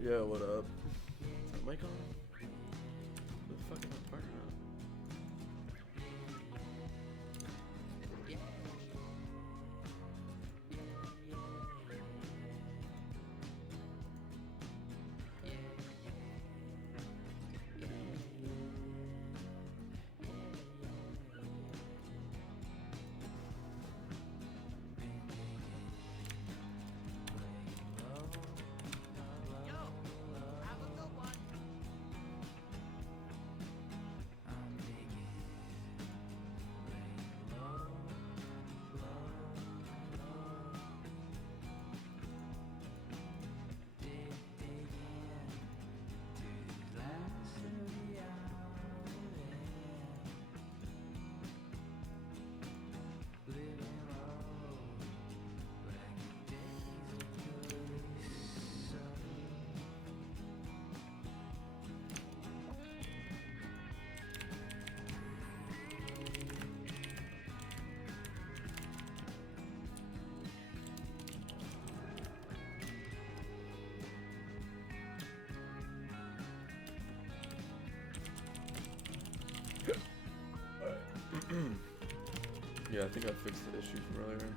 Yeah, what up? Is that mic on? Who the fuck is my partner on? Yeah, I think I fixed the issue from earlier.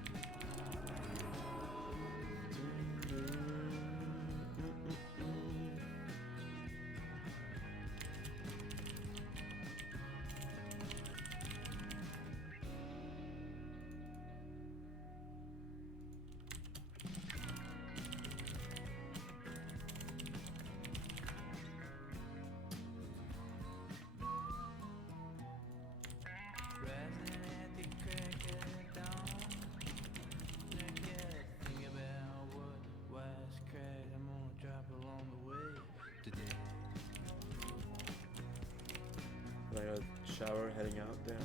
I got a shower heading out down.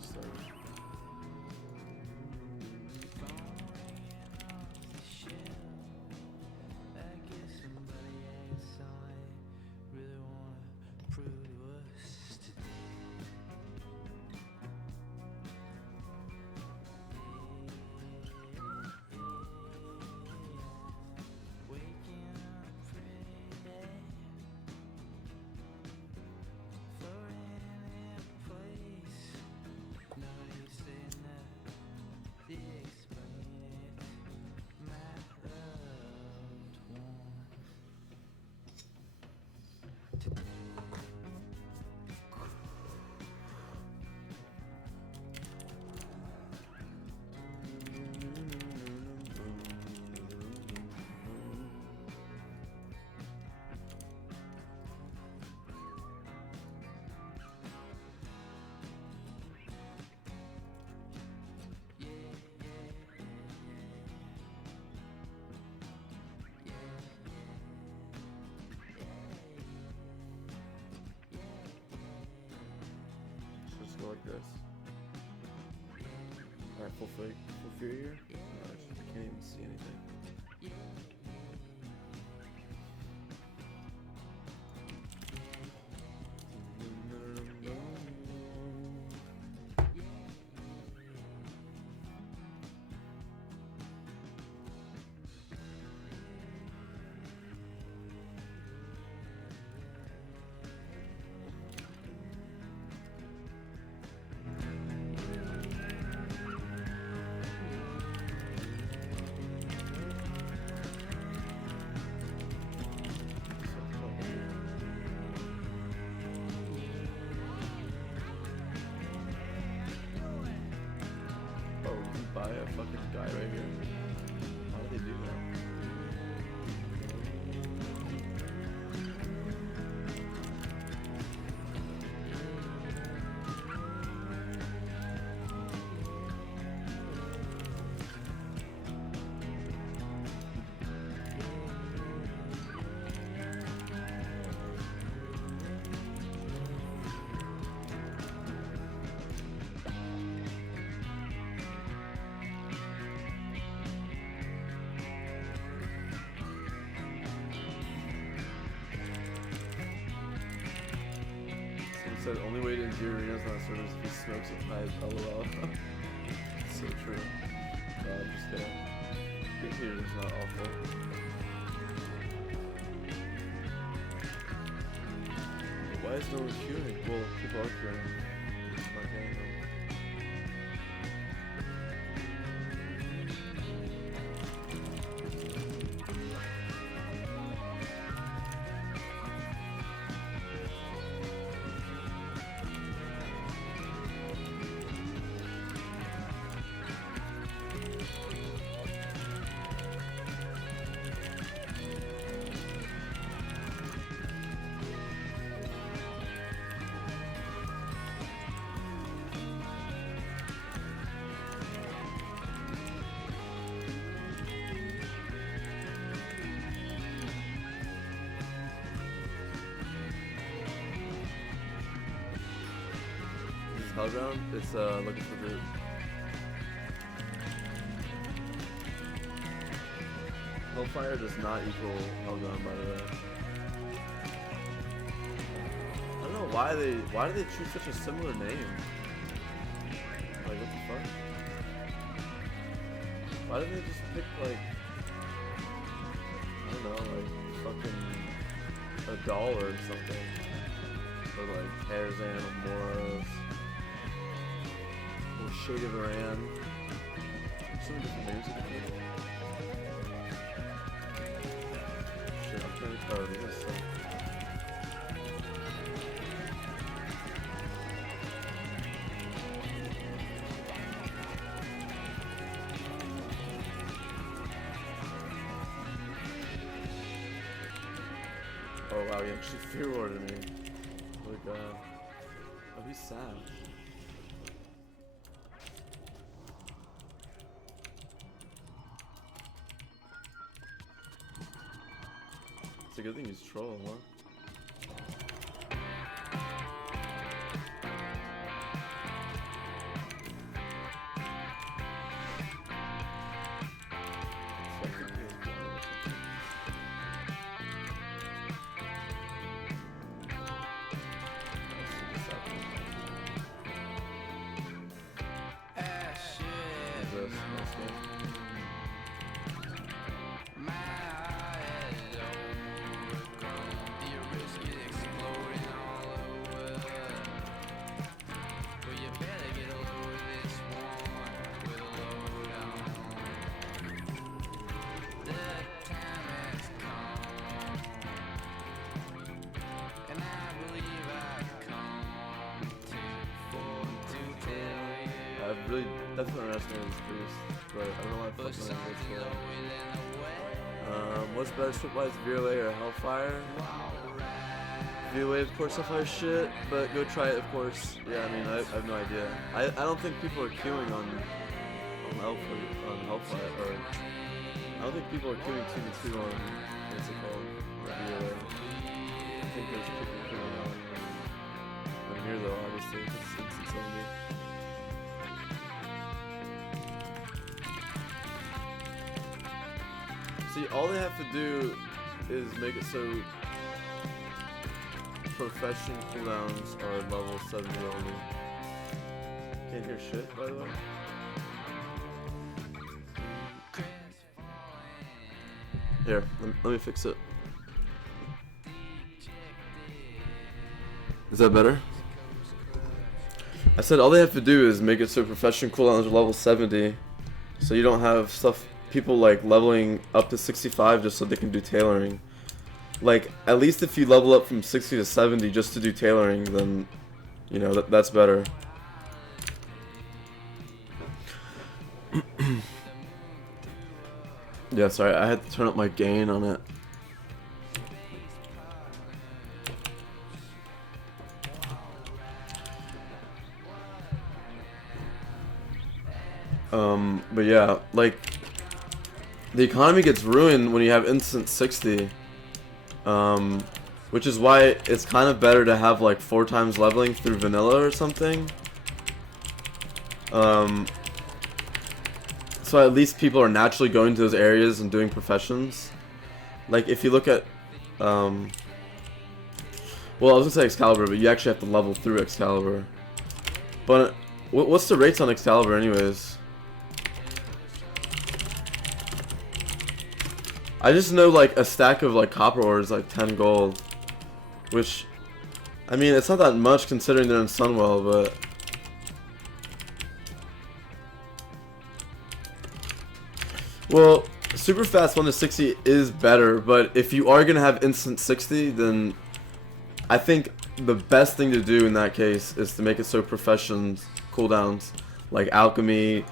So. Like this. Alright, full fear here. I can't even see anything. Buy a fucking guy right here. How do they do that? The only way to endure arenas on servers is if he smokes a pipe. LOL. So true. I'm just kidding. Getting here is not awful. Why is no one queuing? Well, people are queuing. I'm not getting them. Hellground, it's looking for loot. Hellfire does not equal Hellground, by the way. I don't know why do they choose such a similar name? Like, what the fuck? Why didn't they just pick like, I don't know, like fucking a doll or something? Or like Tarzan or Moros. Or Shade of Iran. So many different names you can pick. Shit, I'm trying to cover this stuff. Oh wow, he actually fear warded me. Like, oh, he's sad. It's a good thing he's troll, huh? Really definitely understand this priest, but I don't know why I fucking like this. What's better strip-wise, Virlay or Hellfire? Virlay, of course, Hellfire shit, but go try it, of course. Yeah, I mean, I have no idea. I don't think people are queuing on Hellfire, or I don't think people are queuing 2v2 on what's it called? Virlay. I think there's people queuing on here though, obviously, because it's instant 70. See, all they have to do is make it so profession cooldowns are level 70 only. Can't hear shit, by the way. Here, let me fix it. Is that better? I said all they have to do is make it so profession cooldowns are level 70, so you don't have stuff. People like leveling up to 65 just so they can do tailoring. Like, at least if you level up from 60 to 70 just to do tailoring, then, you know, that's better. Yeah, sorry, I had to turn up my gain on it. But yeah, like, the economy gets ruined when you have instant 60, which is why it's kind of better to have like 4 times leveling through vanilla or something. So at least people are naturally going to those areas and doing professions. Like if you look at, well, I was gonna say Excalibur, but you actually have to level through Excalibur. But what's the rates on Excalibur anyways? I just know like a stack of like copper ore is like 10 gold, which I mean, it's not that much considering they're in Sunwell, but... Well, super fast 1 to 60 is better, but if you are going to have instant 60, then I think the best thing to do in that case is to make it so professions cooldowns, like alchemy,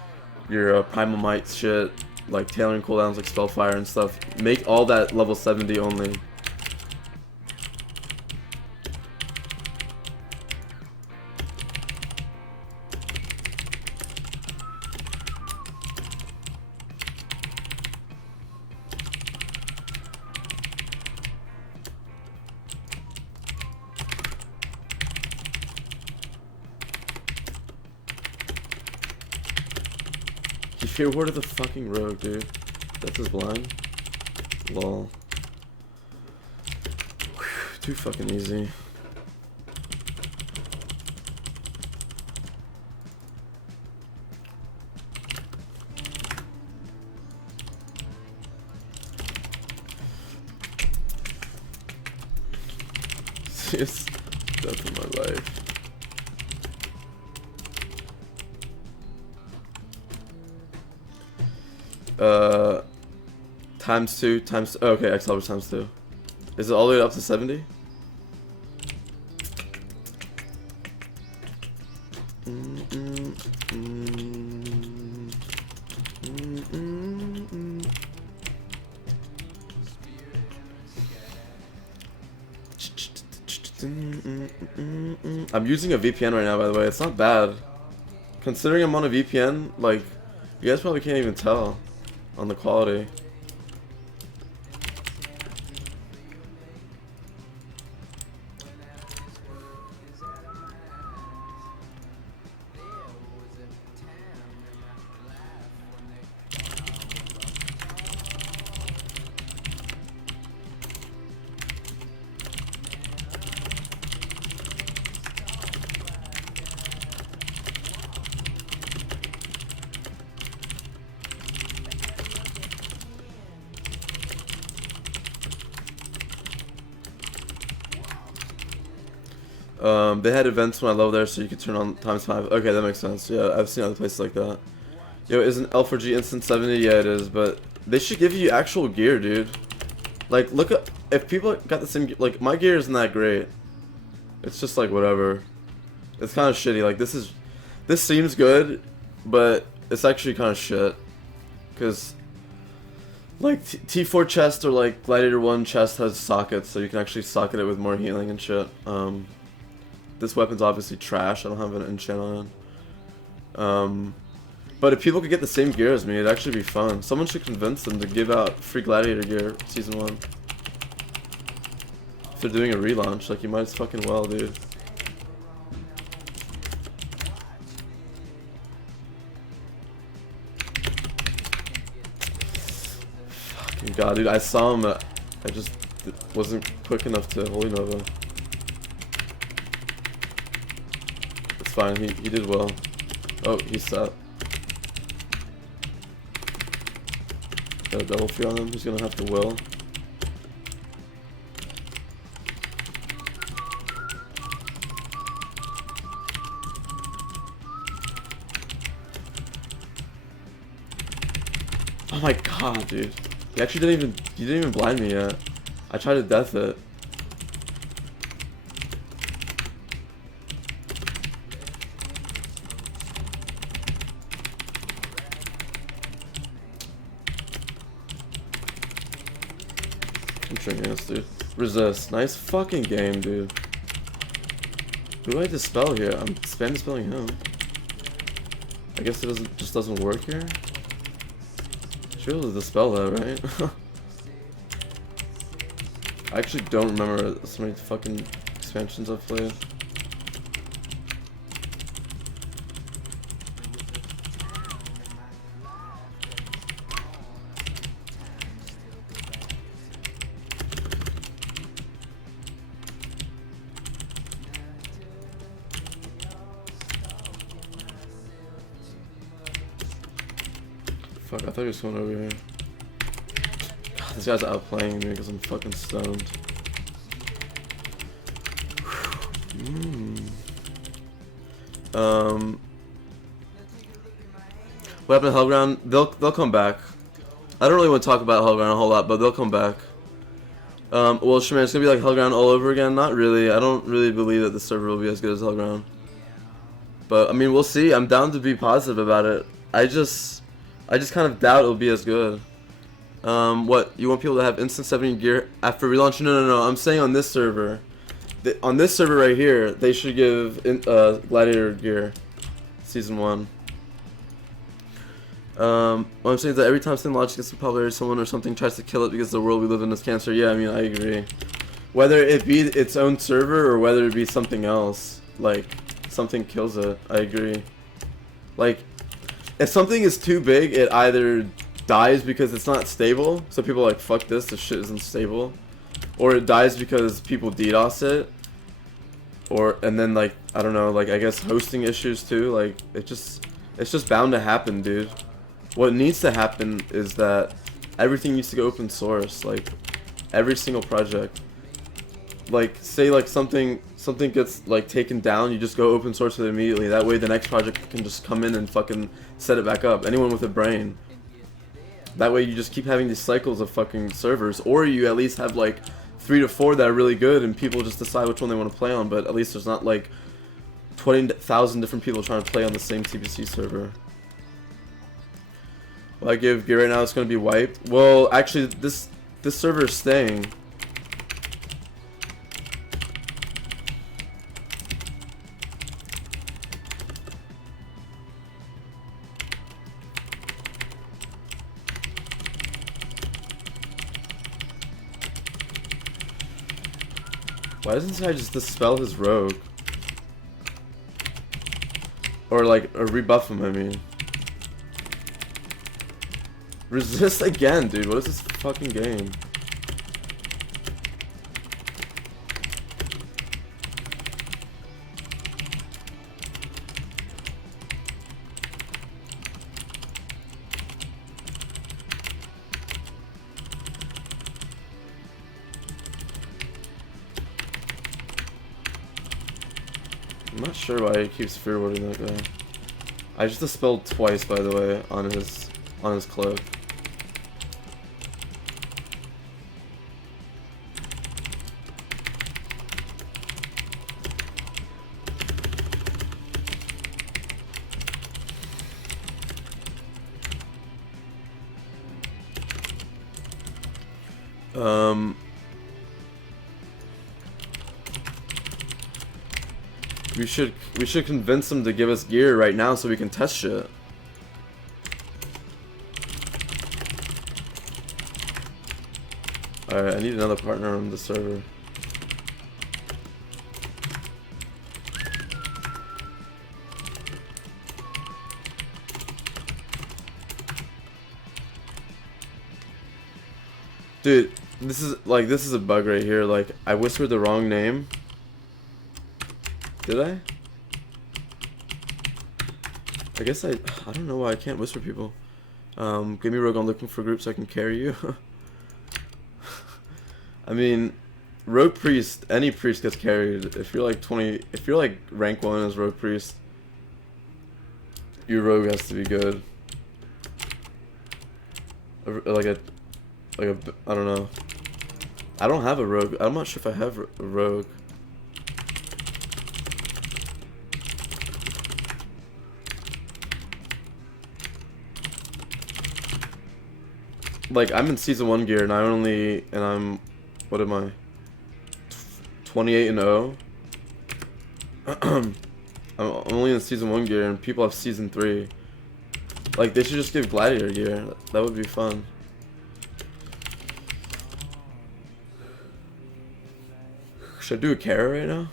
your primal might shit, like tailoring cooldowns like spellfire and stuff, make all that level 70 only. Fear word of the fucking rogue, dude. That's his blind. Lol. Whew, too fucking easy. It's death of my life. Times 2, times... Oh, okay, Excalibur times 2. Is it all the way up to 70? I'm using a VPN right now, by the way. It's not bad. Considering I'm on a VPN, like, you guys probably can't even tell on the quality. They had events when I leveled there, so you could turn on ×5. Okay, that makes sense. Yeah, I've seen other places like that. Yo, isn't L4G instant 70? Yeah, it is, but they should give you actual gear, dude. Like, look at if people got the same. Like, my gear isn't that great. It's just like whatever. It's kind of shitty. Like, this seems good, but it's actually kind of shit. Cause like T4 chest or like Gladiator 1 chest has sockets, so you can actually socket it with more healing and shit. This weapon's obviously trash. I don't have an enchant on. But if people could get the same gear as me, it'd actually be fun. Someone should convince them to give out free Gladiator gear season 1. If they're doing a relaunch, like you might as fucking well, dude. Fucking god, dude, I saw him. I just wasn't quick enough to Holy Nova. It's fine, he did well. Oh, he's set. Got a double fear on him, he's gonna have to will. Oh my god, dude. He actually you didn't even blind me yet. I tried to death it. I'm tricking this, dude. Resist. Nice fucking game, dude. Who do I dispel here? I'm spam dispelling him. I guess it just doesn't work here. Should be able to dispel that, right? I actually don't remember so many fucking expansions I've played. Fuck, I thought he was going over here. God, this guy's outplaying me because I'm fucking stoned. What happened to Hellground? They'll come back. I don't really want to talk about Hellground a whole lot, but they'll come back. Well, Shaman, it's gonna be like Hellground all over again. Not really. I don't really believe that the server will be as good as Hellground. But I mean, we'll see. I'm down to be positive about it. I just kind of doubt it'll be as good. What, you want people to have instant 70 gear after relaunch? No. I'm saying on this server. On this server right here, they should give Gladiator gear, Season 1. What I'm saying is that every time Sin Logic gets some popularity, someone or something tries to kill it because the world we live in is cancer. Yeah, I mean, I agree. Whether it be its own server or whether it be something else, like, something kills it, I agree. Like, if something is too big, it either dies because it's not stable, so people are like, fuck this shit isn't stable. Or it dies because people DDoS it. And then, like, I don't know, like, I guess hosting issues too, like, it's just bound to happen, dude. What needs to happen is that everything needs to go open source, like, every single project. Like, say, like, something gets, like, taken down, you just go open source it immediately. That way the next project can just come in and fucking set it back up. Anyone with a brain. That way you just keep having these cycles of fucking servers. Or you at least have, like, 3 to 4 that are really good and people just decide which one they want to play on. But at least there's not, like, 20,000 different people trying to play on the same TBC server. Well, I give gear right now, it's going to be wiped. Well, actually, this server is staying. Why doesn't this guy just dispel his rogue? Or like, or rebuff him, I mean. Resist again, dude. What is this fucking game? I'm not sure why he keeps fear warding that guy. I just dispelled twice, by the way, on his cloak. We should convince them to give us gear right now so we can test shit. Alright, I need another partner on the server. Dude, this is a bug right here. Like, I whispered the wrong name. Did I? I guess I don't know why I can't whisper people. Give me rogue, I'm looking for groups so I can carry you. I mean, rogue priest, any priest gets carried. If you're like if you're like rank 1 as rogue priest, your rogue has to be good. Like a I don't know. I don't have a rogue. I'm not sure if I have a rogue. Like, I'm in season 1 gear and I'm what am I? 28 and 0. I'm only in season 1 gear and people have season 3. Like, they should just give gladiator gear. That would be fun. Should I do a Kara right now?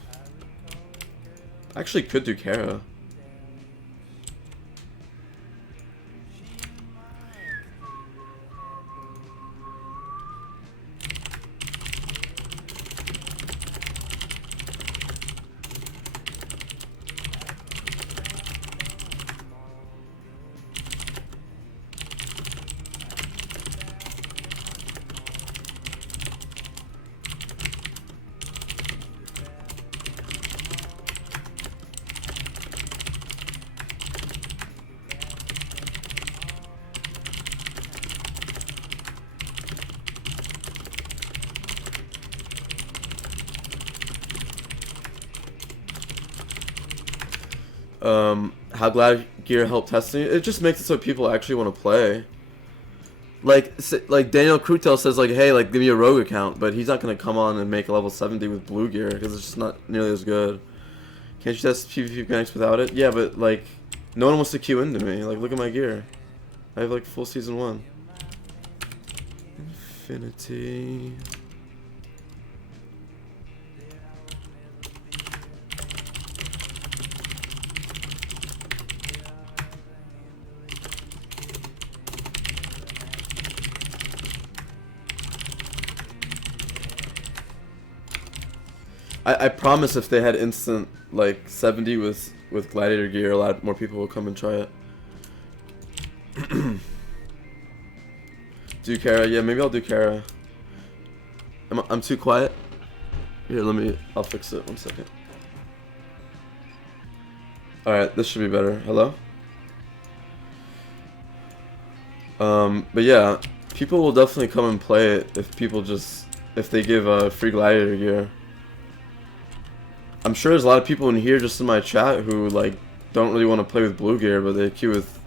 I actually could do Kara. how glad gear helped testing. It just makes it so people actually want to play. Like Daniel Crutel says, like, hey, like, give me a rogue account, but he's not gonna come on and make a level 70 with blue gear because it's just not nearly as good. Can't you test PvP mechanics without it? Yeah, but like, no one wants to queue into me. Like, look at my gear. I have like full season 1. Infinity. I promise if they had instant like 70 with gladiator gear, a lot more people will come and try it. Do Kara? Yeah, maybe I'll do Kara. I'm too quiet. Here, I'll fix it. 1 second. Alright, this should be better. Hello? But yeah, people will definitely come and play it if they give free gladiator gear. I'm sure there's a lot of people in here just in my chat who like don't really want to play with blue gear, but they queue with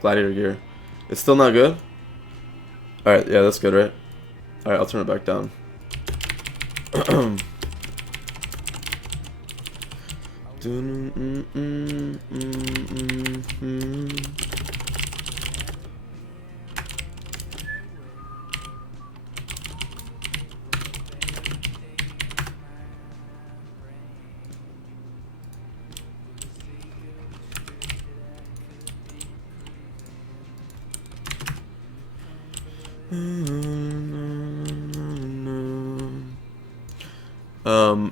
gladiator gear. It's still not good? Alright, yeah, that's good, right? Alright, I'll turn it back down.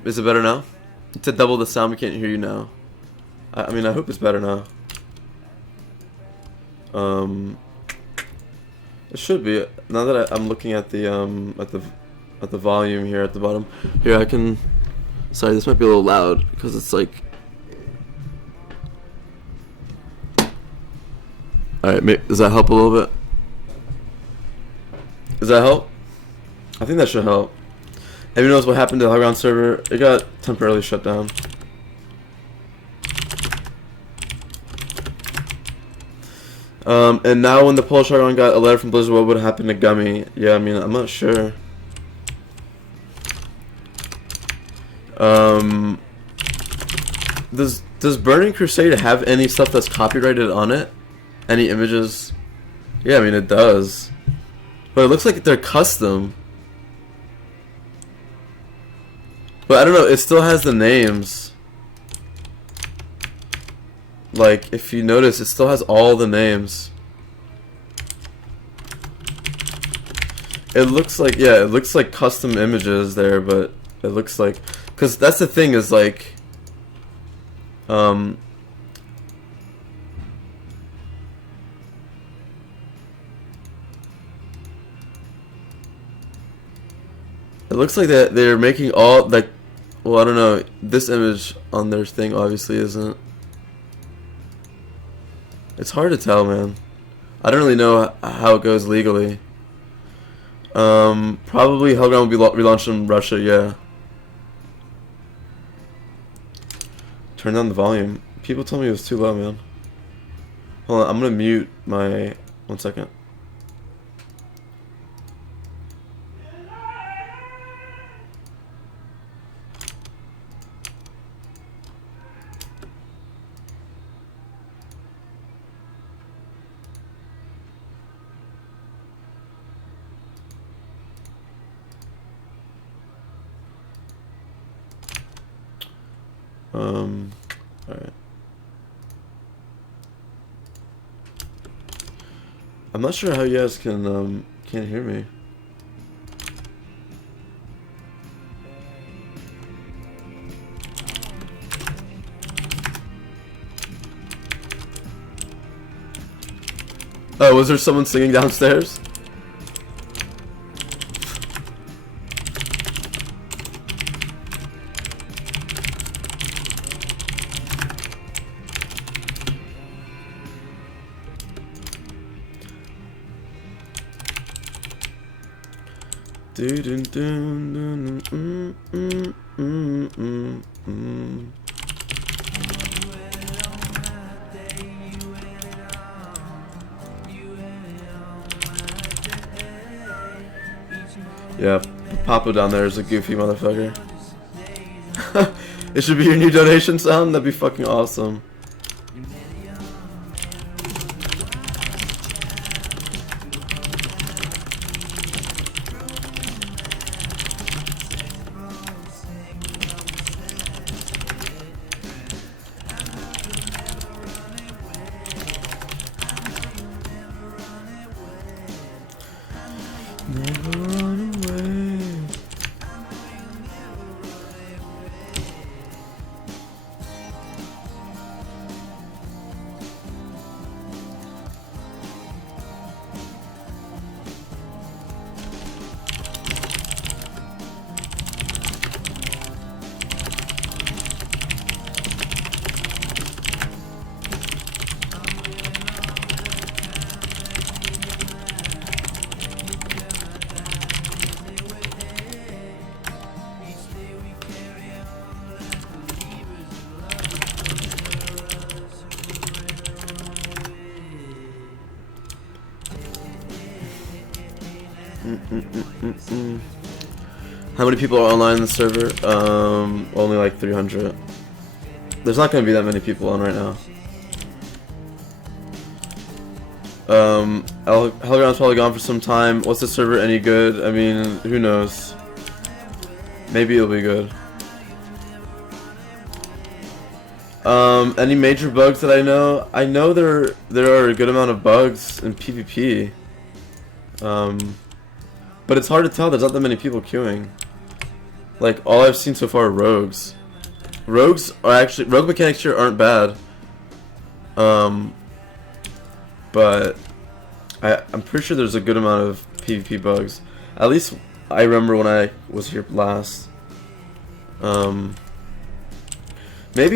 Is it better now? To double the sound, we can't hear you now. I mean, I hope it's better now. It should be. Now that I'm looking at the volume here at the bottom. Here, I can. Sorry, this might be a little loud because it's like. All right, does that help a little bit? Does that help? I think that should help. Everyone knows what happened to the Hellground server. It got temporarily shut down. And now when the Polish Hellground got a letter from Blizzard, what would happen to Gummy? Yeah, I mean, I'm not sure. Does Burning Crusade have any stuff that's copyrighted on it? Any images? Yeah, I mean, it does. But it looks like they're custom. But I don't know, it still has the names. Like, if you notice, it still has all the names. It looks like, yeah, it looks like custom images there, but it looks like... Because that's the thing is, like... It looks like that they're making all, like... Well, I don't know. This image on their thing obviously isn't. It's hard to tell, man. I don't really know how it goes legally. Probably Hellground will be relaunched in Russia, yeah. Turn down the volume. People told me it was too low, man. Hold on, I'm gonna mute my... 1 second. Alright. I'm not sure how you guys can't hear me. Oh, was there someone singing downstairs? Yeah, Papa down there is a goofy motherfucker. It should be your new donation sound? That'd be fucking awesome. Never run away. How many people are online in the server? Only like 300. There's not gonna be that many people on right now. Hellground's probably gone for some time. What's the server any good? I mean, who knows? Maybe it'll be good. Any major bugs that I know? I know there are a good amount of bugs in PvP. But it's hard to tell. There's not that many people queuing. Like, all I've seen so far are rogues. Rogue mechanics here aren't bad. But I'm pretty sure there's a good amount of PvP bugs. At least I remember when I was here last. Maybe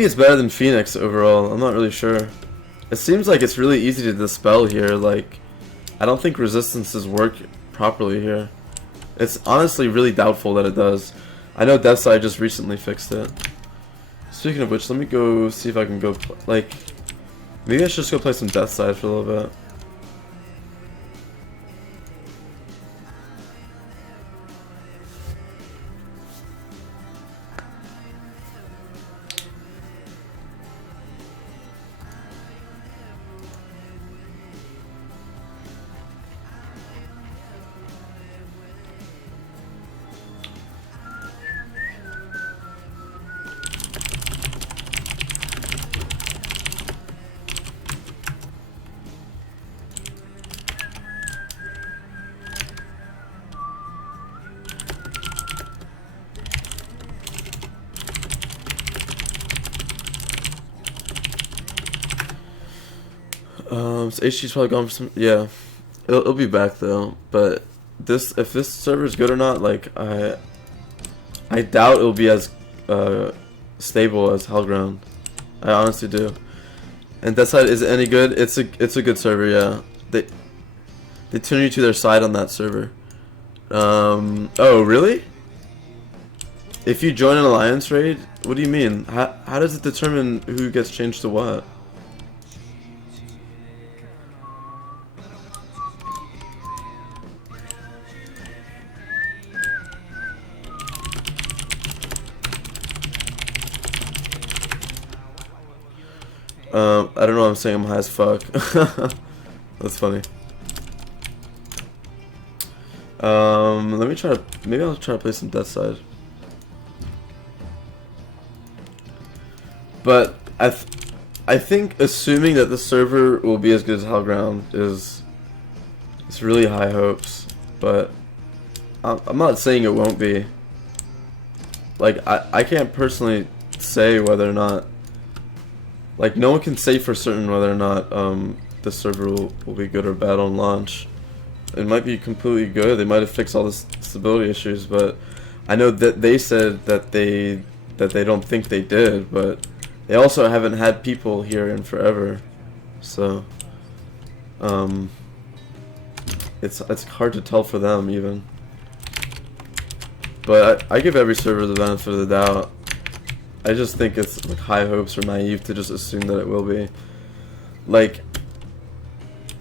it's better than Phoenix overall. I'm not really sure. It seems like it's really easy to dispel here. Like, I don't think resistances work properly here. It's honestly really doubtful that it does. I know Deathside just recently fixed it. Speaking of which, let me go see if I can go, like, maybe I should just go play some Deathside for a little bit. So HG's probably gone for some. Yeah, it'll be back though. But if this server is good or not, like I doubt it'll be as stable as Hellground. I honestly do. And that side is it any good? It's a good server. Yeah, they turn you to their side on that server. Oh really? If you join an alliance raid, what do you mean? How does it determine who gets changed to what? I don't know, I'm saying I'm high as fuck. That's funny. Let me try to, maybe I'll try to play some Deathside. But I think assuming that the server will be as good as Hellground is it's really high hopes, but I'm not saying it won't be. Like I can't personally say whether or not, like, no one can say for certain whether or not the server will be good or bad on launch. It might be completely good. They might have fixed all the stability issues, but I know that they said that they don't think they did, but they also haven't had people here in forever, so it's hard to tell for them even. But I give every server the benefit of the doubt. I just think it's like high hopes or naive to just assume that it will be. Like,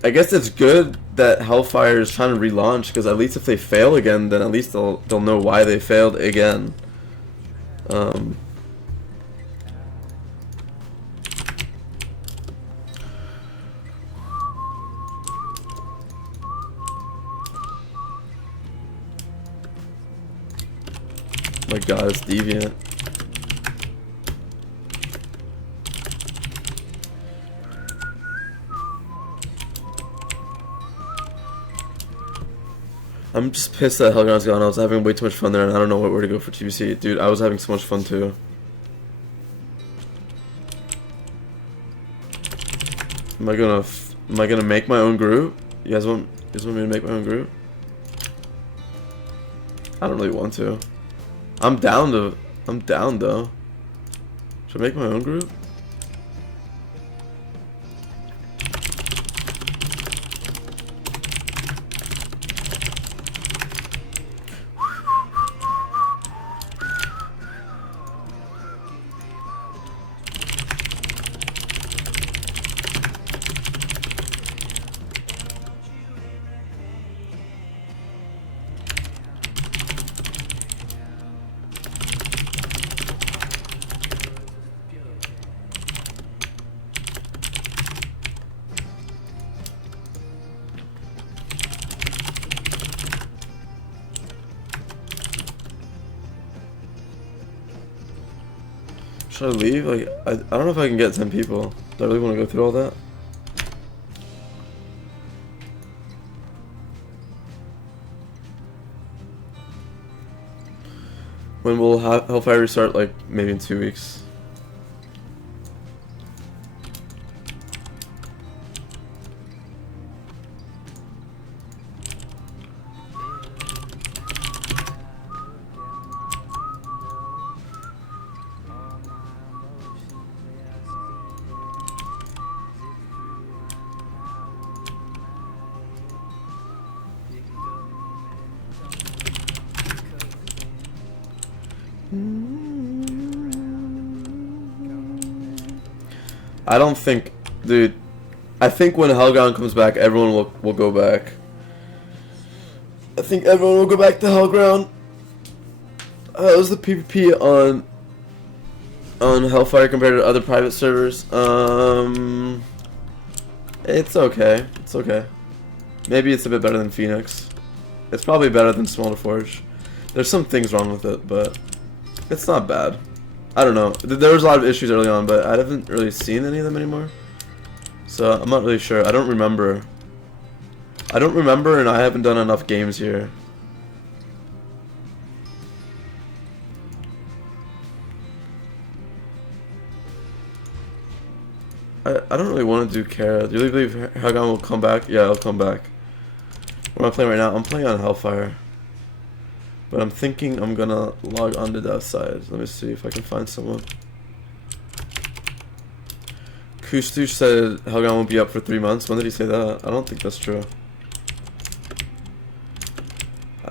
I guess it's good that Hellfire is trying to relaunch, because at least if they fail again, then at least they'll know why they failed again. My god, it's deviant. I'm just pissed that Hellground's gone. I was having way too much fun there, and I don't know where to go for TBC. Dude, I was having so much fun too. Am I gonna make my own group? You guys want me to make my own group? I don't really want to. I'm down though. Should I make my own group? Should I leave? Like, I don't know if I can get 10 people. Do I really want to go through all that? When will Hellfire restart? Like, maybe in 2 weeks. I don't think, dude. I think when Hellground comes back, everyone will go back. I think everyone will go back to Hellground. How's the PvP on Hellfire compared to other private servers? It's okay. It's okay. Maybe it's a bit better than Phoenix. It's probably better than Smolderforge. There's some things wrong with it, but it's not bad. I don't know. There was a lot of issues early on, but I haven't really seen any of them anymore. So I'm not really sure. I don't remember. And I haven't done enough games here. I don't really want to do Cata. Do you really believe Hagon will come back? Yeah, I'll come back. What am I playing right now? I'm playing on Hellfire. But I'm thinking I'm gonna log on to that side. Let me see if I can find someone. Kustush said Helgon won't be up for 3 months. When did he say that? I don't think that's true.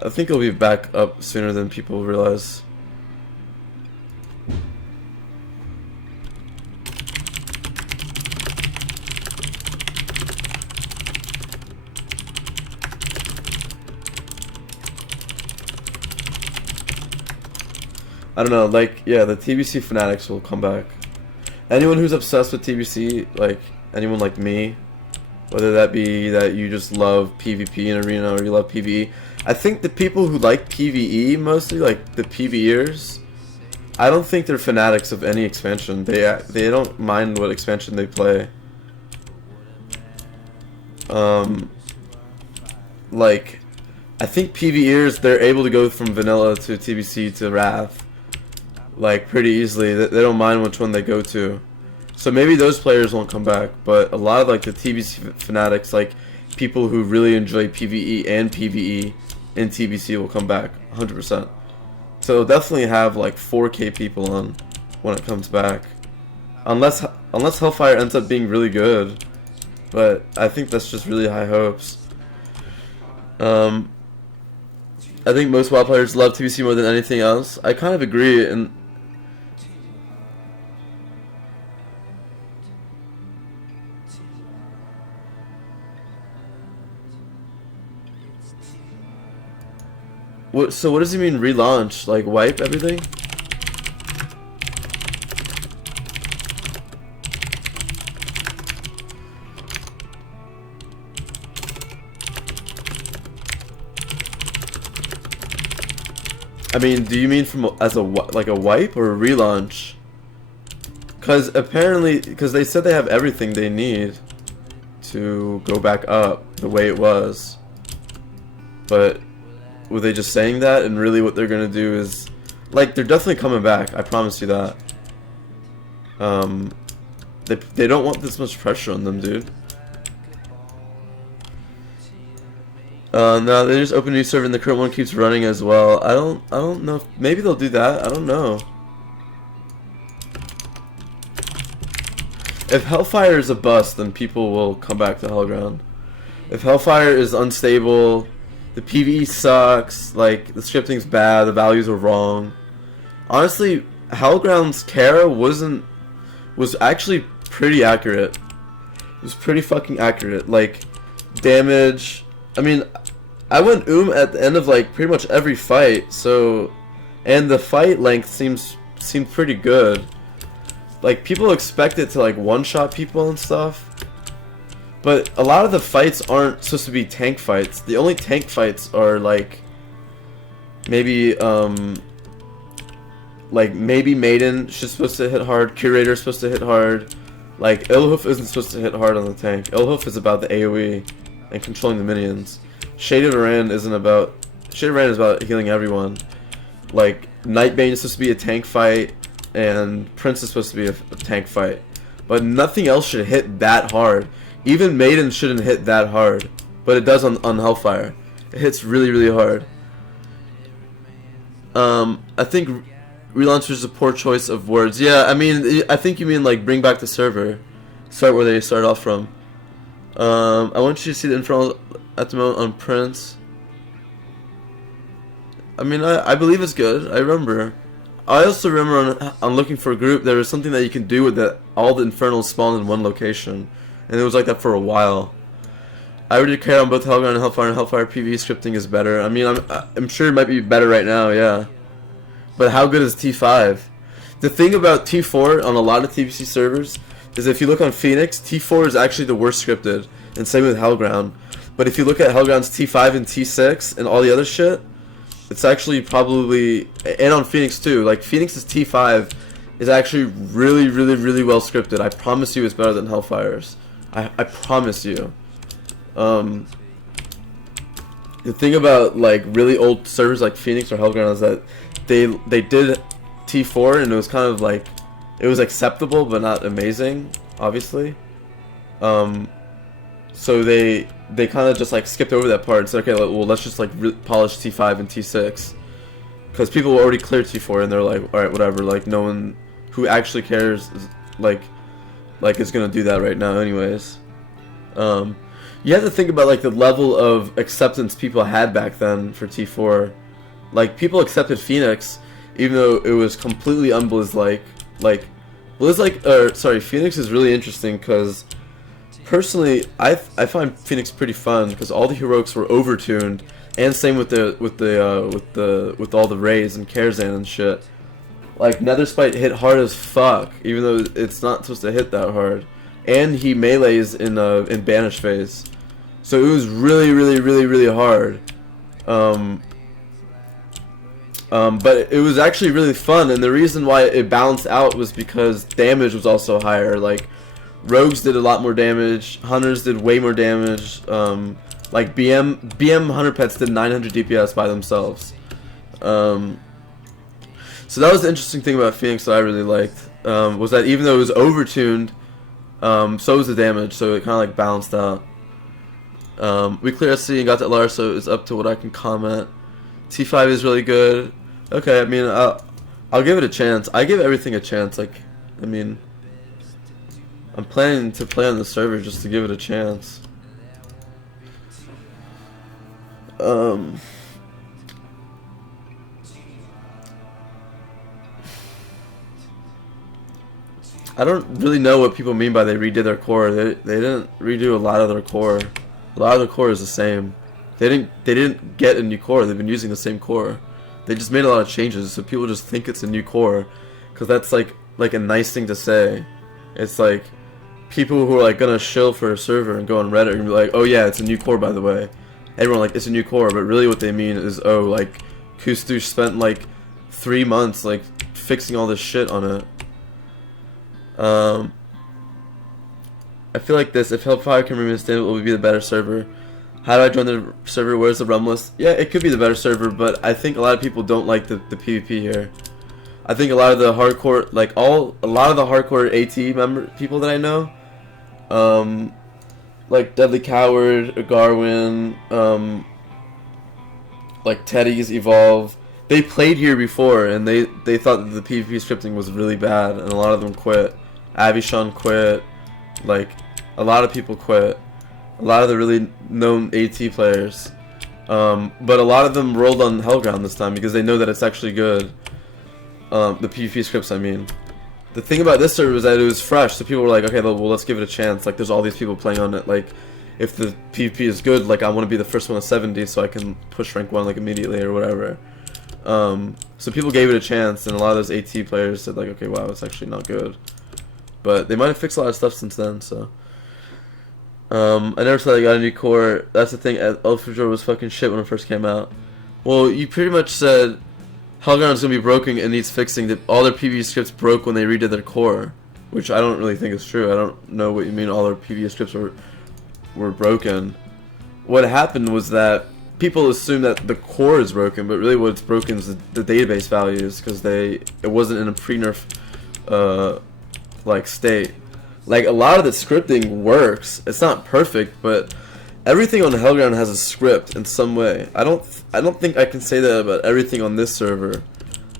I think he'll be back up sooner than people realize. I don't know, like, yeah, the TBC fanatics will come back. Anyone who's obsessed with TBC, like, anyone like me, whether that be that you just love PvP in Arena or you love PvE, I think the people who like PvE mostly, like the PvEers, I don't think they're fanatics of any expansion. They don't mind what expansion they play. Like, I think PvEers, they're able to go from vanilla to TBC to Wrath, like, pretty easily. They don't mind which one they go to. So maybe those players won't come back, but a lot of, like, the TBC fanatics, like, people who really enjoy PvE and PvE in TBC will come back, 100%. So it'll definitely have, like, 4K people on when it comes back. Unless Hellfire ends up being really good. But I think that's just really high hopes. I think most WoW players love TBC more than anything else. I kind of agree, and So what does he mean relaunch? Like wipe everything? I mean, do you mean from as a like a wipe or a relaunch? Because apparently, because they said they have everything they need to go back up the way it was. But were they just saying that, and really what they're gonna do is, like, they're definitely coming back. I promise you that. They don't want this much pressure on them, dude. No, they just open a new server and the current one keeps running as well. I don't know. Maybe they'll do that. I don't know. If Hellfire is a bust, then people will come back to Hellground. If Hellfire is unstable, the PvE sucks, like, the scripting's bad, the values are wrong. Honestly, Hellground's Kara was actually pretty accurate. It was pretty fucking accurate. Like, damage. I mean, I went at the end of, like, pretty much every fight, so, and the fight length seemed pretty good. Like, people expect it to, like, one-shot people and stuff, but a lot of the fights aren't supposed to be tank fights. The only tank fights are, like, maybe Maiden is supposed to hit hard, Curator is supposed to hit hard, like, Illhoof isn't supposed to hit hard on the tank. Illhoof is about the AoE and controlling the minions. Shaded Rand is about healing everyone. Like, Nightbane is supposed to be a tank fight, and Prince is supposed to be a tank fight. But nothing else should hit that hard. Even Maiden shouldn't hit that hard. But it does on Hellfire. It hits really, really hard. I think relaunch is a poor choice of words. Yeah, I mean, I think you mean, like, bring back the server. Start where they started off from. I want you to see the infernal at the moment on Prince. I mean, I believe it's good. I remember. I also remember on looking for a group, there was something that you can do with that all the infernals spawned in one location, and it was like that for a while. I already care on both Hellground and Hellfire, and Hellfire PvE scripting is better. I mean, I'm sure it might be better right now, yeah. But how good is T5? The thing about T4 on a lot of TBC servers is if you look on Phoenix, T4 is actually the worst scripted, and same with Hellground. But if you look at Hellground's T5 and T6 and all the other shit, it's actually probably, and on Phoenix too, like Phoenix's T5 is actually really, really, really well scripted. I promise you it's better than Hellfire's. I promise you. The thing about, like, really old servers like Phoenix or Hellground is that they did T4 and it was kind of like, it was acceptable but not amazing, obviously. So they kind of just, like, skipped over that part and said, okay, well, let's just, like, polish T5 and T6, because people already cleared T4 and they're like, all right, whatever, like, no one who actually cares is, like is gonna do that right now anyways. You have to think about, like, the level of acceptance people had back then for T4. Like, people accepted Phoenix even though it was completely unblizz-like. Phoenix is really interesting because personally, I find Phoenix pretty fun because all the heroics were overtuned, and same with all the Rays and Karazhan and shit. Like, Netherspite hit hard as fuck, even though it's not supposed to hit that hard, and he melees in Banish phase, so it was really, really, really, really hard. But it was actually really fun, and the reason why it balanced out was because damage was also higher. Like, Rogues did a lot more damage, Hunters did way more damage, like BM Hunter Pets did 900 DPS by themselves. So that was the interesting thing about Phoenix that I really liked, was that even though it was overtuned, so was the damage, so it kind of, like, balanced out. We cleared SC and got that LR, so it's up to what I can comment. T5 is really good. Okay, I mean, I'll give it a chance. I give everything a chance. Like, I mean, I'm planning to play on the server just to give it a chance. I don't really know what people mean by they redid their core. They didn't redo a lot of their core. A lot of their core is the same. They didn't get a new core. They've been using the same core. They just made a lot of changes, so people just think it's a new core, because that's like a nice thing to say. It's like people who are like gonna shill for a server and go on Reddit and be like, oh yeah, it's a new core by the way. Everyone like, it's a new core, but really what they mean is, oh, like Kustush spent like 3 months like fixing all this shit on it. I feel like this, if Hellfire can remain stable, it would be the better server. How do I join the server? Where's the realm list? Yeah, it could be the better server, but I think a lot of people don't like the PvP here. I think a lot of the hardcore, like a lot of the hardcore AT people that I know, like Deadly Coward, Garwin, like Teddy's Evolve, they played here before and they thought that the PvP scripting was really bad, and a lot of them quit. Avishon quit, like a lot of people quit. A lot of the really known AT players, but a lot of them rolled on Hellground this time because they know that it's actually good. The PvP scripts, I mean. The thing about this server is that it was fresh, so people were like, okay, well, let's give it a chance. Like, there's all these people playing on it. Like, if the PvP is good, like, I want to be the first one to 70 so I can push rank 1, like, immediately or whatever. So people gave it a chance, and a lot of those AT players said, like, okay, wow, it's actually not good. But they might have fixed a lot of stuff since then, so. I never said I got a new core. That's the thing, Elfajor was fucking shit when it first came out. Well, you pretty much said Hellground is going to be broken and needs fixing. That all their PvE scripts broke when they redid their core, which I don't really think is true. I don't know what you mean all their PvE scripts were broken. What happened was that people assume that the core is broken, but really what's broken is the database values, because it wasn't in a pre-nerf like state. Like, a lot of the scripting works. It's not perfect, but everything on Hellground has a script in some way. I don't think I can say that about everything on this server.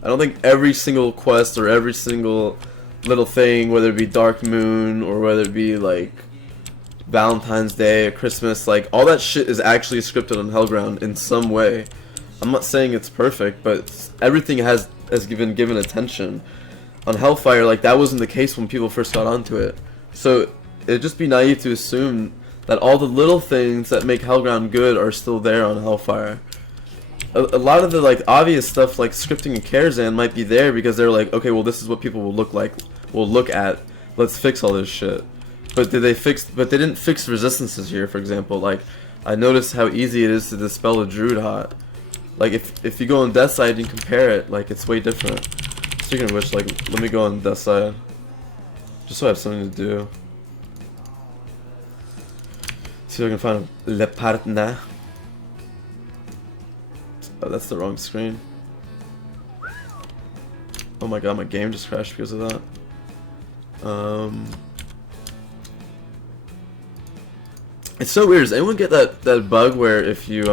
I don't think every single quest or every single little thing, whether it be Dark Moon or whether it be like Valentine's Day or Christmas, like all that shit is actually scripted on Hellground in some way. I'm not saying it's perfect, but everything has been given attention. On Hellfire, like, that wasn't the case when people first got onto it. So it'd just be naive to assume that all the little things that make Hellground good are still there on Hellfire. A lot of the like obvious stuff like scripting and Karazhan might be there because they're like, okay, well, this is what people will look at. Let's fix all this shit. But they didn't fix resistances here, for example. Like, I noticed how easy it is to dispel a druid hot. Like, if you go on death side and compare it, like, it's way different. Speaking of which, like, let me go on death side. Just so I have something to do. See if I can find a Le Partner. Oh, that's the wrong screen. Oh my god, my game just crashed because of that. It's so weird. Does anyone get that bug where if you're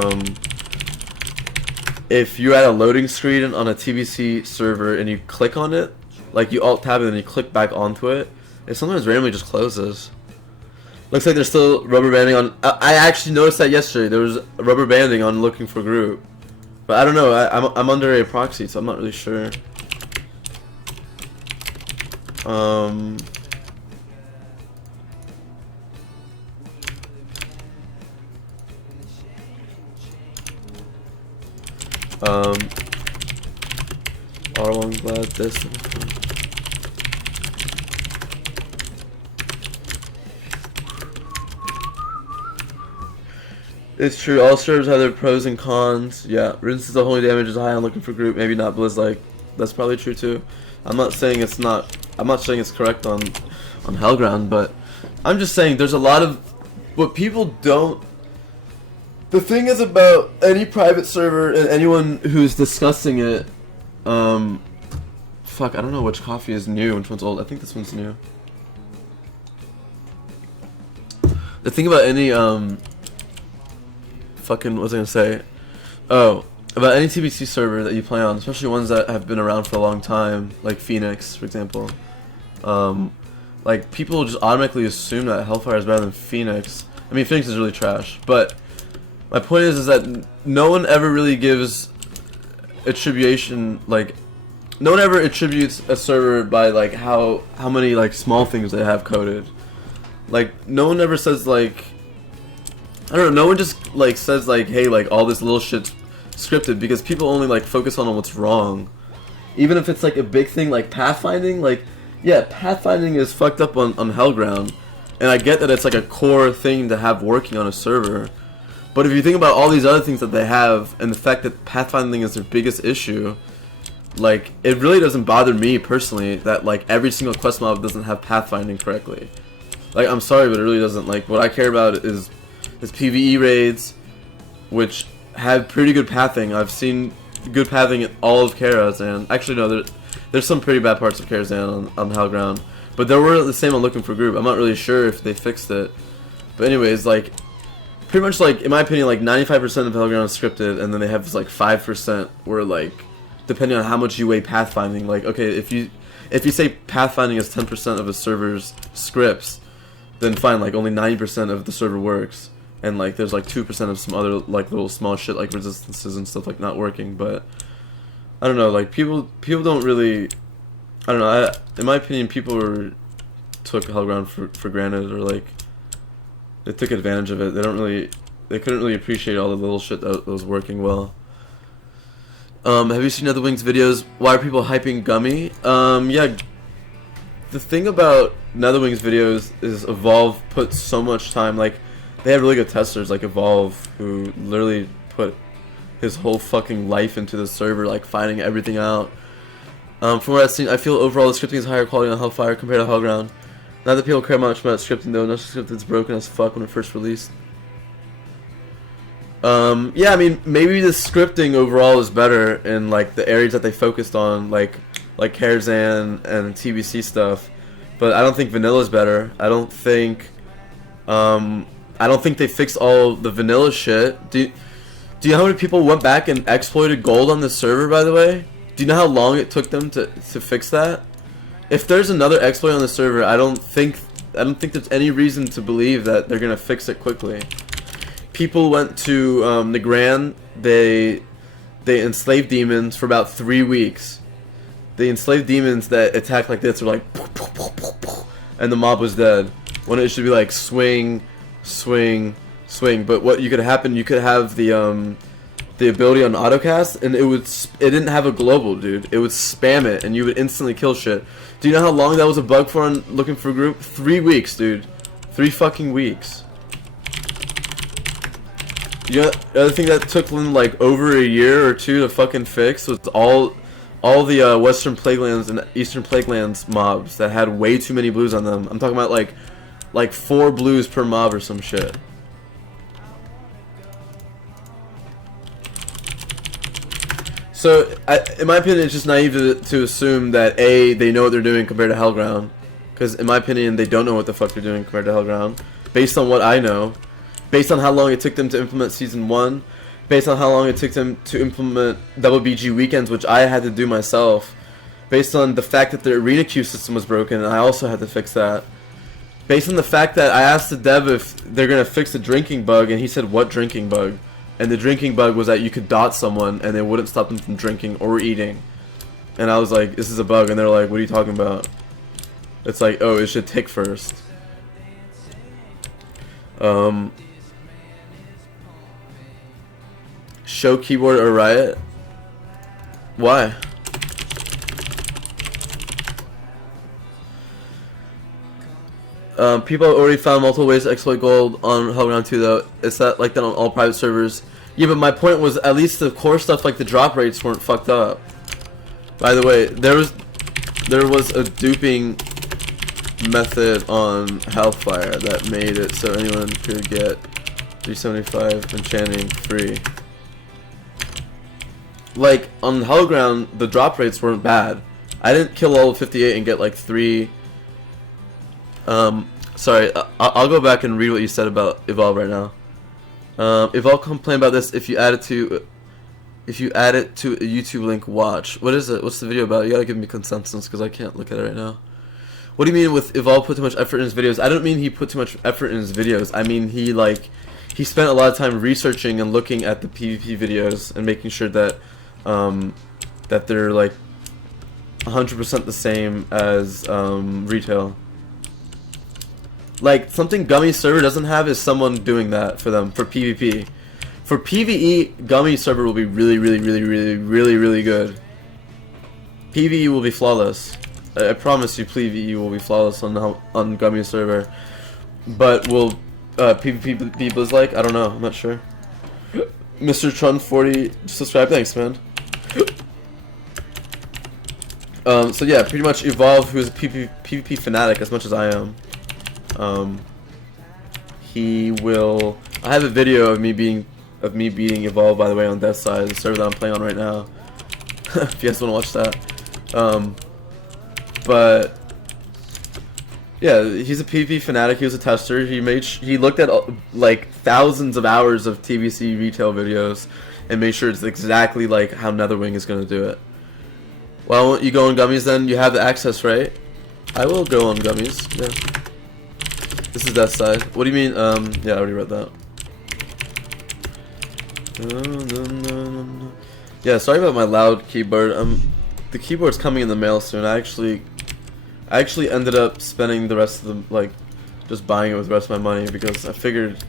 at a loading screen on a TBC server and you click on it, like you alt tab it and you click back onto it, it sometimes randomly just closes. Looks like there's still rubber banding on. I actually noticed that yesterday. There was rubber banding on looking for group, but I don't know. I'm under a proxy, so I'm not really sure. R1 glad this. It's true, all servers have their pros and cons. Yeah, Rinse is the only damage is high on looking for group, maybe not Blizz like. That's probably true too. I'm not saying it's correct on Hellground, but I'm just saying there's a lot of what people don't. The thing is about any private server and anyone who's discussing it, fuck, I don't know which coffee is new, which one's old. I think this one's new. The thing about any, fucking, what was I gonna say? Oh, about any TBC server that you play on, especially ones that have been around for a long time, like Phoenix, for example. Like, people just automatically assume that Hellfire is better than Phoenix. I mean, Phoenix is really trash, but my point is that no one ever really gives attribution, like, no one ever attributes a server by, like, how many, like, small things they have coded. Like, no one ever says, like, I don't know, no one just like says like, hey, like all this little shit's scripted, because people only like focus on what's wrong. Even if it's like a big thing like pathfinding, like, yeah, pathfinding is fucked up on Hellground. And I get that it's like a core thing to have working on a server. But if you think about all these other things that they have, and the fact that pathfinding is their biggest issue, like, it really doesn't bother me personally that like every single quest mob doesn't have pathfinding correctly. Like, I'm sorry, but it really doesn't. Like, what I care about is PvE raids, which have pretty good pathing. I've seen good pathing in all of Karazhan. Actually, no, there's some pretty bad parts of Karazhan on Hellground. But they were the same on Looking for Group. I'm not really sure if they fixed it. But anyways, like, pretty much, like, in my opinion, like, 95% of Hellground is scripted, and then they have this, like, 5% where, like, depending on how much you weigh pathfinding, like, okay, if you say pathfinding is 10% of a server's scripts, then fine, like, only 90% of the server works. And, like, there's, like, 2% of some other, like, little small shit, like resistances and stuff, like, not working. But, I don't know, like, people don't really... I don't know, in my opinion, people took Hellground for granted, or like, they took advantage of it. They couldn't really appreciate all the little shit that was working well. Have you seen Netherwings videos? Why are people hyping Gummy? Yeah, the thing about Netherwings videos is Evolve put so much time, like, they have really good testers, like Evolve, who literally put his whole fucking life into the server, like, finding everything out. From what I've seen, I feel overall the scripting is higher quality on Hellfire compared to Hellground. Not that people care much about scripting though, no scripting's broken as fuck when it first released. Yeah, I mean, maybe the scripting overall is better in like the areas that they focused on, like Karazhan and TBC stuff. But I don't think Vanilla's better. I don't think they fixed all the vanilla shit. Do you know how many people went back and exploited gold on this server, by the way? Do you know how long it took them to fix that? If there's another exploit on the server, I don't think there's any reason to believe that they're gonna fix it quickly. People went to Negran, they enslaved demons for about 3 weeks. They enslaved demons that attack like this, or like, and the mob was dead. When it should be like swing, swing, swing. But what could happen? You could have the ability on autocast, and it didn't have a global, dude. It would spam it, and you would instantly kill shit. Do you know how long that was a bug for on Looking for Group? 3 weeks, dude. 3 fucking weeks. You know, the other thing that took them like over a year or two to fucking fix was all the Western Plaguelands and Eastern Plaguelands mobs that had way too many blues on them. I'm talking about like 4 blues per mob or some shit. So, in my opinion, it's just naive to assume that A, they know what they're doing compared to Hellground. Because, in my opinion, they don't know what the fuck they're doing compared to Hellground. Based on what I know. Based on how long it took them to implement Season 1. Based on how long it took them to implement double BG weekends, which I had to do myself. Based on the fact that the arena queue system was broken, and I also had to fix that. Based on the fact that I asked the dev if they're going to fix the drinking bug, and he said, what drinking bug? And the drinking bug was that you could dot someone and it wouldn't stop them from drinking or eating. And I was like, this is a bug. And they're like, what are you talking about? It's like, oh, it should tick first. Show keyboard or riot? Why? People have already found multiple ways to exploit gold on Hellground 2 though. It's not like that on all private servers. Yeah, but my point was at least the core stuff like the drop rates weren't fucked up. By the way, there was a duping method on Hellfire that made it so anyone could get 375 enchanting free. Like on Hellground, the drop rates weren't bad. I didn't kill all of 58 and get like 3. Sorry, I'll go back and read what you said about Evolve right now. Evolve complained about this if you add it to a YouTube link, watch. What is it? What's the video about? You gotta give me consensus because I can't look at it right now. What do you mean with Evolve put too much effort in his videos? I don't mean he put too much effort in his videos. I mean he spent a lot of time researching and looking at the PvP videos and making sure that that they're like 100% the same as retail. like something Gummy server doesn't have is someone doing that for them for PvP. For PvE, Gummy server will be really good. PvE will be flawless. I promise you, PvE will be flawless on Gummy server. But will PvP be Blizz-like? I don't know. I'm not sure. Mr. Trun40 subscribe. Thanks, man. So yeah, pretty much Evolve, who's a PvP fanatic as much as I am. He will. I have a video of me beating Evolve, by the way, on Death Side, the server that I'm playing on right now. If you guys want to watch that. But yeah, he's a PvP fanatic. He was a tester. He looked at like thousands of hours of TBC retail videos and made sure it's exactly like how Netherwing is gonna do it. Well, won't you go on Gummies then? You have the access, right? I will go on Gummies. Yeah. This is that side. What do you mean? Yeah, I already read that. Yeah, sorry about my loud keyboard. The keyboard's coming in the mail soon. I actually ended up spending the rest of the, just buying it with the rest of my money because I figured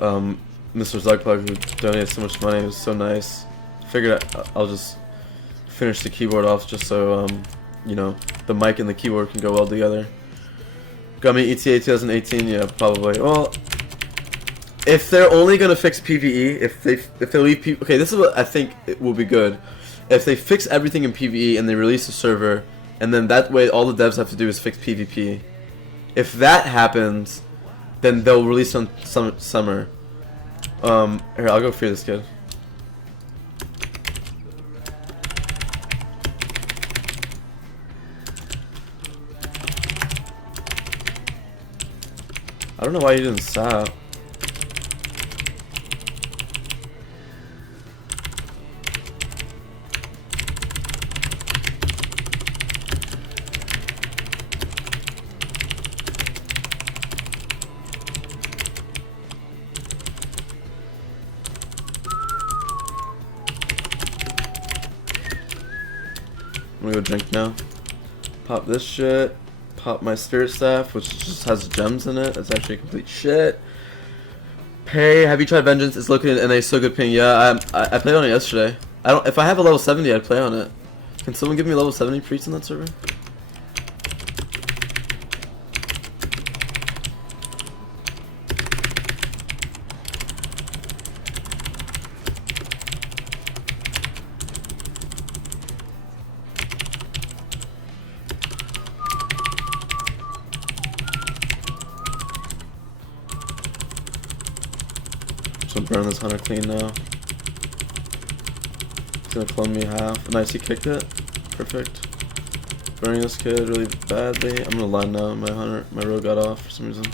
MrZugPug, who donated so much money, was so nice. I figured I'll just finish the keyboard off just so, you know, the mic and the keyboard can go well together. Gummy ETA 2018, yeah, probably. Well, if they're only gonna fix PvE, if they leave PvE, okay, this is what I think it will be good. If they fix everything in PvE and they release a server, and then that way all the devs have to do is fix PvP. If that happens, then they'll release on summer. Here, I'll go free this kid. I don't know why you didn't sap. I'm gonna go drink now. Pop this shit. Pop my spirit staff, which just has gems in it. That's actually complete shit. Pay. Have you tried Vengeance? It's looking in a so good ping. Yeah, I played on it yesterday. If I have a level 70, I'd play on it. Can someone give me a level 70 priest on that server? Burn this hunter clean now. He's gonna clone me half. Nice, he kicked it. Perfect. Burning this kid really badly. I'm gonna line now. My rogue got off for some reason.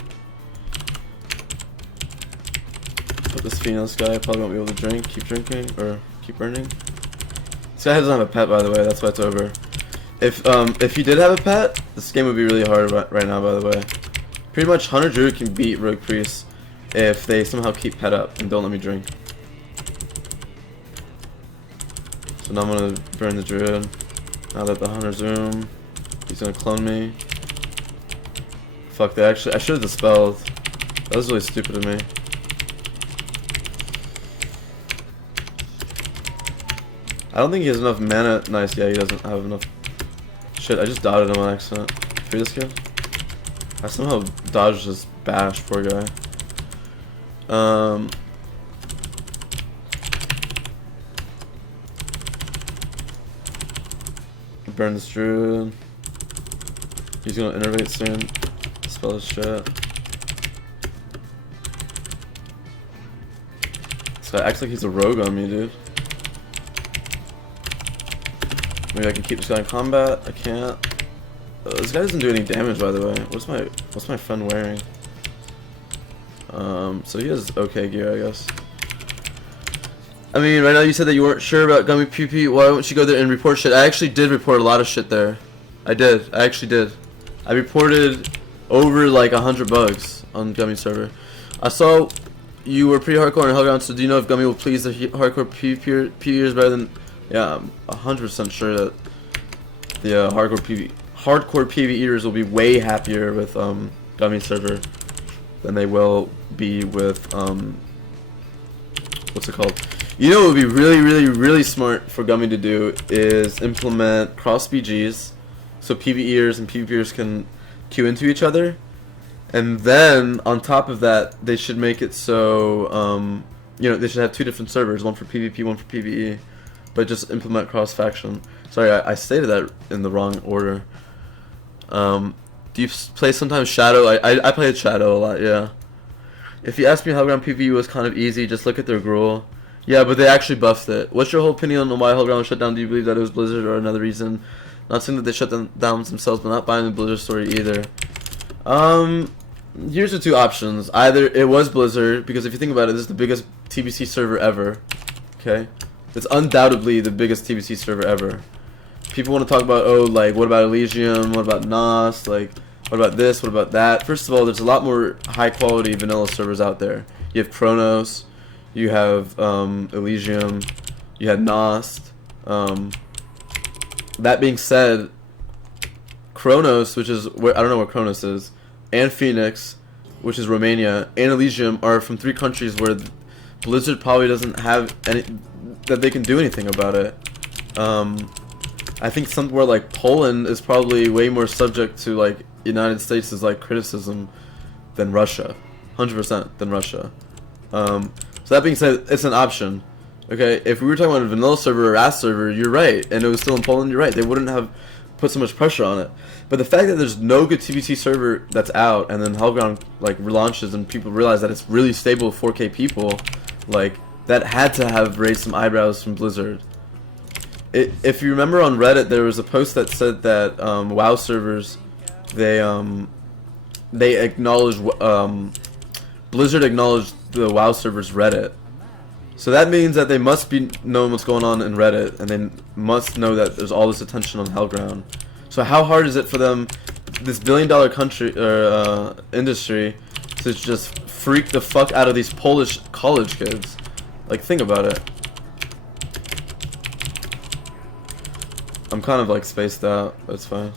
Put this feed on this guy. Probably won't be able to drink. Keep drinking or keep burning. This guy doesn't have a pet, by the way. That's why it's over. If you did have a pet, this game would be really hard right now. By the way, pretty much Hunter Druid can beat Rogue Priest if they somehow keep pet up and don't let me drink. So now I'm gonna burn the druid. Now that the hunter's zoom, he's gonna clone me. Fuck, I should have dispelled. That was really stupid of me. I don't think he has enough mana. Nice, yeah, he doesn't have enough. Shit, I just dodged him on accident. Free this kid? I somehow dodged this bash, poor guy. Burn this druid. He's gonna innervate soon. Spell his shit. This guy acts like he's a rogue on me, dude. Maybe I can keep this guy in combat. I can't. This guy doesn't do any damage, by the way. What's my friend wearing? So he has okay gear, I guess. I mean, right now you said that you weren't sure about Gummy PP. Why don't you go there and report shit? I actually did report a lot of shit there. I actually did. I reported over like 100 bugs on Gummy server. I saw you were pretty hardcore in Hellground, so do you know if Gummy will please the hardcore PvPers better than... Yeah, I'm 100% sure that the hardcore PvEers will be way happier with Gummy server than they will be with what's it called? You know what would be really smart for Gummy to do is implement cross BGs so PvEers and PvPers can queue into each other, and then on top of that they should make it so you know, they should have 2 different servers, one for PvP, one for PvE, but just implement cross faction. Sorry, I stated that in the wrong order. Do you play sometimes Shadow? I played Shadow a lot, yeah. If you ask me how Hellground PvE was kind of easy, just look at their gruel. Yeah, but they actually buffed it. What's your whole opinion on why Hellground was shut down? Do you believe that it was Blizzard or another reason? Not saying that they shut them down themselves, but not buying the Blizzard story either. Here's the 2 options. Either it was Blizzard, because if you think about it, this is the biggest TBC server ever. Okay? It's undoubtedly the biggest TBC server ever. People want to talk about, oh, like, what about Elysium? What about Naxx? Like, what about this? What about that? First of all, there's a lot more high-quality vanilla servers out there. You have Chronos, you have Elysium, you had Naxx. That being said, Chronos, which is where I don't know what Chronos is, and Phoenix, which is Romania, and Elysium are from 3 countries where Blizzard probably doesn't have any that they can do anything about it. I think somewhere like Poland is probably way more subject to like United States' like criticism than Russia, 100% than Russia. So that being said, it's an option. Okay, if we were talking about a vanilla server or ass server, you're right, and it was still in Poland, you're right. They wouldn't have put so much pressure on it. But the fact that there's no good TBC server that's out, and then Hellground like relaunches, and people realize that it's really stable with 4K people, like that had to have raised some eyebrows from Blizzard. If you remember on Reddit, there was a post that said that WoW servers, they acknowledged Blizzard acknowledged the WoW servers Reddit. So that means that they must be knowing what's going on in Reddit, and they must know that there's all this attention on Hellground. So how hard is it for them, this billion-dollar country or industry, to just freak the fuck out of these Polish college kids? Like, think about it. I'm kind of like spaced out, but it's fine.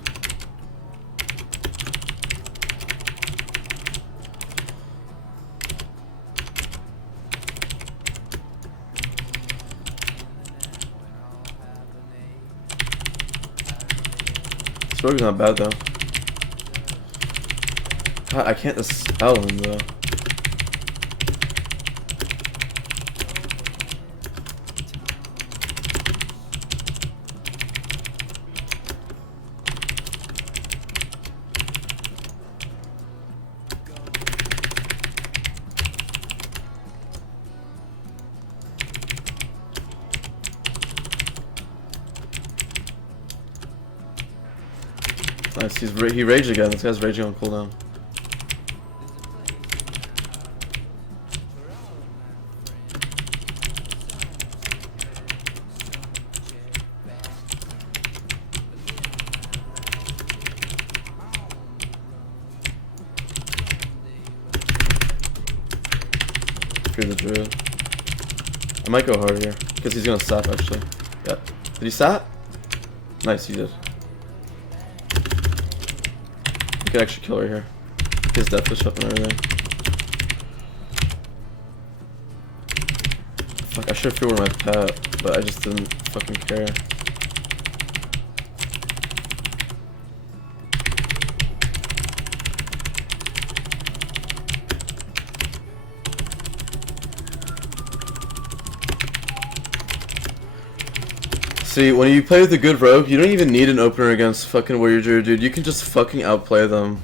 This rogue's not bad though. God, I can't dispel him though. Nice, he raged again. This guy's raging on cooldown. Screw the druid. I might go hard here because he's gonna sap actually. Yeah. Did he sap? Nice, he did. You could actually kill her here. His death wish up and everything. Fuck, I should have threw her my pet, but I just didn't fucking care. See, when you play with a good rogue, you don't even need an opener against fucking warrior druid, dude. You can just fucking outplay them.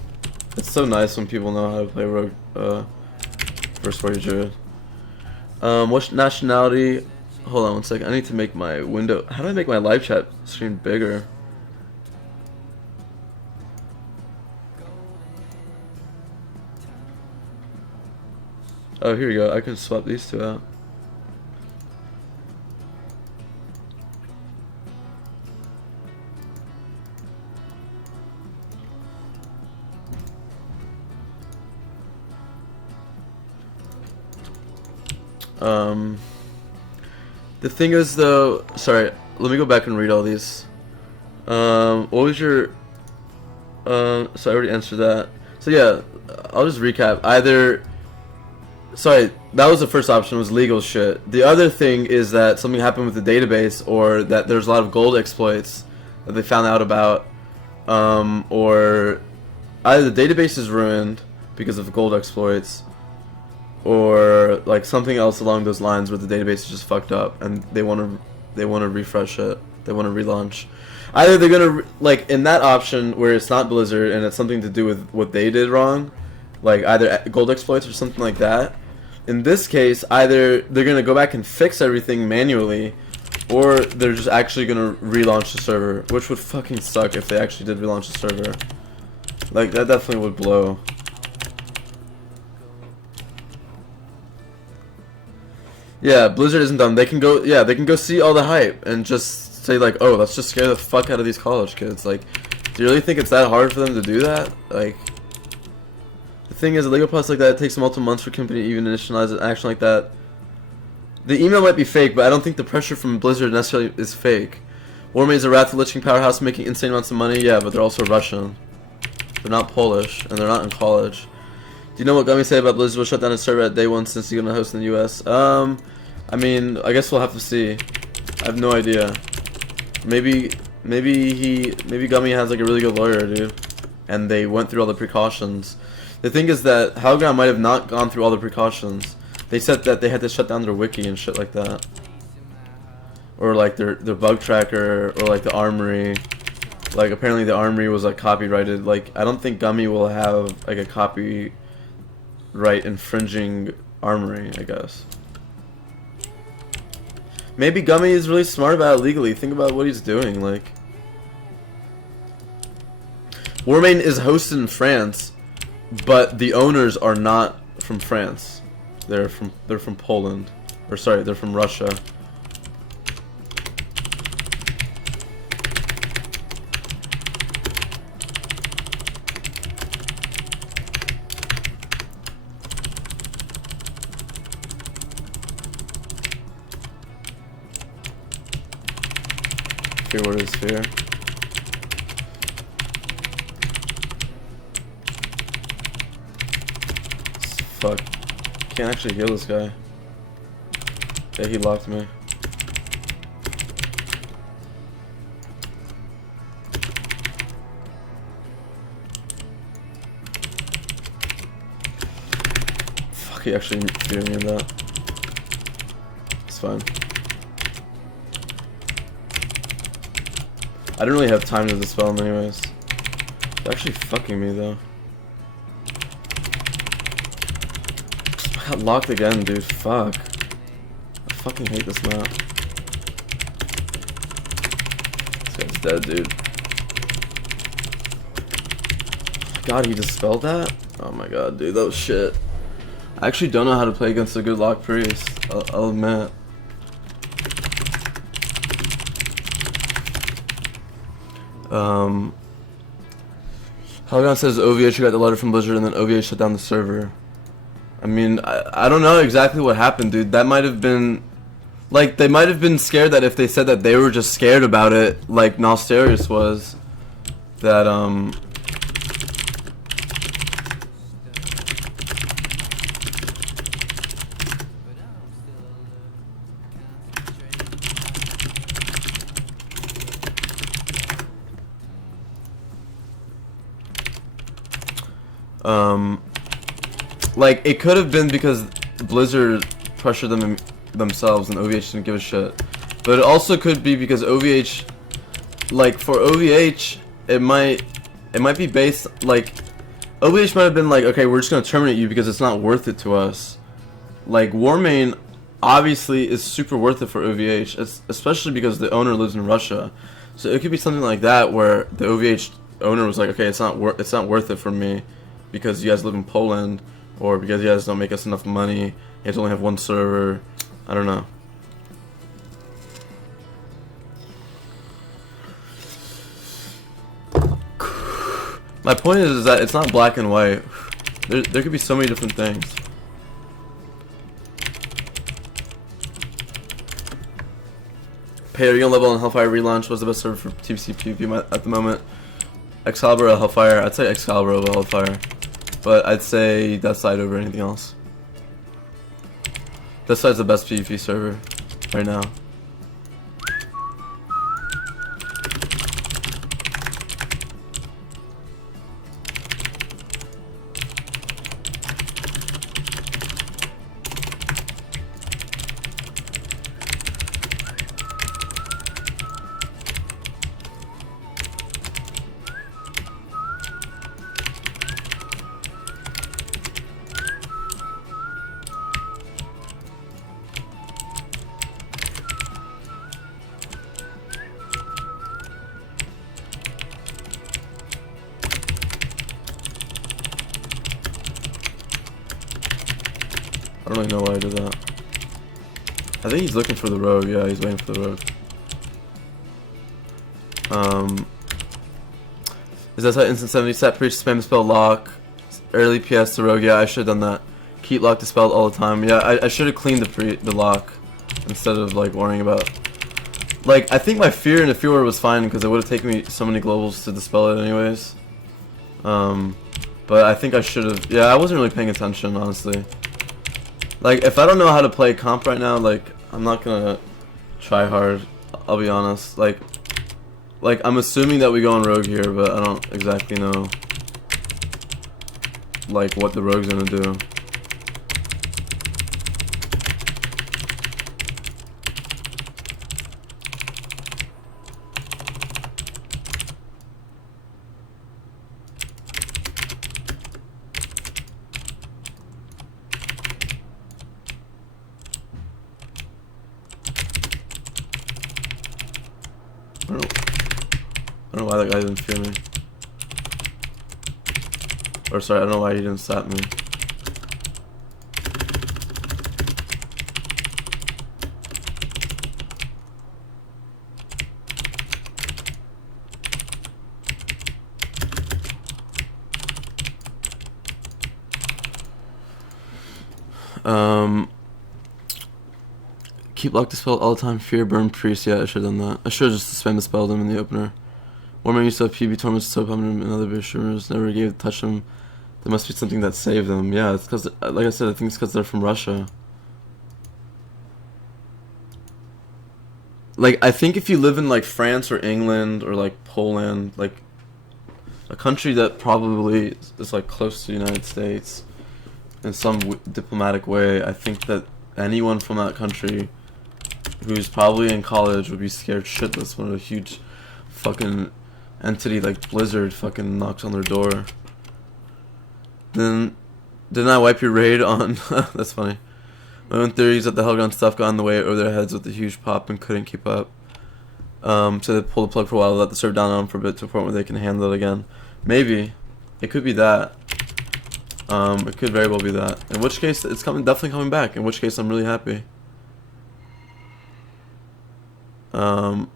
It's so nice when people know how to play rogue versus warrior druid. What nationality? Hold on one second. I need to make my window. How do I make my live chat screen bigger? Oh, here we go. I can swap these two out. The thing is though, sorry, let me go back and read all these. What was your, so I already answered that. So yeah, I'll just recap. Either, sorry, that was the first option, was legal shit. The other thing is that something happened with the database, or that there's a lot of gold exploits that they found out about, or either the database is ruined because of gold exploits, or like something else along those lines where the database is just fucked up and they want to refresh it. They want to relaunch. Either they're gonna like in that option where it's not Blizzard and it's something to do with what they did wrong, like either gold exploits or something like that. In this case, either they're gonna go back and fix everything manually, or they're just actually gonna relaunch the server, which would fucking suck if they actually did relaunch the server. Like that definitely would blow. Yeah, Blizzard isn't dumb. They can go, yeah, they can go see all the hype and just say like, oh, let's just scare the fuck out of these college kids. Like, do you really think it's that hard for them to do that? Like, the thing is, a legal process like that, it takes multiple months for a company to even initialize an action like that. The email might be fake, but I don't think the pressure from Blizzard necessarily is fake. Warmate is a wrath-lich powerhouse making insane amounts of money, yeah, but they're also Russian. They're not Polish, and they're not in college. Do you know what Gummy said about Blizzard will shut down its server at day one since you're gonna host in the US? I mean, I guess we'll have to see. I have no idea. Maybe Gummy has like a really good lawyer, dude, and they went through all the precautions. The thing is that Hellground might have not gone through all the precautions. They said that they had to shut down their wiki and shit like that, or like their bug tracker, or like the armory. Like apparently the armory was like copyrighted. Like I don't think Gummy will have like a copyright infringing armory, I guess. Maybe Gummy is really smart about it legally. Think about what he's doing. Like, Warmane is hosted in France, but the owners are not from France. They're from Poland, or sorry, they're from Russia. Fear, what is fear? Fuck. Can't actually heal this guy. Yeah, he locked me. Fuck, he actually threw me in that. It's fine. I didn't really have time to dispel him anyways. It's actually fucking me though. I got locked again, dude. Fuck. I fucking hate this map. This guy's dead, dude. God, he dispelled that? Oh my god, dude, that was shit. I actually don't know how to play against a good locked priest. I'll admit. Hellground says OVH got the letter from Blizzard and then OVH shut down the server. I mean, I don't know exactly what happened, dude. That might have been, like, they might have been scared that if they said that they were just scared about it, like Nostarius was, that, like, it could have been because Blizzard pressured them themselves and OVH didn't give a shit. But it also could be because OVH, like, for OVH, it might be based, like, OVH might have been like, okay, we're just gonna terminate you because it's not worth it to us. Like, Warmane obviously is super worth it for OVH, especially because the owner lives in Russia. So it could be something like that where the OVH owner was like, okay, it's not worth it for me because you guys live in Poland, or because you guys don't make us enough money, you guys only have one server. I don't know. My point is that it's not black and white. There could be so many different things. Pay, are you gonna level on Hellfire relaunch? What's the best server for TBC PvP at the moment? Excalibur or Hellfire? I'd say Excalibur over Hellfire. but I'd say Deathside over anything else. Deathside's the best PvP server right now. I don't really know why I did that. I think he's looking for the rogue. Yeah, he's waiting for the rogue. Is that instant 70 set priest spam spell lock? Early PS to rogue. Yeah, I should have done that. Keep lock dispelled all the time. Yeah, I should have cleaned the lock instead of like worrying about. Like, I think my fear in the fear word was fine because it would have taken me so many globals to dispel it anyways. But I think I should have. Yeah, I wasn't really paying attention, honestly. Like, if I don't know how to play comp right now, like, I'm not gonna try hard. I'll be honest. Like I'm assuming that we go on rogue here, but I don't exactly know, like, what the rogue's gonna do. I don't know why that guy didn't fear me. Or sorry, I don't know why he didn't slap me. Keep lock dispelled all the time. Fear burn priest. Yeah, I should have done that. I should have just spam dispelled him in the opener. Warman used to have PB tournaments, so pumping him and other streamers never gave touch him. There must be something that saved them. Yeah, it's because, like I said, I think it's because they're from Russia. Like, I think if you live in like France or England or like Poland, like a country that probably is like close to the United States in some diplomatic way, I think that anyone from that country who's probably in college would be scared shitless when a huge fucking entity like Blizzard fucking knocks on their door. Then didn't I wipe your raid on? That's funny. My own theory is that the Hellground stuff got in the way over their heads with the huge pop and couldn't keep up. So they pulled the plug for a while, let the serve down on them for a bit to a point where they can handle it again. Maybe. It could be that. It could very well be that. In which case, it's definitely coming back. In which case, I'm really happy. And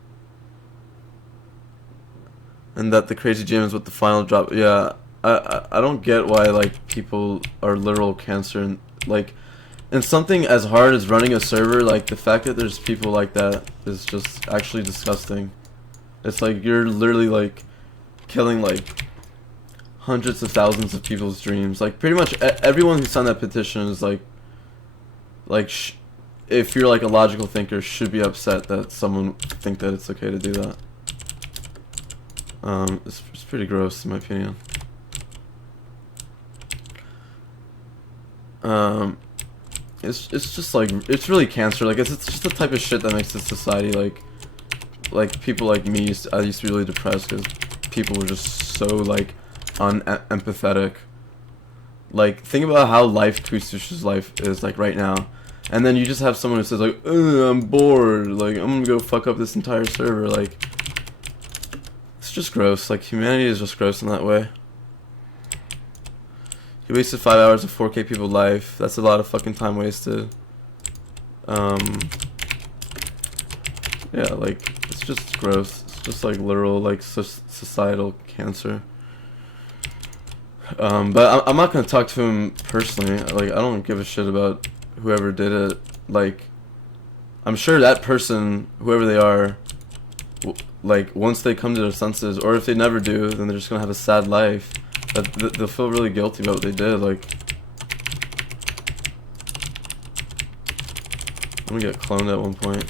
that the crazy gym is with the final drop. Yeah, I don't get why like people are literal cancer and like, and something as hard as running a server, like the fact that there's people like that is just actually disgusting. It's like you're literally like killing like hundreds of thousands of people's dreams. Like pretty much everyone who signed that petition is like if you're like a logical thinker, should be upset that someone think that it's okay to do that. It's pretty gross in my opinion. It's just like, it's really cancer. Like it's just the type of shit that makes this society like people like me I used to be really depressed because people were just so like unempathetic. Like think about how life Twistish's life is like right now, and then you just have someone who says like, I'm bored, like I'm gonna go fuck up this entire server. Like it's just gross. Like humanity is just gross in that way. He wasted 5 hours of 4K people's life. That's a lot of fucking time wasted. Yeah, like it's just gross. It's just like literal like societal cancer. But I'm not gonna talk to him personally. Like I don't give a shit about whoever did it. Like I'm sure that person, whoever they are, like once they come to their senses, or if they never do, then they're just gonna have a sad life. They'll feel really guilty about what they did. Like, I'm gonna get cloned at one point.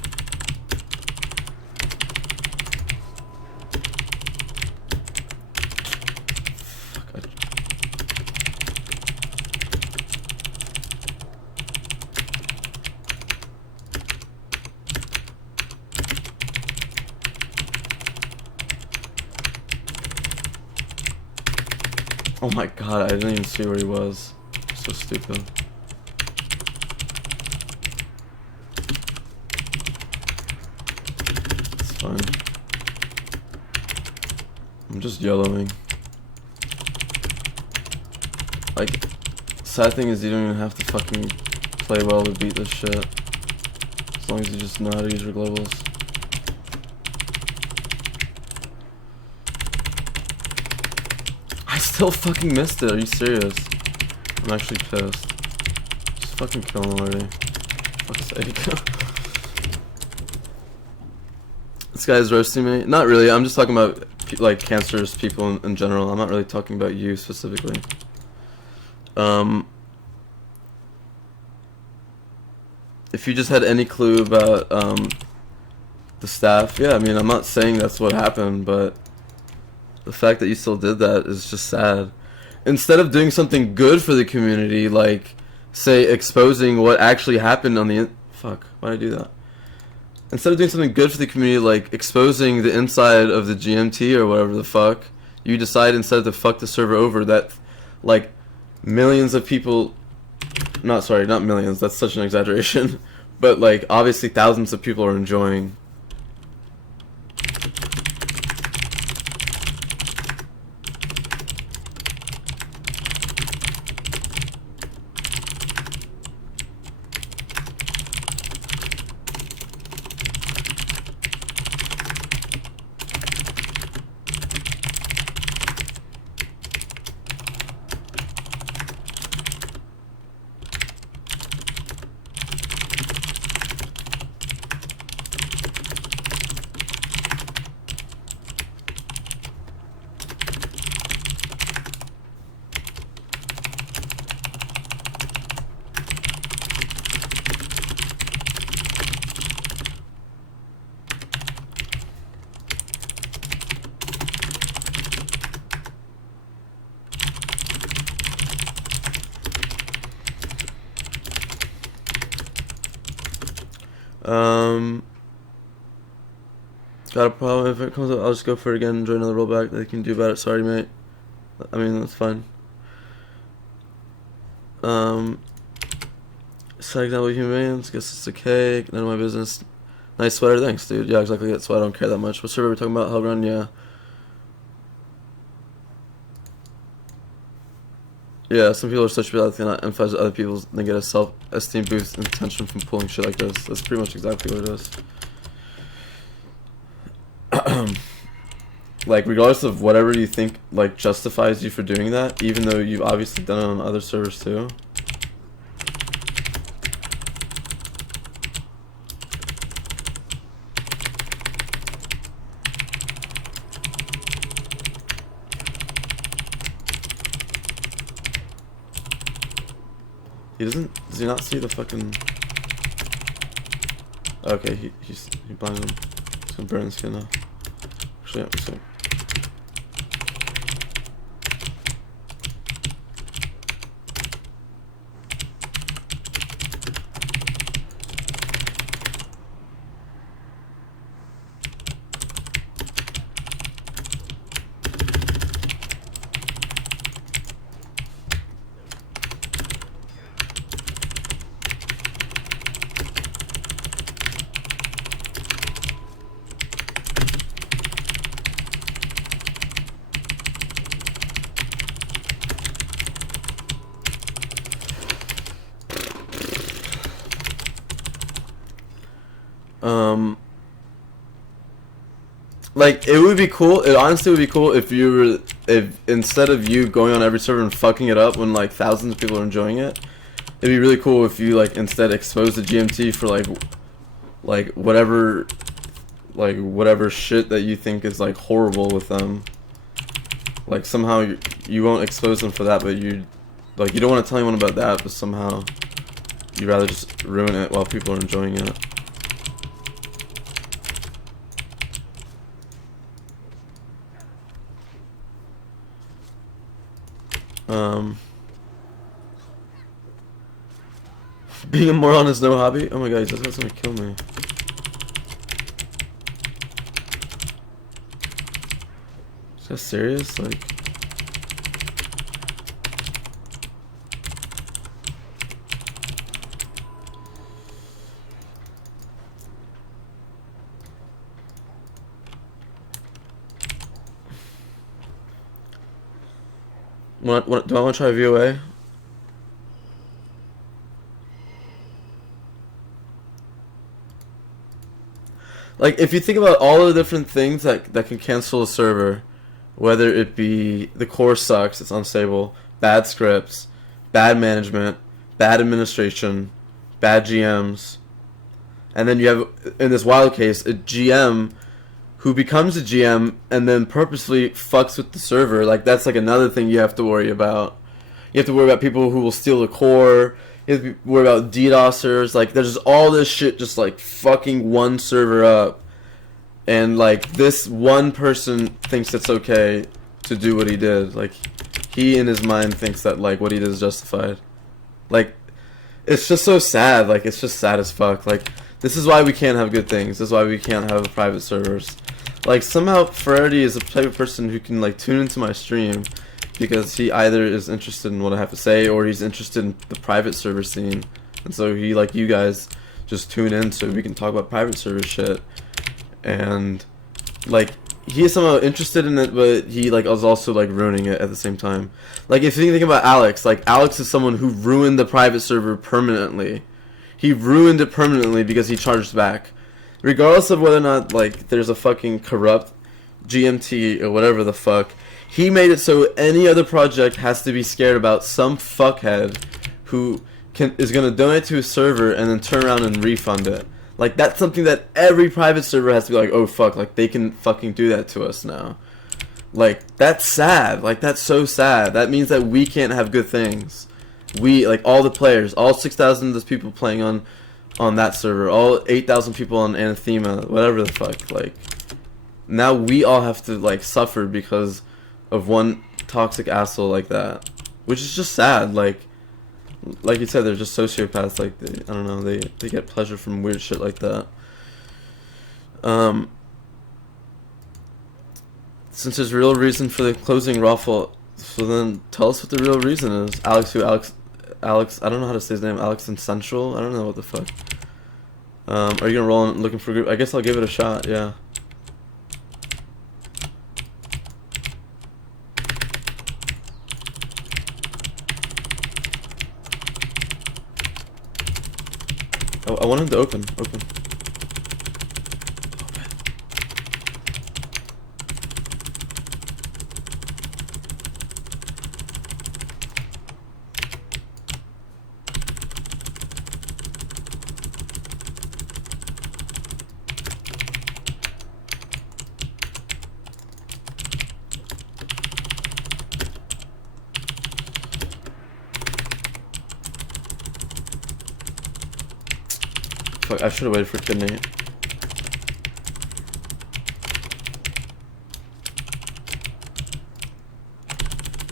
Oh my god, I didn't even see where he was. So stupid. It's fine. I'm just yellowing. Like, sad thing is you don't even have to fucking play well to beat this shit. As long as you just know how to use your globals. I still fucking missed it, are you serious? I'm actually pissed. Just fucking kill him already. Fuck's sake. This guy's roasting me? Not really, I'm just talking about like cancerous people in general. I'm not really talking about you specifically. If you just had any clue about the staff, yeah, I mean, I'm not saying that's what happened, but the fact that you still did that is just sad. Instead of doing something good for the community, like, say, exposing what actually happened on the fuck, why did I do that? Instead of doing something good for the community, like exposing the inside of the GMT or whatever the fuck, you decide instead to fuck the server over that, like, millions of people, not millions, that's such an exaggeration, but like, obviously thousands of people are enjoying. Got a problem. If it comes up, I'll just go for it again and join another rollback. They can do about it. Sorry, mate. I mean, that's fine. Side example of humans. Guess it's okay. None of my business. Nice sweater. Thanks, dude. Yeah, exactly. That's why I don't care that much. What server are we talking about? Hellrun? Yeah. Yeah, some people are such bad that they not emphasize other people's and they get a self-esteem boost and tension from pulling shit like this. That's pretty much exactly what it is. Like, regardless of whatever you think, like, justifies you for doing that, even though you've obviously done it on other servers too. Does he not see the fucking... Okay, he blinded him. He's gonna burn his skin now. Actually, yeah, so. Like, it would be cool, it honestly would be cool if you were, if instead of you going on every server and fucking it up when like thousands of people are enjoying it, it'd be really cool if you like instead expose the GMT for like whatever shit that you think is like horrible with them. Like somehow you won't expose them for that, but you don't want to tell anyone about that, but somehow you'd rather just ruin it while people are enjoying it. Being a moron is no hobby? Oh my god, this guy's gonna kill me. Is that serious? Like... do I want to try VOA? Like, if you think about all the different things that can cancel a server, whether it be the core sucks, it's unstable, bad scripts, bad management, bad administration, bad GMs, and then you have, in this wild case, a GM who becomes a GM and then purposely fucks with the server. Like, that's like another thing you have to worry about. You have to worry about people who will steal the core. You have to worry about DDoSers. Like, there's just all this shit just like fucking one server up. And like, this one person thinks it's okay to do what he did. Like, he in his mind thinks that like what he did is justified. Like, it's just so sad. Like, it's just sad as fuck. Like, this is why we can't have good things. This is why we can't have private servers. Like, somehow Ferretti is the type of person who can like tune into my stream because he either is interested in what I have to say or he's interested in the private server scene. And so he, like you guys, just tune in so we can talk about private server shit. And like, he is somehow interested in it, but he like is also like ruining it at the same time. Like, if you think about Alex, like Alex is someone who ruined the private server permanently. He ruined it permanently because he charged back. Regardless of whether or not like there's a fucking corrupt GMT or whatever the fuck, he made it so any other project has to be scared about some fuckhead who is gonna donate to a server and then turn around and refund it. Like, that's something that every private server has to be like, oh fuck, like they can fucking do that to us now. Like, that's sad. Like, that's so sad. That means that we can't have good things. We, like, all the players, all 6,000 of those people playing on that server, all 8,000 people on Anathema, whatever the fuck, like, now we all have to like suffer because of one toxic asshole like that, which is just sad. Like you said, they're just sociopaths. Like, I don't know, they get pleasure from weird shit like that. Since there's real reason for the closing raffle, so then tell us what the real reason is. Alex, I don't know how to say his name. Alex and Central? I don't know what the fuck. Are you gonna roll in looking for a group? I guess I'll give it a shot, yeah. Oh, I want him to open. Fuck, I should have waited for Kidney.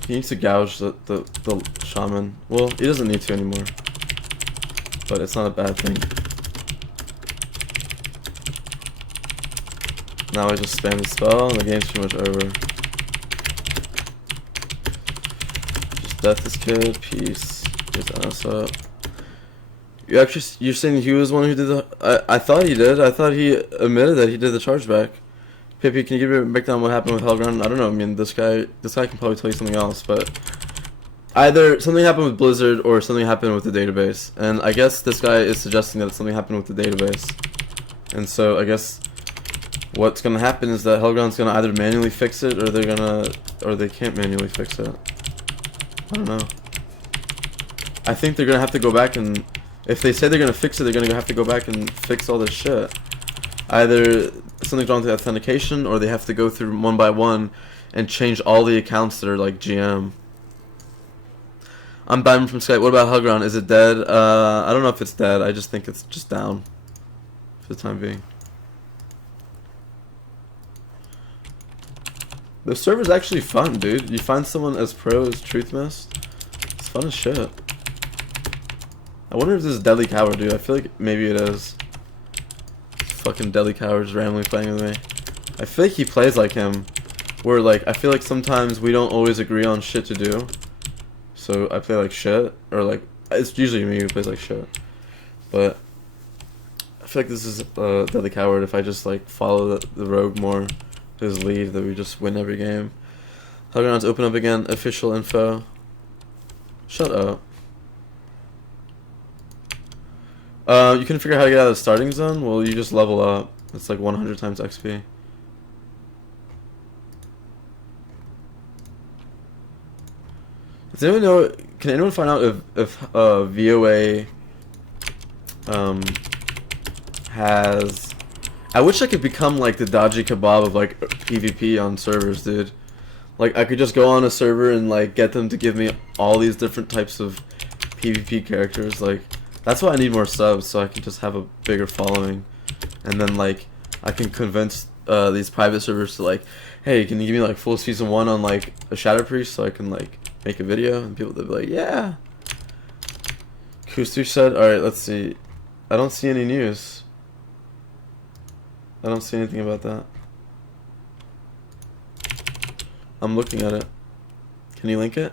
He needs to gouge the shaman. Well, he doesn't need to anymore. But it's not a bad thing. Now I just spam the spell and the game's pretty much over. Just death this kid, peace. Get the ass up. You're saying he was the one who did the... I thought he did. I thought he admitted that he did the chargeback. Pippi, can you give me a breakdown what happened with Hellground? I don't know. I mean, this guy can probably tell you something else, but either something happened with Blizzard or something happened with the database. And I guess this guy is suggesting that something happened with the database. And so I guess what's gonna happen is that Hellground's gonna either manually fix it or they can't manually fix it. I don't know. I think they're gonna have to go back and... If they say they're gonna fix it, they're gonna have to go back and fix all this shit. Either something's wrong with the authentication, or they have to go through one by one and change all the accounts that are like GM. I'm Paymon from Skype. What about Hugron? Is it dead? I don't know if it's dead. I just think it's just down for the time being. The server's actually fun, dude. You find someone as pro as Truth Mist, it's fun as shit. I wonder if this is Deadly Coward, dude. I feel like maybe it is. Fucking Deadly Coward's randomly playing with me. I feel like he plays like him. Where, like, I feel like sometimes we don't always agree on shit to do. So I play like shit. Or, like, it's usually me who plays like shit. But I feel like this is Deadly Coward. If I just, like, follow the rogue more to his lead, that we just win every game. Hugron's open up again. Official info. Shut up. You can figure out how to get out of the starting zone? Well, you just level up. It's like 100 times XP. Does anyone know, can anyone find out if VOA has... I wish I could become like the dodgy kebab of like PvP on servers, dude. Like I could just go on a server and like get them to give me all these different types of PvP characters. Like that's why I need more subs, so I can just have a bigger following. And then like I can convince these private servers to like, hey, can you give me like full season 1 on like a Shadow Priest so I can like make a video, and people they'll be like, yeah. Kustu said, alright, let's see. I don't see any news. I don't see anything about that. I'm looking at it. Can you link it?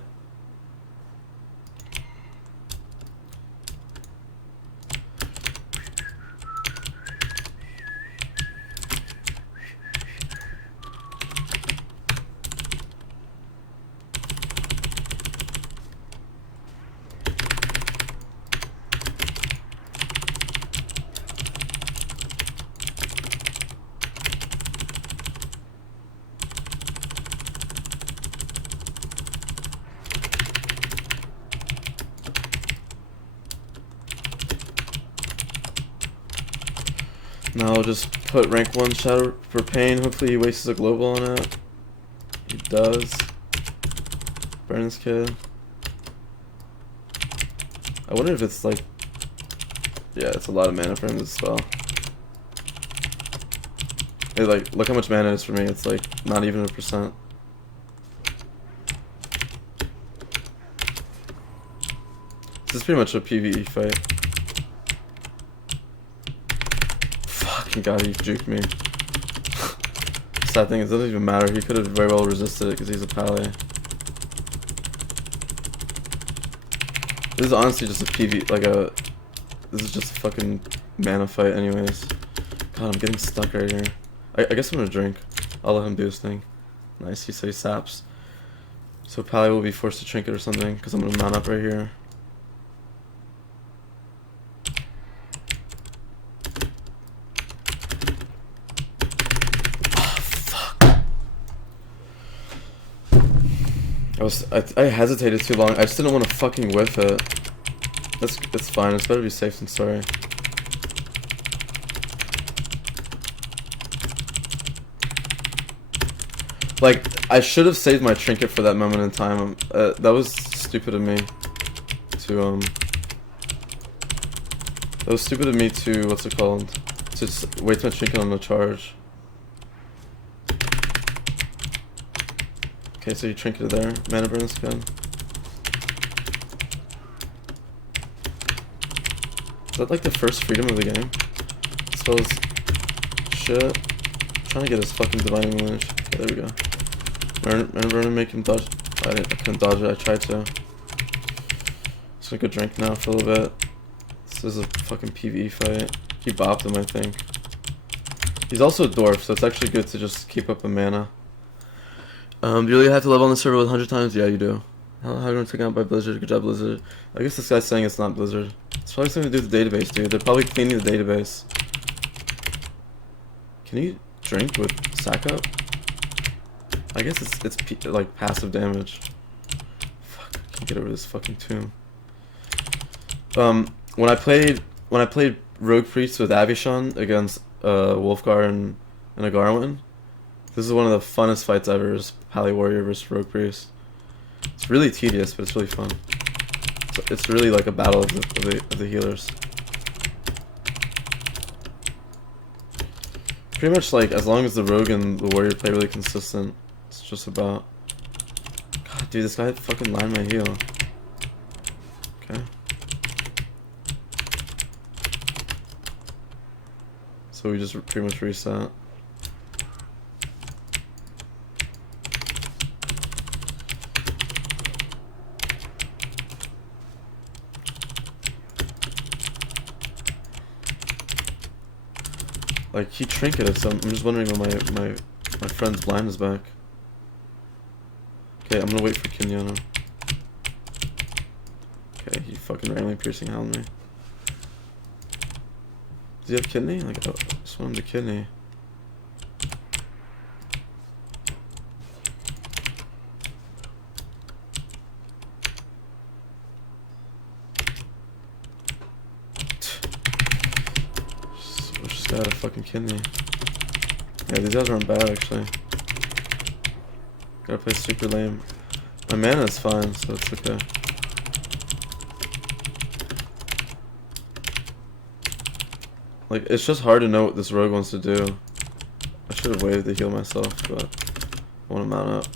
No, I'll just put rank 1 Shadow for Pain. Hopefully he wastes a global on it. He does. Burn this kid. I wonder if it's like... Yeah, it's a lot of mana for him to spell. Hey, like, look how much mana it is for me. It's like not even 1%. This is pretty much a PvE fight. Fucking god, he juked me. Sad thing is, it doesn't even matter. He could have very well resisted it because he's a pally. This is honestly just a PvE, like a... This is just a fucking mana fight anyways. God, I'm getting stuck right here. I guess I'm gonna drink. I'll let him do his thing. Nice, he says saps. So Pally will be forced to trinket or something because I'm gonna mount up right here. I hesitated too long. I just didn't want to fucking whiff it. It's fine. It's better be safe than sorry. Like I should have saved my trinket for that moment in time. That was stupid of me. That was stupid of me to what's it called? To just wait my trinket on the charge. Okay, so you trinketed there. Mana burn is good. Is that like the first freedom of the game? Spells shit. I'm trying to get his fucking divining lineage. Okay, there we go. Mana burn make him dodge. I couldn't dodge it, I tried to. Just gonna go drink now for a little bit. This is a fucking PvE fight. He bopped him, I think. He's also a dwarf, so it's actually good to just keep up the mana. Do you really have to level on the server with 100 times? Yeah, you do. How are you taken out by Blizzard? Good job, Blizzard. I guess this guy's saying it's not Blizzard. It's probably something to do with the database, dude. They're probably cleaning the database. Can you drink with sack up? I guess it's like passive damage. Fuck, I can't get over this fucking tomb. When I played Rogue Priest with Avishon against Wolfgar and Agarwin, This is one of the funnest fights ever, is Pally Warrior versus Rogue Priest. It's really tedious, but it's really fun. It's really like a battle of the healers. Pretty much like, as long as the Rogue and the Warrior play really consistent, it's just about... God, dude, this guy fucking lined my heal. Okay. So we just pretty much reset. Like, he trinketed, so I'm just wondering when my friend's blind is back. Okay, I'm gonna wait for Kinyana. Okay, he fucking randomly piercing held me. Does he have kidney? Like, I just want him to kidney. Got a fucking kidney. Yeah, these guys aren't bad actually. Gotta play super lame. My mana is fine, so it's okay. Like, it's just hard to know what this rogue wants to do. I should have waited to heal myself, but I want to mount up.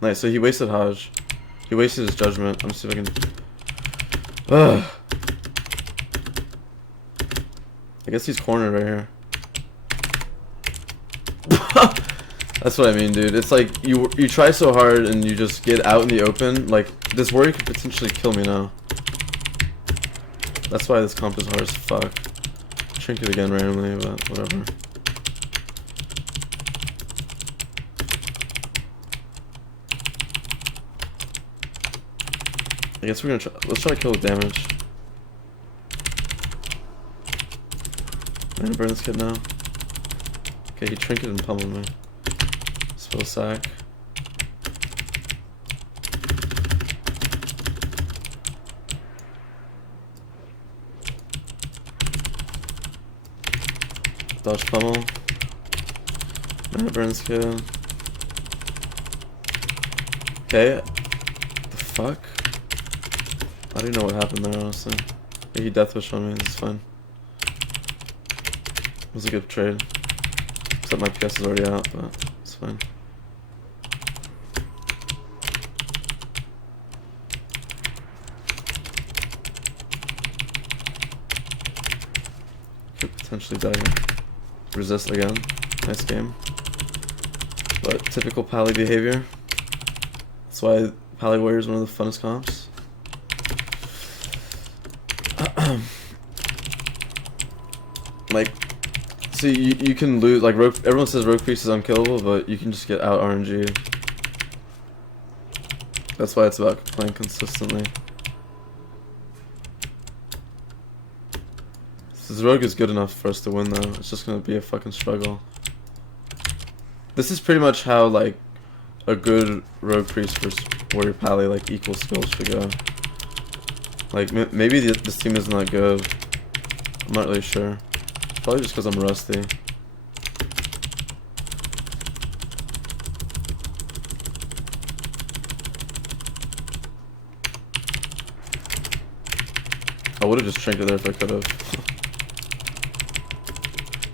Nice, so he wasted Hajj. He wasted his judgment. I'm gonna see if I can... Ugh. I guess he's cornered right here. That's what I mean, dude. It's like you try so hard and you just get out in the open. Like, this warrior could potentially kill me now. That's why this comp is hard as fuck. Trinket again randomly, but whatever. I guess we're gonna try. Let's try to kill with damage. I'm gonna burn this kid now. Okay, he trinketed and pummeled me. Spill sack. Dodge pummel. Mana burn this kid. Okay. The fuck? I don't know what happened there, honestly. Yeah, he death wish on me, it's fine. It was a good trade. Except my PS is already out, but it's fine. Could potentially die here. Resist again. Nice game. But typical Pally behavior. That's why Pally Warrior is one of the funnest comps. Like, so you can lose, like, everyone says Rogue Priest is unkillable, but you can just get out RNG. That's why it's about playing consistently. This Rogue is good enough for us to win, though. It's just gonna be a fucking struggle. This is pretty much how, like, a good Rogue Priest versus Warrior Pally, like, equal skills should go. Like, maybe this team isn't that good. I'm not really sure. Probably just because I'm rusty. I would have just trinketed there if I could have.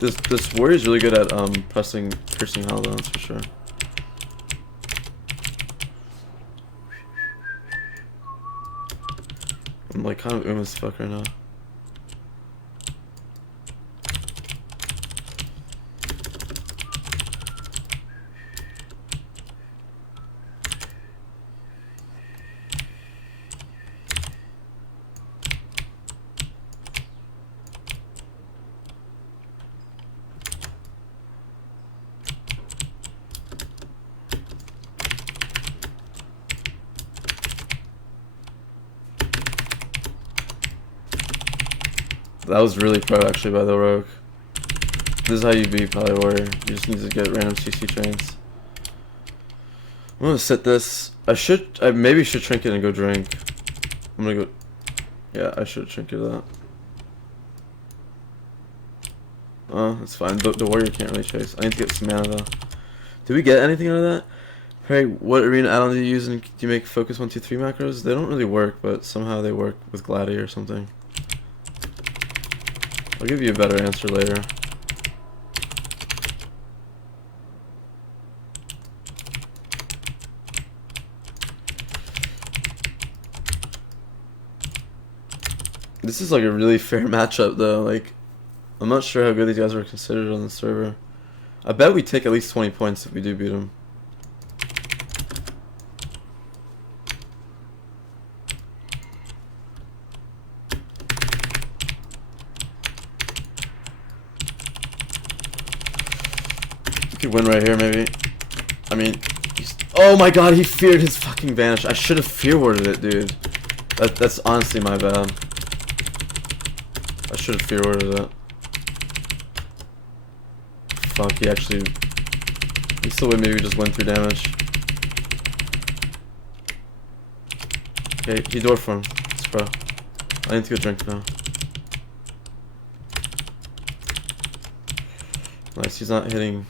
This warrior's really good at piercing howldowns for sure. I'm like kind of as fuck right now. That was really pro actually by the rogue. This is how you beat Pally Warrior. You just need to get random CC trains. I'm gonna sit this. I maybe should trinket and go drink. I'm gonna go. Yeah, I should trinket that. Oh, that's fine. The warrior can't really chase. I need to get some mana though. Did we get anything out of that? Hey, what arena add-on do you use and do you make focus 1, 2, 3 macros? They don't really work, but somehow they work with Gladi or something. I'll give you a better answer later. This is like a really fair matchup though, like I'm not sure how good these guys are considered on the server. I bet we take at least 20 points if we do beat them. We could win right here maybe. I mean, oh my god, he feared his fucking vanish. I should have fear warded it, dude. That's honestly my bad. I should have fear warded it. Fuck, he actually... He still would maybe just went through damage. Okay, he dwarf for him. It's bro. I need to go drink now. Nice, he's not hitting...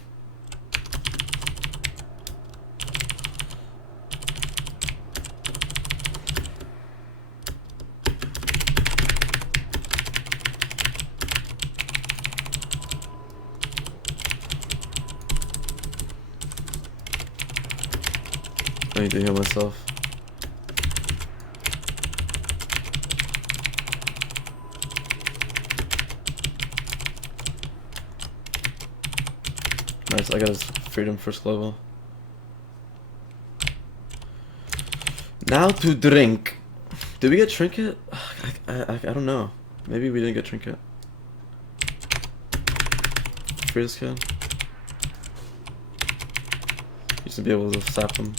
I need to heal myself. Nice, I got his freedom first level. Now to drink. Did we get trinket? I don't know. Maybe we didn't get trinket. Free this kid. Used to be able to sap him.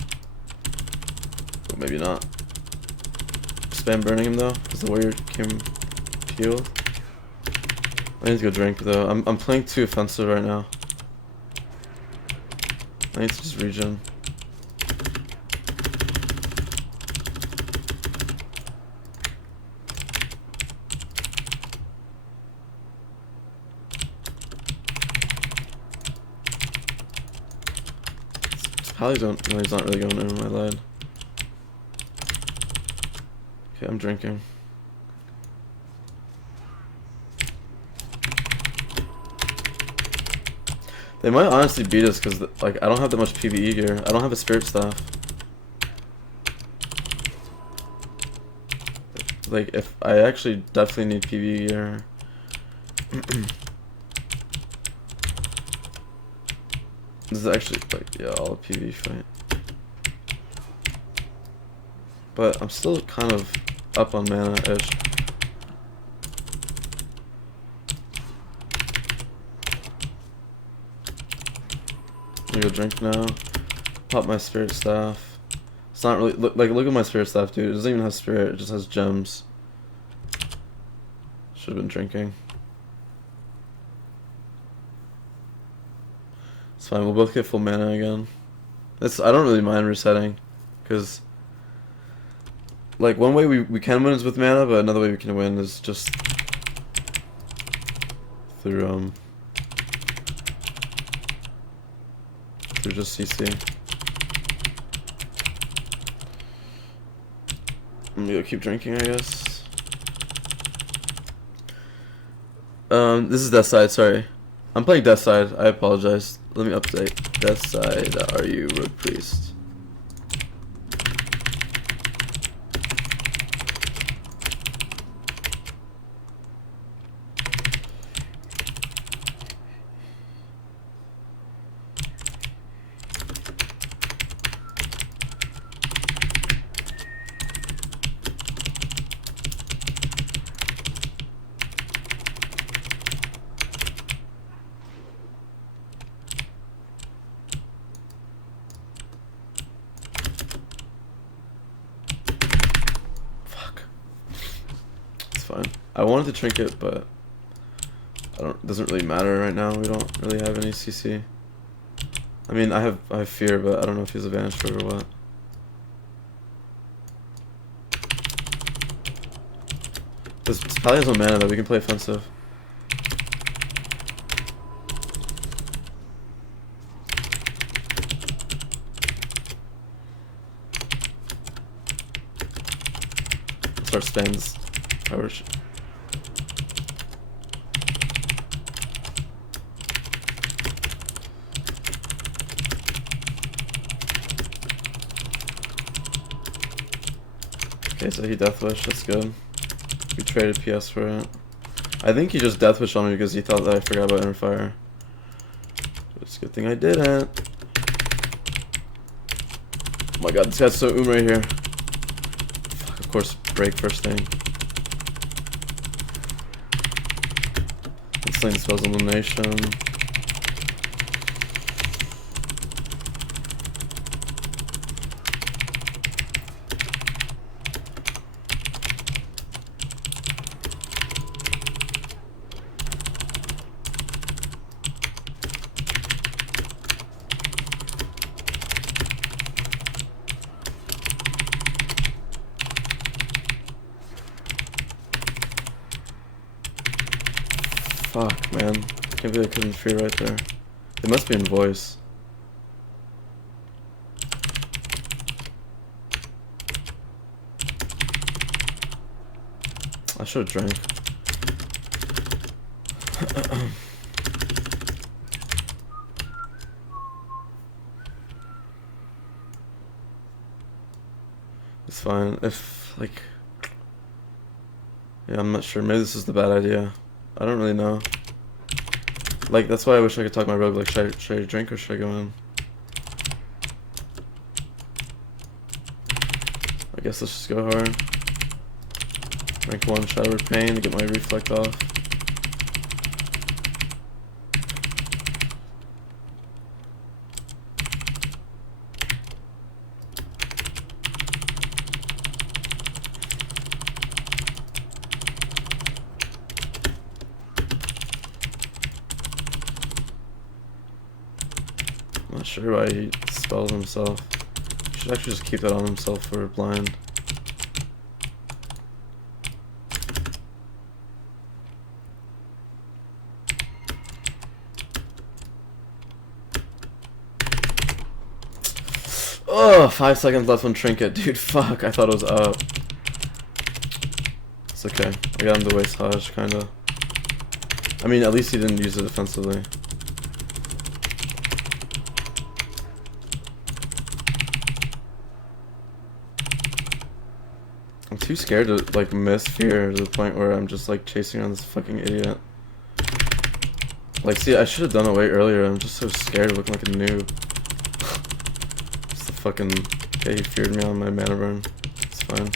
But maybe not. Spam burning him though, because the warrior came healed. I need to go drink though. I'm playing too offensive right now. I need to just regen. Pally's don't. No, he's not really going in. I lied. Okay, I'm drinking. They might honestly beat us because, like, I don't have that much PvE gear. I don't have a spirit staff. Like, if I actually definitely need PvE gear. This is actually, like, yeah, all a PvE fight. But I'm still kind of up on mana-ish. I'm gonna go drink now. Pop my spirit staff. It's not really, look at my spirit staff, dude. It doesn't even have spirit, it just has gems. Should have been drinking. It's fine, we'll both get full mana again. I don't really mind resetting, because like one way we can win is with mana, but another way we can win is just through just CC. I'm gonna go keep drinking, I guess. This is Death Side, sorry. I'm playing Death Side, I apologize. Let me update. Death Side, are you Rogue Priest? Fine. I wanted to trinket, but it doesn't really matter right now. We don't really have any CC. I mean, I have fear, but I don't know if he's a vanish for or what. This Pally has no mana though. We can play offensive. start spamming this power shit. Okay, so he deathwish, that's good. We traded PS for it. I think he just deathwished on me because he thought that I forgot about Interfire. It's a good thing I didn't. Oh my god, this guy's so right here. Fuck, of course, break first thing. Insane spells elimination. Fuck, man. Can't believe I couldn't fear right there. It must be in voice. I should have drank. It's fine. If, like... Yeah, I'm not sure. Maybe this is the bad idea. I don't really know. Like, that's why I wish I could talk my rogue. Like, should I drink or should I go in? I guess let's just go hard. Rank 1 Shower Pain to get my reflect off. I'm not sure why he spells himself. He should actually just keep that on himself for blind. Oh, 5 seconds left on Trinket. Dude, fuck. I thought it was up. It's okay. I got him to waste Hodge, kinda. I mean, at least he didn't use it defensively. I'm too scared to, like, miss fear to the point where I'm just, like, chasing around this fucking idiot. Like, see, I should have done it way earlier. I'm just so scared of looking like a noob. Just the fucking... Okay, he feared me on my mana burn. It's fine.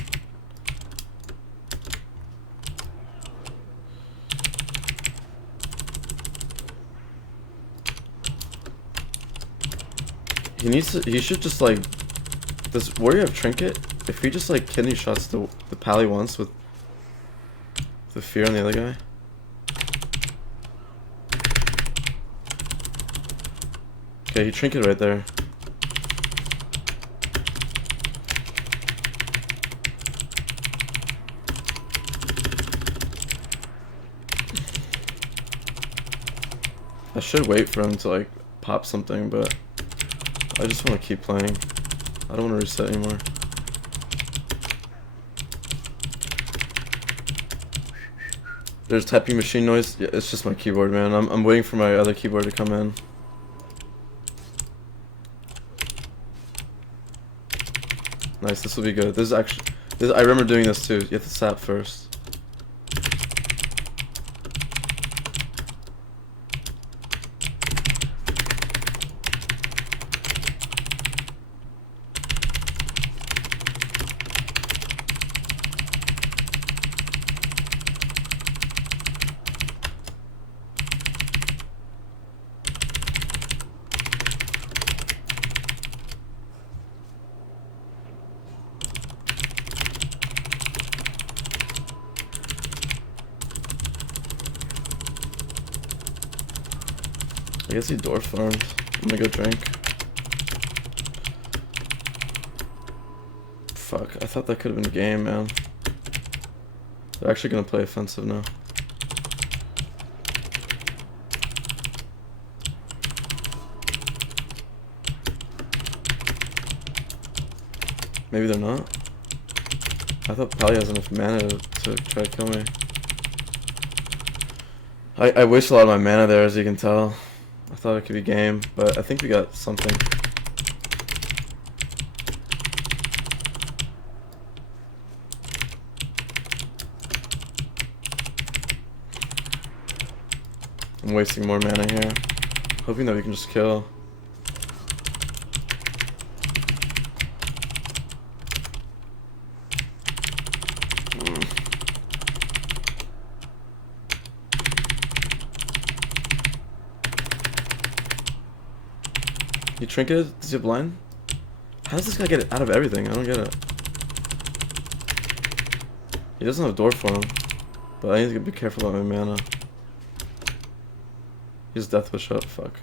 He needs to... He should just, like... Does Warrior have Trinket? If he just, like, kidney shots the pally once with the fear on the other guy. Okay, he Trinket right there. I should wait for him to, like, pop something, but I just want to keep playing. I don't want to reset anymore. There's typing machine noise. Yeah, it's just my keyboard, man. I'm waiting for my other keyboard to come in. Nice, this will be good. This is actually... I remember doing this too. You have to sap first. I guess he dwarf farmed. I'm gonna go drink. Fuck, I thought that could have been game, man. They're actually gonna play offensive now. Maybe they're not. I thought Pally has enough mana to try to kill me. I waste a lot of my mana there, as you can tell. I thought it could be game, but I think we got something. I'm wasting more mana here. Hoping that we can just kill. You trinketed? Does he have blind? How does this guy get it out of everything? I don't get it. He doesn't have door for him, but I need to be careful about my mana. He's death wish up, fuck.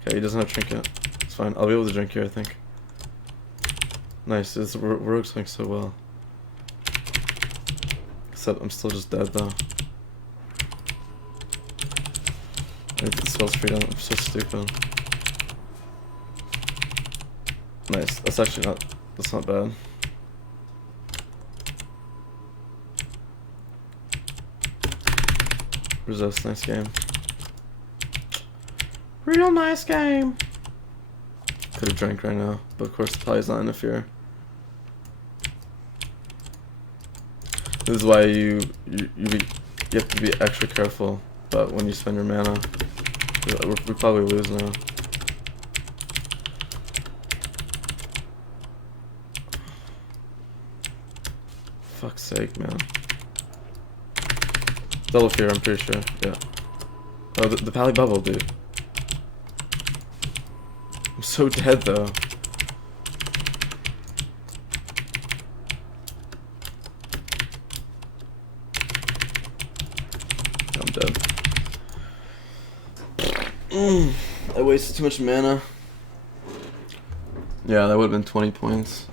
Okay, he doesn't have trinket. It's fine. I'll be able to drink here, I think. Nice, this rogue's going so well. Except I'm still just dead though. I need the spell's freedom. I'm so stupid. Nice. That's actually not. That's not bad. Resist. Nice game. Real nice game. Could have drank right now, but of course the Pally's not interfere. This is why you have to be extra careful about when you spend your mana. We probably lose now. Fuck's sake, man. Double fear, I'm pretty sure. Yeah. Oh, the Pally bubble, dude. I'm so dead, though. I'm dead. I wasted too much mana. Yeah, that would have been 20 points.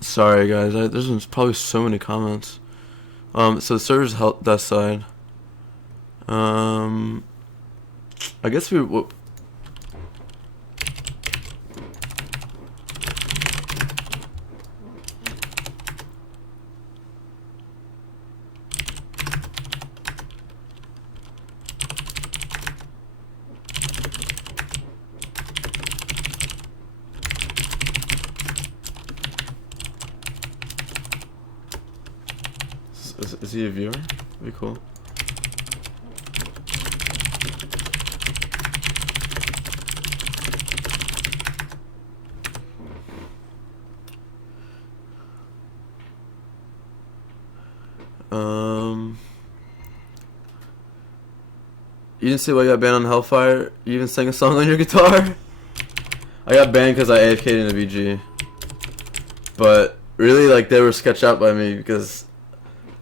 Sorry guys, there's probably so many comments. So the server's that side. I guess we. Is he a viewer? That'd be cool. You didn't see why you got banned on Hellfire? You even sang a song on your guitar? I got banned because I AFK'd in a VG. But really, like, they were sketched out by me because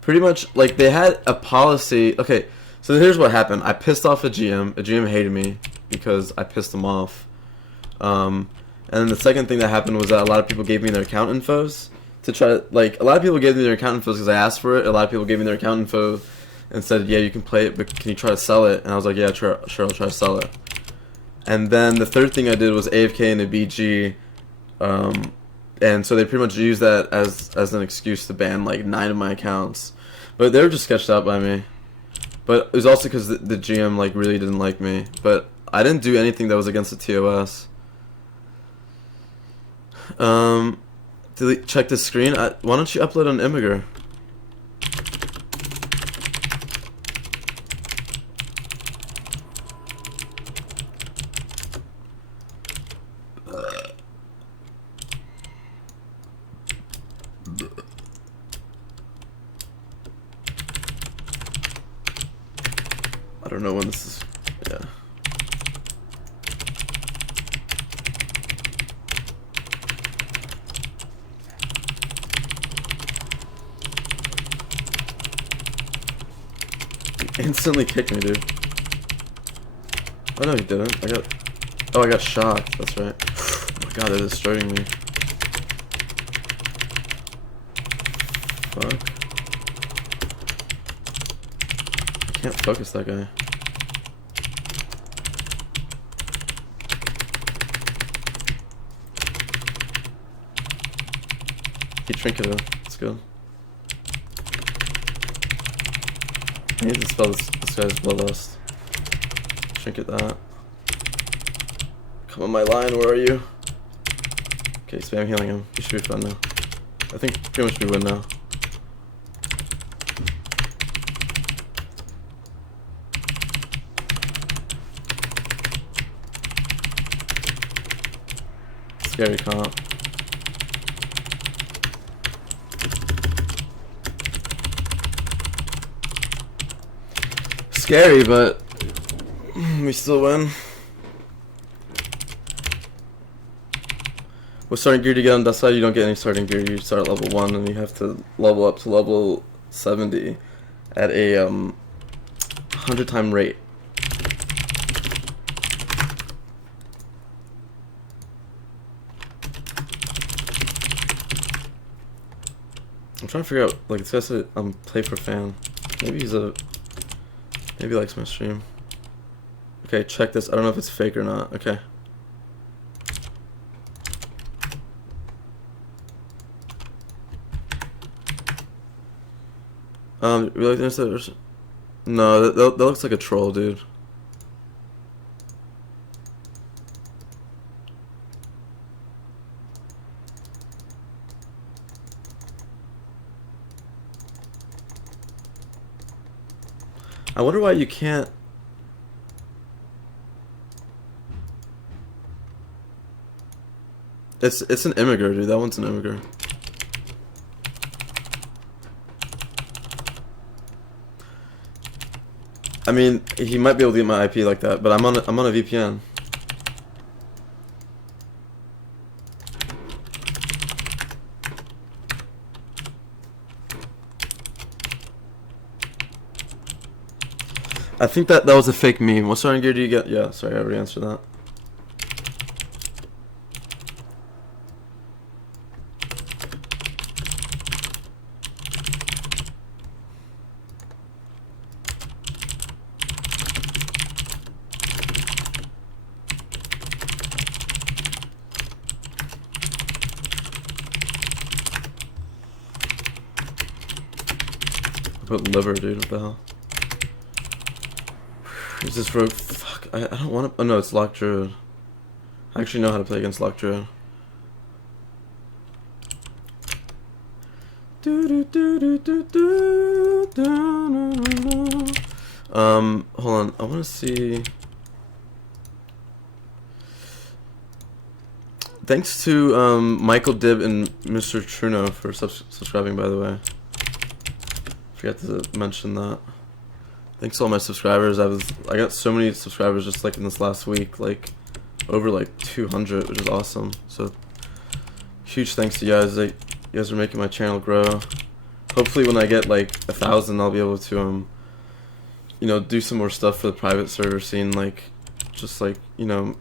pretty much, like, they had a policy. Okay, so here's what happened. I pissed off a GM. A GM hated me because I pissed him off. And then the second thing that happened was that a lot of people gave me their account infos to try. Like, a lot of people gave me their account infos because I asked for it. A lot of people gave me their account info and said, yeah, you can play it, but can you try to sell it? And I was like, yeah, sure, I'll try to sell it. And then the third thing I did was AFK in a BG. And so they pretty much used that as an excuse to ban like 9 of my accounts. But they were just sketched out by me. But it was also because the GM like really didn't like me. But I didn't do anything that was against the TOS. Check the screen. Why don't you upload on Imgur? I don't know when this is. Yeah. He instantly kicked me, dude. Oh no, he didn't. I got shot. That's right. Oh my God, they're destroying me. Fuck. I can't focus that guy. He trinketed. That's good. I need to spell this guy's bloodlust. Trinket that. Come on my line, where are you? Okay, spam healing him. He should be fine now. I think pretty much we win now. Scary comp. Scary, but we still win. With starting gear to get on that side, you don't get any starting gear. You start at level 1 and you have to level up to level 70 at a 100-time rate. I'm trying to figure out, like, this guy said play for fan. Maybe he likes my stream. Okay, check this. I don't know if it's fake or not. Okay. We like this? No, that looks like a troll, dude. I wonder why you can't. It's an immigrant, dude. That one's an immigrant. I mean, he might be able to get my IP like that, but I'm on a VPN. I think that was a fake meme. What starting gear do you get? Yeah, sorry, I already answered that. I put liver, dude. What the hell? Is this rogue? Fuck, I don't want to. Oh no, it's locked druid. I actually know how to play against locked druid. Hold on. I want to see. Thanks to Michael Dibb and Mr. Truno for subscribing, by the way. Forgot to mention that. Thanks to all my subscribers. I got so many subscribers just like in this last week, like over like 200, which is awesome. So huge thanks to you guys. You guys are making my channel grow. Hopefully when I get like 1,000, I'll be able to you know, do some more stuff for the private server scene, like just like, you know,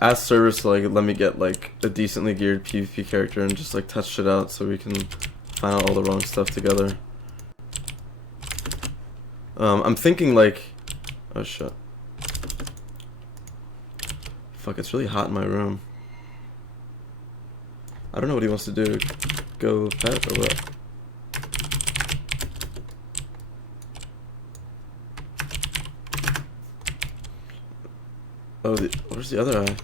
ask servers to like let me get like a decently geared PvP character and just like test shit out so we can find out all the wrong stuff together. I'm thinking like, oh shit. Fuck, it's really hot in my room. I don't know what he wants to do. Go pet or what? Oh, where's the other eye?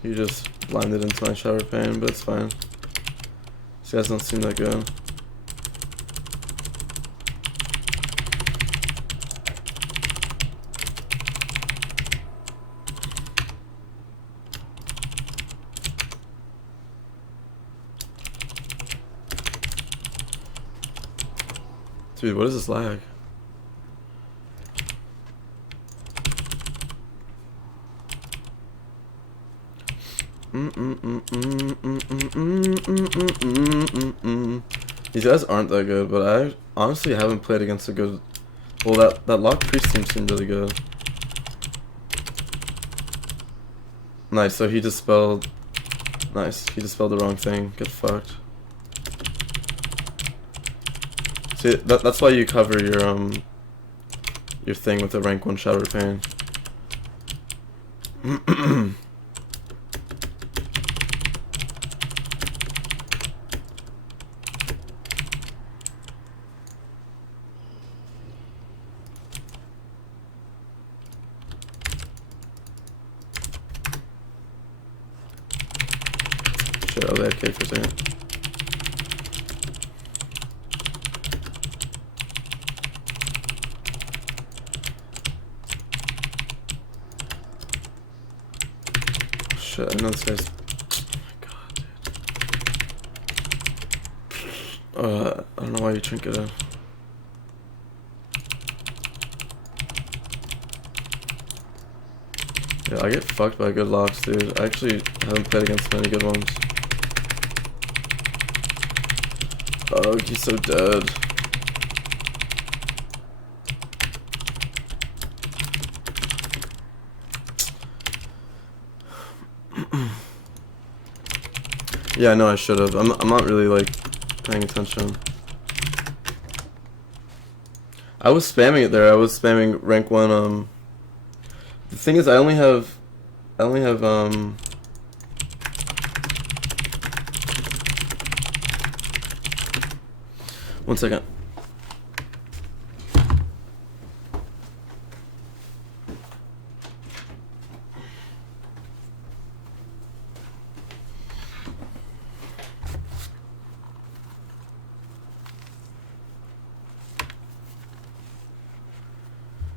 You just blinded into my shower pane, but it's fine. These guys don't seem that good. Dude, what is this lag? These guys aren't that good, but I honestly haven't played against a good... Well, that locked priest team seemed really good. Nice, so he dispelled... Nice, he dispelled the wrong thing. Get fucked. See, that's why you cover your thing with the rank 1 Shadow Pain. Shit, I was AFK for a second. Shit, I know this guy's... Oh my god, dude. I don't know why you trinket it. Yeah, I get fucked by good locks, dude. I actually haven't played against many good ones. Oh, he's so dead. Yeah, I know I should have. I'm not really like paying attention. I was spamming it there. I was spamming rank 1. The thing is, I only have 1 second.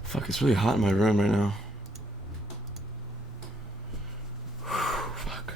Fuck, it's really hot in my room right now. Fuck.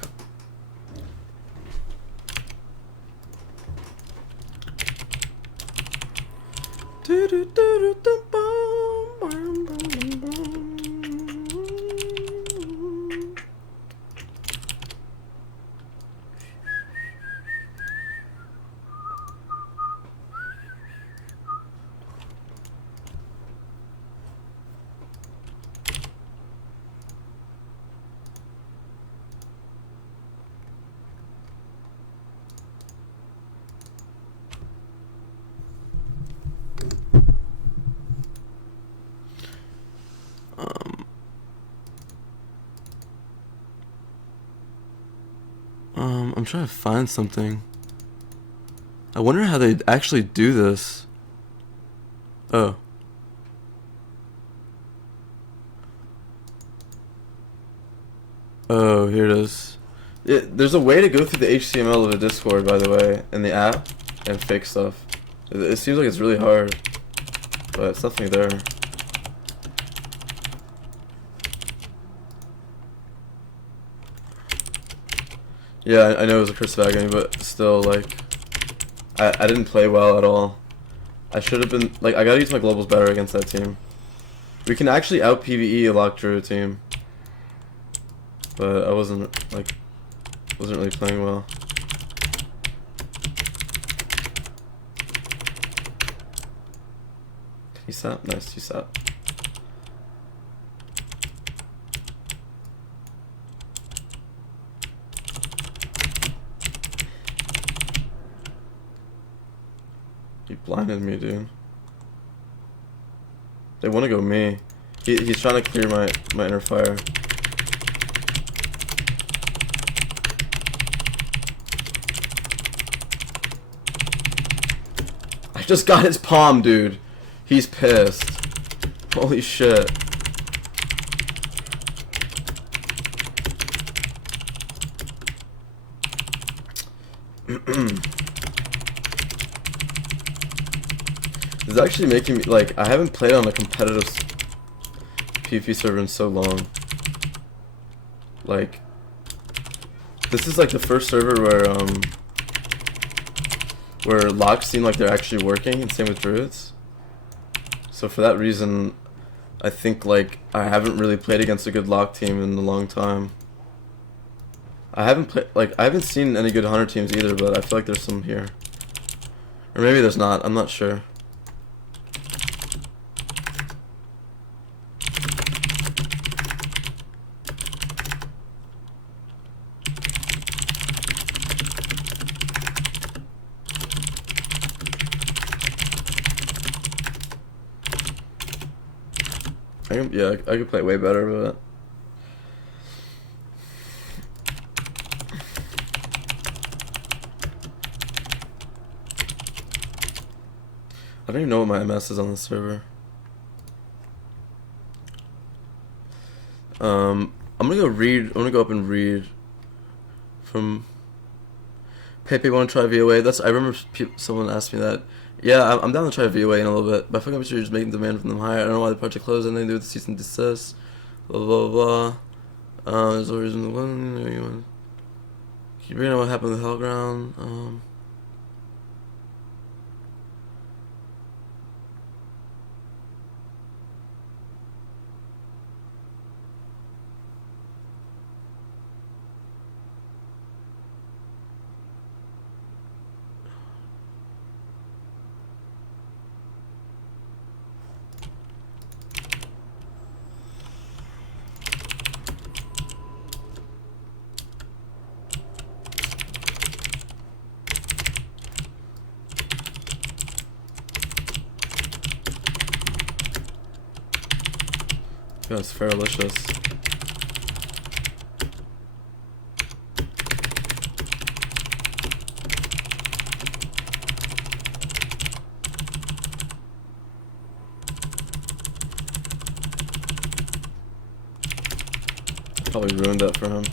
I'm trying to find something. I wonder how they actually do this. Oh. Oh, here it is. There's a way to go through the HTML of a Discord, by the way, in the app, and fake stuff. It seems like it's really hard, but it's definitely there. Yeah, I know it was a curse of agony, but still, like, I didn't play well at all. I should have been, like, I gotta use my globals better against that team. We can actually out PvE a locked druid team, but I wasn't really playing well. He sat? Nice, he sat. He blinded me, dude. They want to go me. He's trying to clear my inner fire. I just got his palm, dude. He's pissed. Holy shit. This is actually making me, like, I haven't played on a competitive PvP server in so long. Like, this is like the first server where locks seem like they're actually working, and same with druids. So for that reason, I think like I haven't really played against a good lock team in a long time. I haven't seen any good hunter teams either, but I feel like there's some here. Or maybe there's not, I'm not sure. I could play way better, but I don't even know what my MS is on the server. I'm gonna go read. I'm gonna go up and read from Pepe. Want to try VOA? I remember someone asked me that. Yeah, I'm down to try VOA in a little bit, but I think I'm sure you're just making demand from them higher. I don't know why the project closed. Anything to do with the cease and desist. Blah blah blah. There's no reason. Can you bring up what happened with Hellground? Yeah, it's fairlicious. Probably ruined that for him.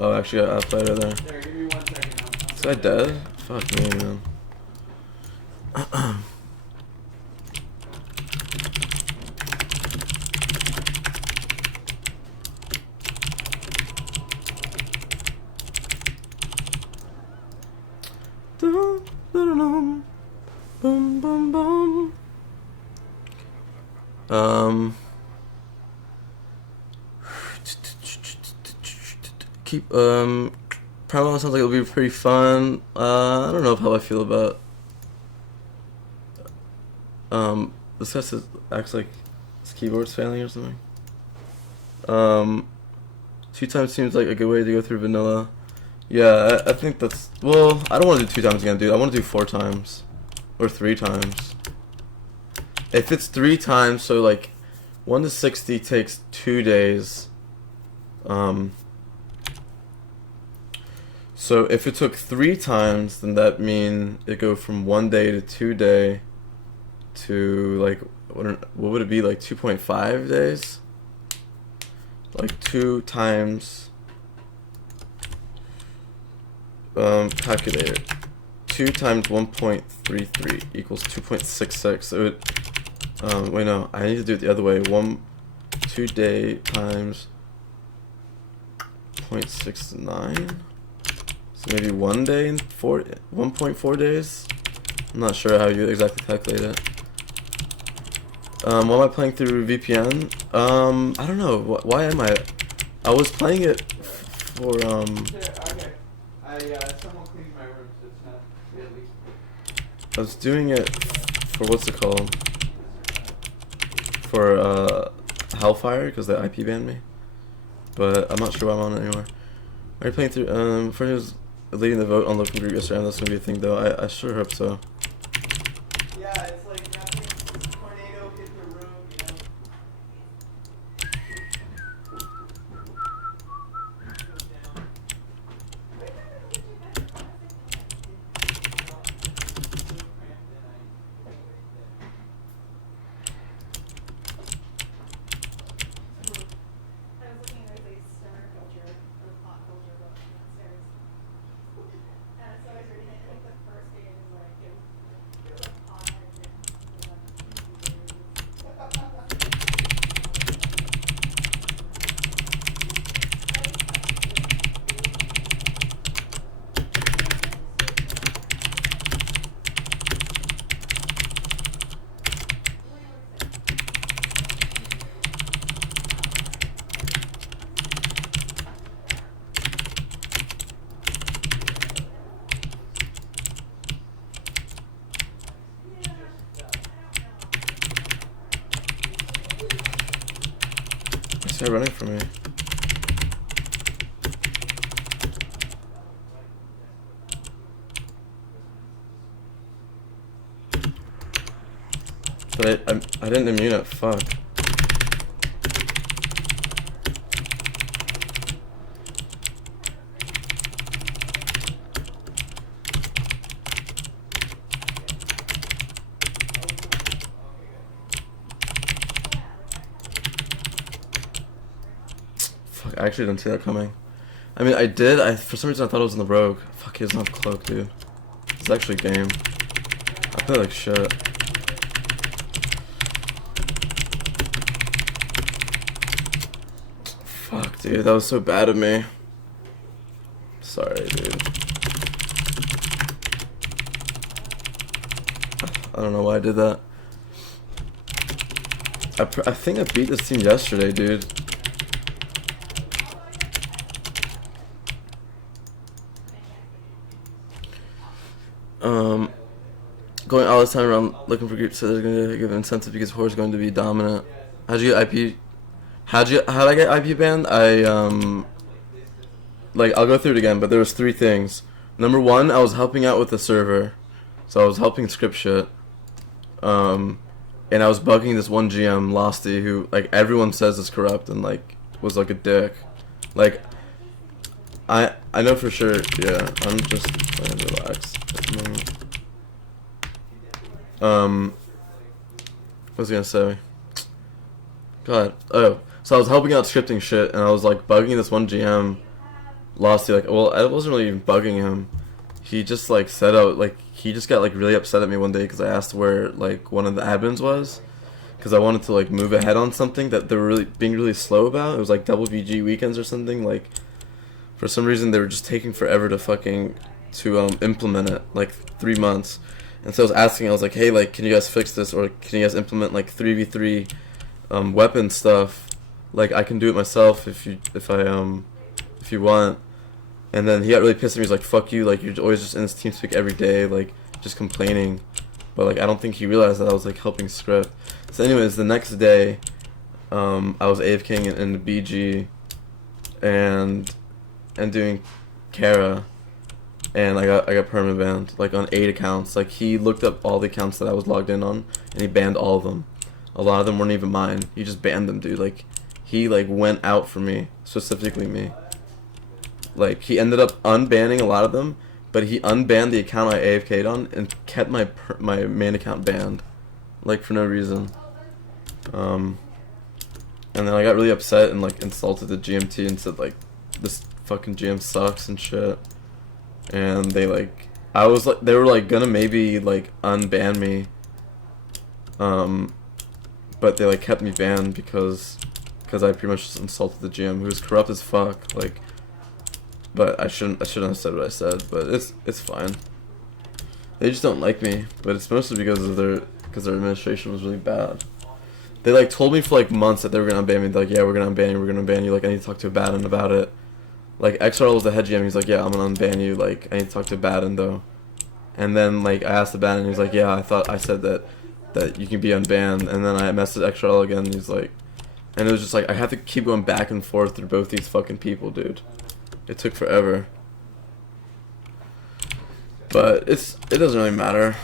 Oh, I actually got outplayed right there. There, give me 1 second. Is that dead? Fuck me, man. Paymon sounds like it'll be pretty fun. I don't know how I feel about this guy acts like his keyboard's failing or something. 2 times seems like a good way to go through vanilla. Yeah, I think that's, well, I don't want to do 2 times again, dude. I want to do 4 times or 3 times. If it's 3 times, so like 1 to 60 takes 2 days. So if it took 3 times, then that mean it go from 1 day to 2 day to like what would it be, like 2.5 days? Like 2 times calculator. 2 times 1.33 equals 2.66. It would wait, no, I need to do it the other way. 2 day times 0.69. So maybe 1 day in 1.4 days. I'm not sure how you exactly calculate it. Why am I playing through VPN? I don't know. Why am I? I was playing it for Okay. Someone cleaned my room, so it's not really. I was doing it for what's it called? For Hellfire, because the IP banned me. But I'm not sure why I'm on it anymore. Are you playing through? For who's leading the vote on local group yesterday, that's gonna be a thing though. I sure hope so. Yeah, it's like nothing. Tornado hit the room, you know. this guy running from me? But I didn't immune it. Fuck. Fuck, I actually didn't see that coming. I mean, I did. For some reason, I thought it was in the rogue. Fuck, he doesn't have cloak, dude. It's actually game. I play like shit. Fuck, dude, that was so bad of me. Sorry, dude. I don't know why I did that. I think I beat this team yesterday, dude. Going all this time around looking for groups, so they're gonna give incentive because Horror's going to be dominant. How'd you get IP? How'd I get IP banned? Like, I'll go through it again, but there was 3 things. Number 1, I was helping out with the server, so I was helping script shit. And I was bugging this one GM, Losty, who like everyone says is corrupt and like was like a dick. Like, I know for sure. Yeah, I'm just trying to relax at the moment. What was I gonna say? God. Oh, so I was helping out scripting shit, and I was like bugging this one GM, Losty. Like, well, I wasn't really even bugging him. He just like said out like he just got like really upset at me one day because I asked where like one of the admins was, because I wanted to like move ahead on something that they were really being really slow about. It was like double VG weekends or something. Like, for some reason they were just taking forever to implement it, like 3 months. And so I was asking, I was like, hey, like, can you guys fix this, or can you guys implement like 3v3 weapon stuff? Like, I can do it myself if you want. And then he got really pissed at me. He's like, fuck you, like, you're always just in this TeamSpeak every day, like, just complaining. But like, I don't think he realized that I was like helping script. So anyways, the next day, I was AFKing in the BG and doing Kara, and I got perma banned like on 8 accounts. Like, he looked up all the accounts that I was logged in on and he banned all of them. A lot of them weren't even mine. He just banned them, dude. Like, he like went out for me, specifically me. Like, he ended up unbanning a lot of them, but he unbanned the account I AFK'd on and kept my main account banned, like, for no reason. And then I got really upset and like insulted the GMT and said like, this fucking GM sucks and shit. And they like, they were like gonna maybe like unban me, but they like kept me banned because I pretty much just insulted the GM, who was corrupt as fuck. Like, but I shouldn't have said what I said, but it's fine. They just don't like me, but it's mostly because of their administration was really bad. They like told me for like months that they were gonna unban me. They're like, yeah, we're gonna unban you, we're gonna unban you. Like, I need to talk to a Baden about it. Like, XRL was the head GM. He's like, yeah, I'm gonna unban you. Like, I need to talk to Baden though. And then like I asked the Baden, and he's like, yeah, I said that you can be unbanned. And then I messaged XRL again, and he's like, and it was just like I have to keep going back and forth through both these fucking people, dude. It took forever. But it doesn't really matter.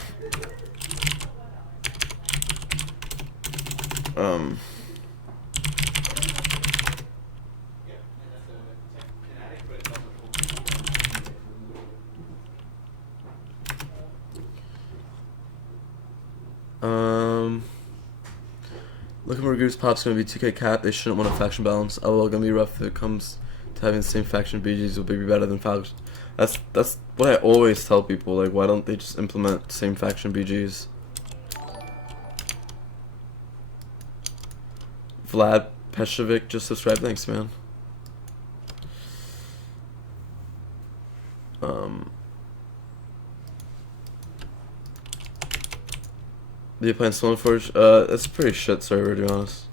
Looking for Goose Pop's gonna be 2K cap. They shouldn't want a faction balance. LOL, gonna be rough if it comes to having the same faction. BGs will be better than faction. That's what I always tell people. Like, why don't they just implement same faction BGs? Vlad Peshevic just subscribed. Thanks, man. Do you play in Stoneforge? It's a pretty shit server, to be honest.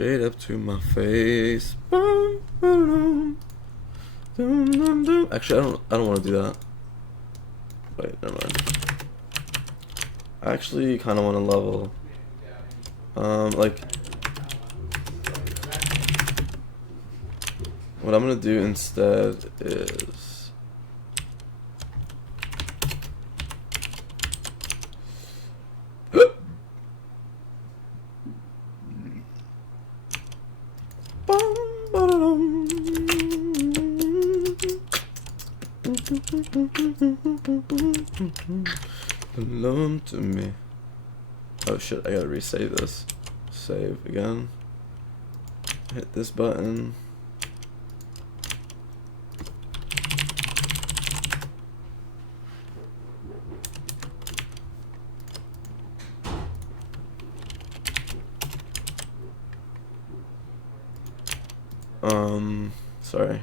Straight up to my face. Actually, I don't want to do that. Wait, never mind. I actually kind of want to level. Like, what I'm gonna do instead is belong to me. Oh shit, I gotta resave this. Save again. Hit this button. Sorry.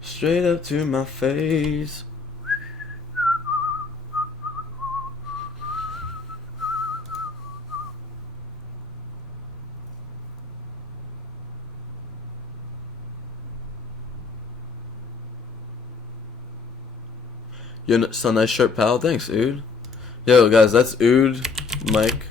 Straight up to my face. Yo, so nice shirt, pal. Thanks, Ood. Yo, guys, that's Ood, Mike.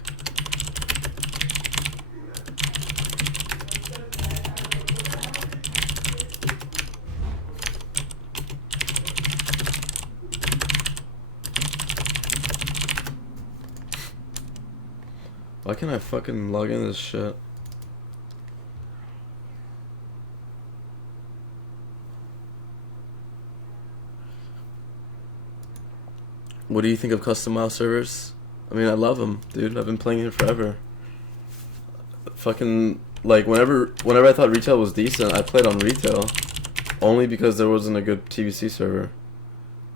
Why can't I fucking log in this shit? What do you think of custom WoW servers? I mean, I love them, dude. I've been playing it forever. Fucking, like, whenever I thought retail was decent, I played on retail. Only because there wasn't a good TBC server.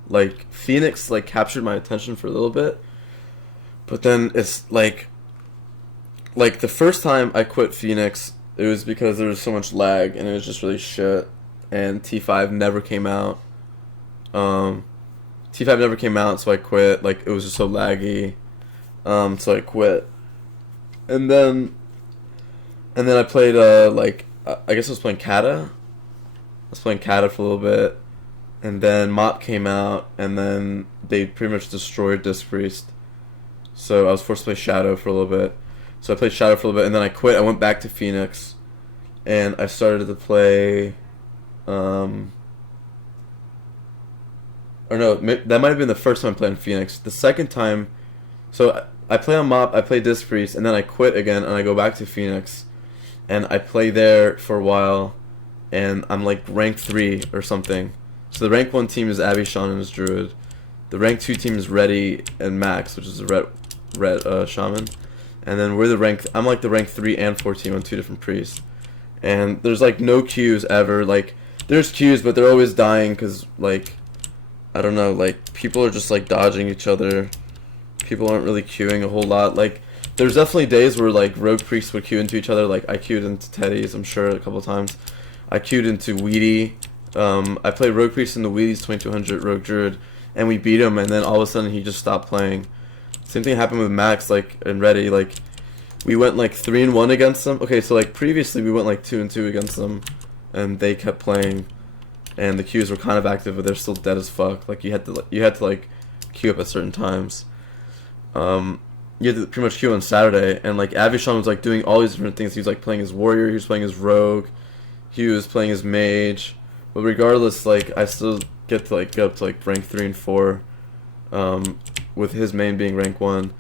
Like, Phoenix, like, captured my attention for a little bit. But then it's, like, the first time I quit Phoenix, it was because there was so much lag, and it was just really shit. And T5 never came out. T5 never came out, so I quit. Like, it was just so laggy. So I quit. And then I played, like, I guess I was playing Cata. I was playing Cata for a little bit. And then Mop came out, and then they pretty much destroyed Spriest. So I was forced to play Shadow for a little bit. So I played Shadow for a little bit, and then I quit. I went back to Phoenix. And I started to play, or no, that might have been the first time I played in Phoenix. The second time, so I play on Mop, I play Spriest, and then I quit again, and I go back to Phoenix. And I play there for a while, and I'm like rank 3 or something. So the rank 1 team is Abby, Shaman, and his druid. The rank 2 team is Reddy and Max, which is the red shaman. And then I'm like the rank 3 and 4 team on 2 different priests. And there's like no queues ever. Like, there's queues, but they're always dying because, like, I don't know, like, people are just like dodging each other. People aren't really queuing a whole lot. Like, there's definitely days where like rogue priests would queue into each other. Like, I queued into Teddy's, I'm sure, a couple times. I queued into Weedy. I played rogue priest in the Weedy's 2200 rogue druid, and we beat him, and then all of a sudden he just stopped playing. Same thing happened with Max, like, and Reddy. Like, we went like 3-1 against them. Okay, so like previously we went like 2-2 against them, and they kept playing, and the queues were kind of active, but they're still dead as fuck. Like, you had to like queue up at certain times. You had to pretty much queue on Saturday, and like Avishon was like doing all these different things. He was like playing his warrior, he was playing his rogue, he was playing his mage. But regardless, like, I still get to like go up to like rank 3 and 4, with his main being rank 1.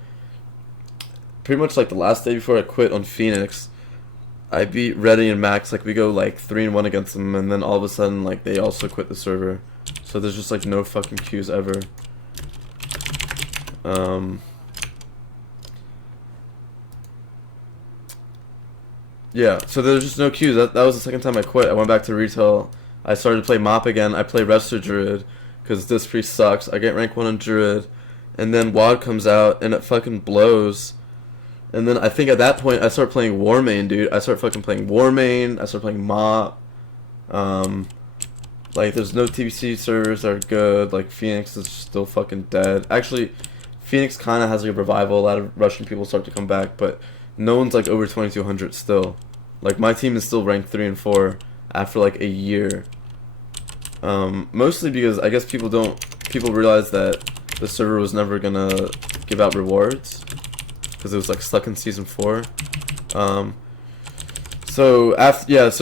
Pretty much like the last day before I quit on Phoenix, I beat Reddy and Max. Like, we go like 3-1 against them, and then all of a sudden like they also quit the server. So there's just like no fucking queues ever. Yeah, so there's just no queues. That was the second time I quit. I went back to retail. I started to play Mop again. I play Resto Druid because this priest sucks. I get rank 1 on Druid, and then WoD comes out and it fucking blows. And then I think at that point I started playing Warmane, dude. I started fucking playing Warmane. I started playing Mop. Like, there's no TBC servers that are good. Like, Phoenix is still fucking dead. Actually, Phoenix kind of has like a revival. A lot of Russian people start to come back, but no one's like over 2200 still. Like, my team is still ranked 3 and 4 after like a year. Mostly because I guess people realize that the server was never gonna give out rewards because it was like stuck in season 4. So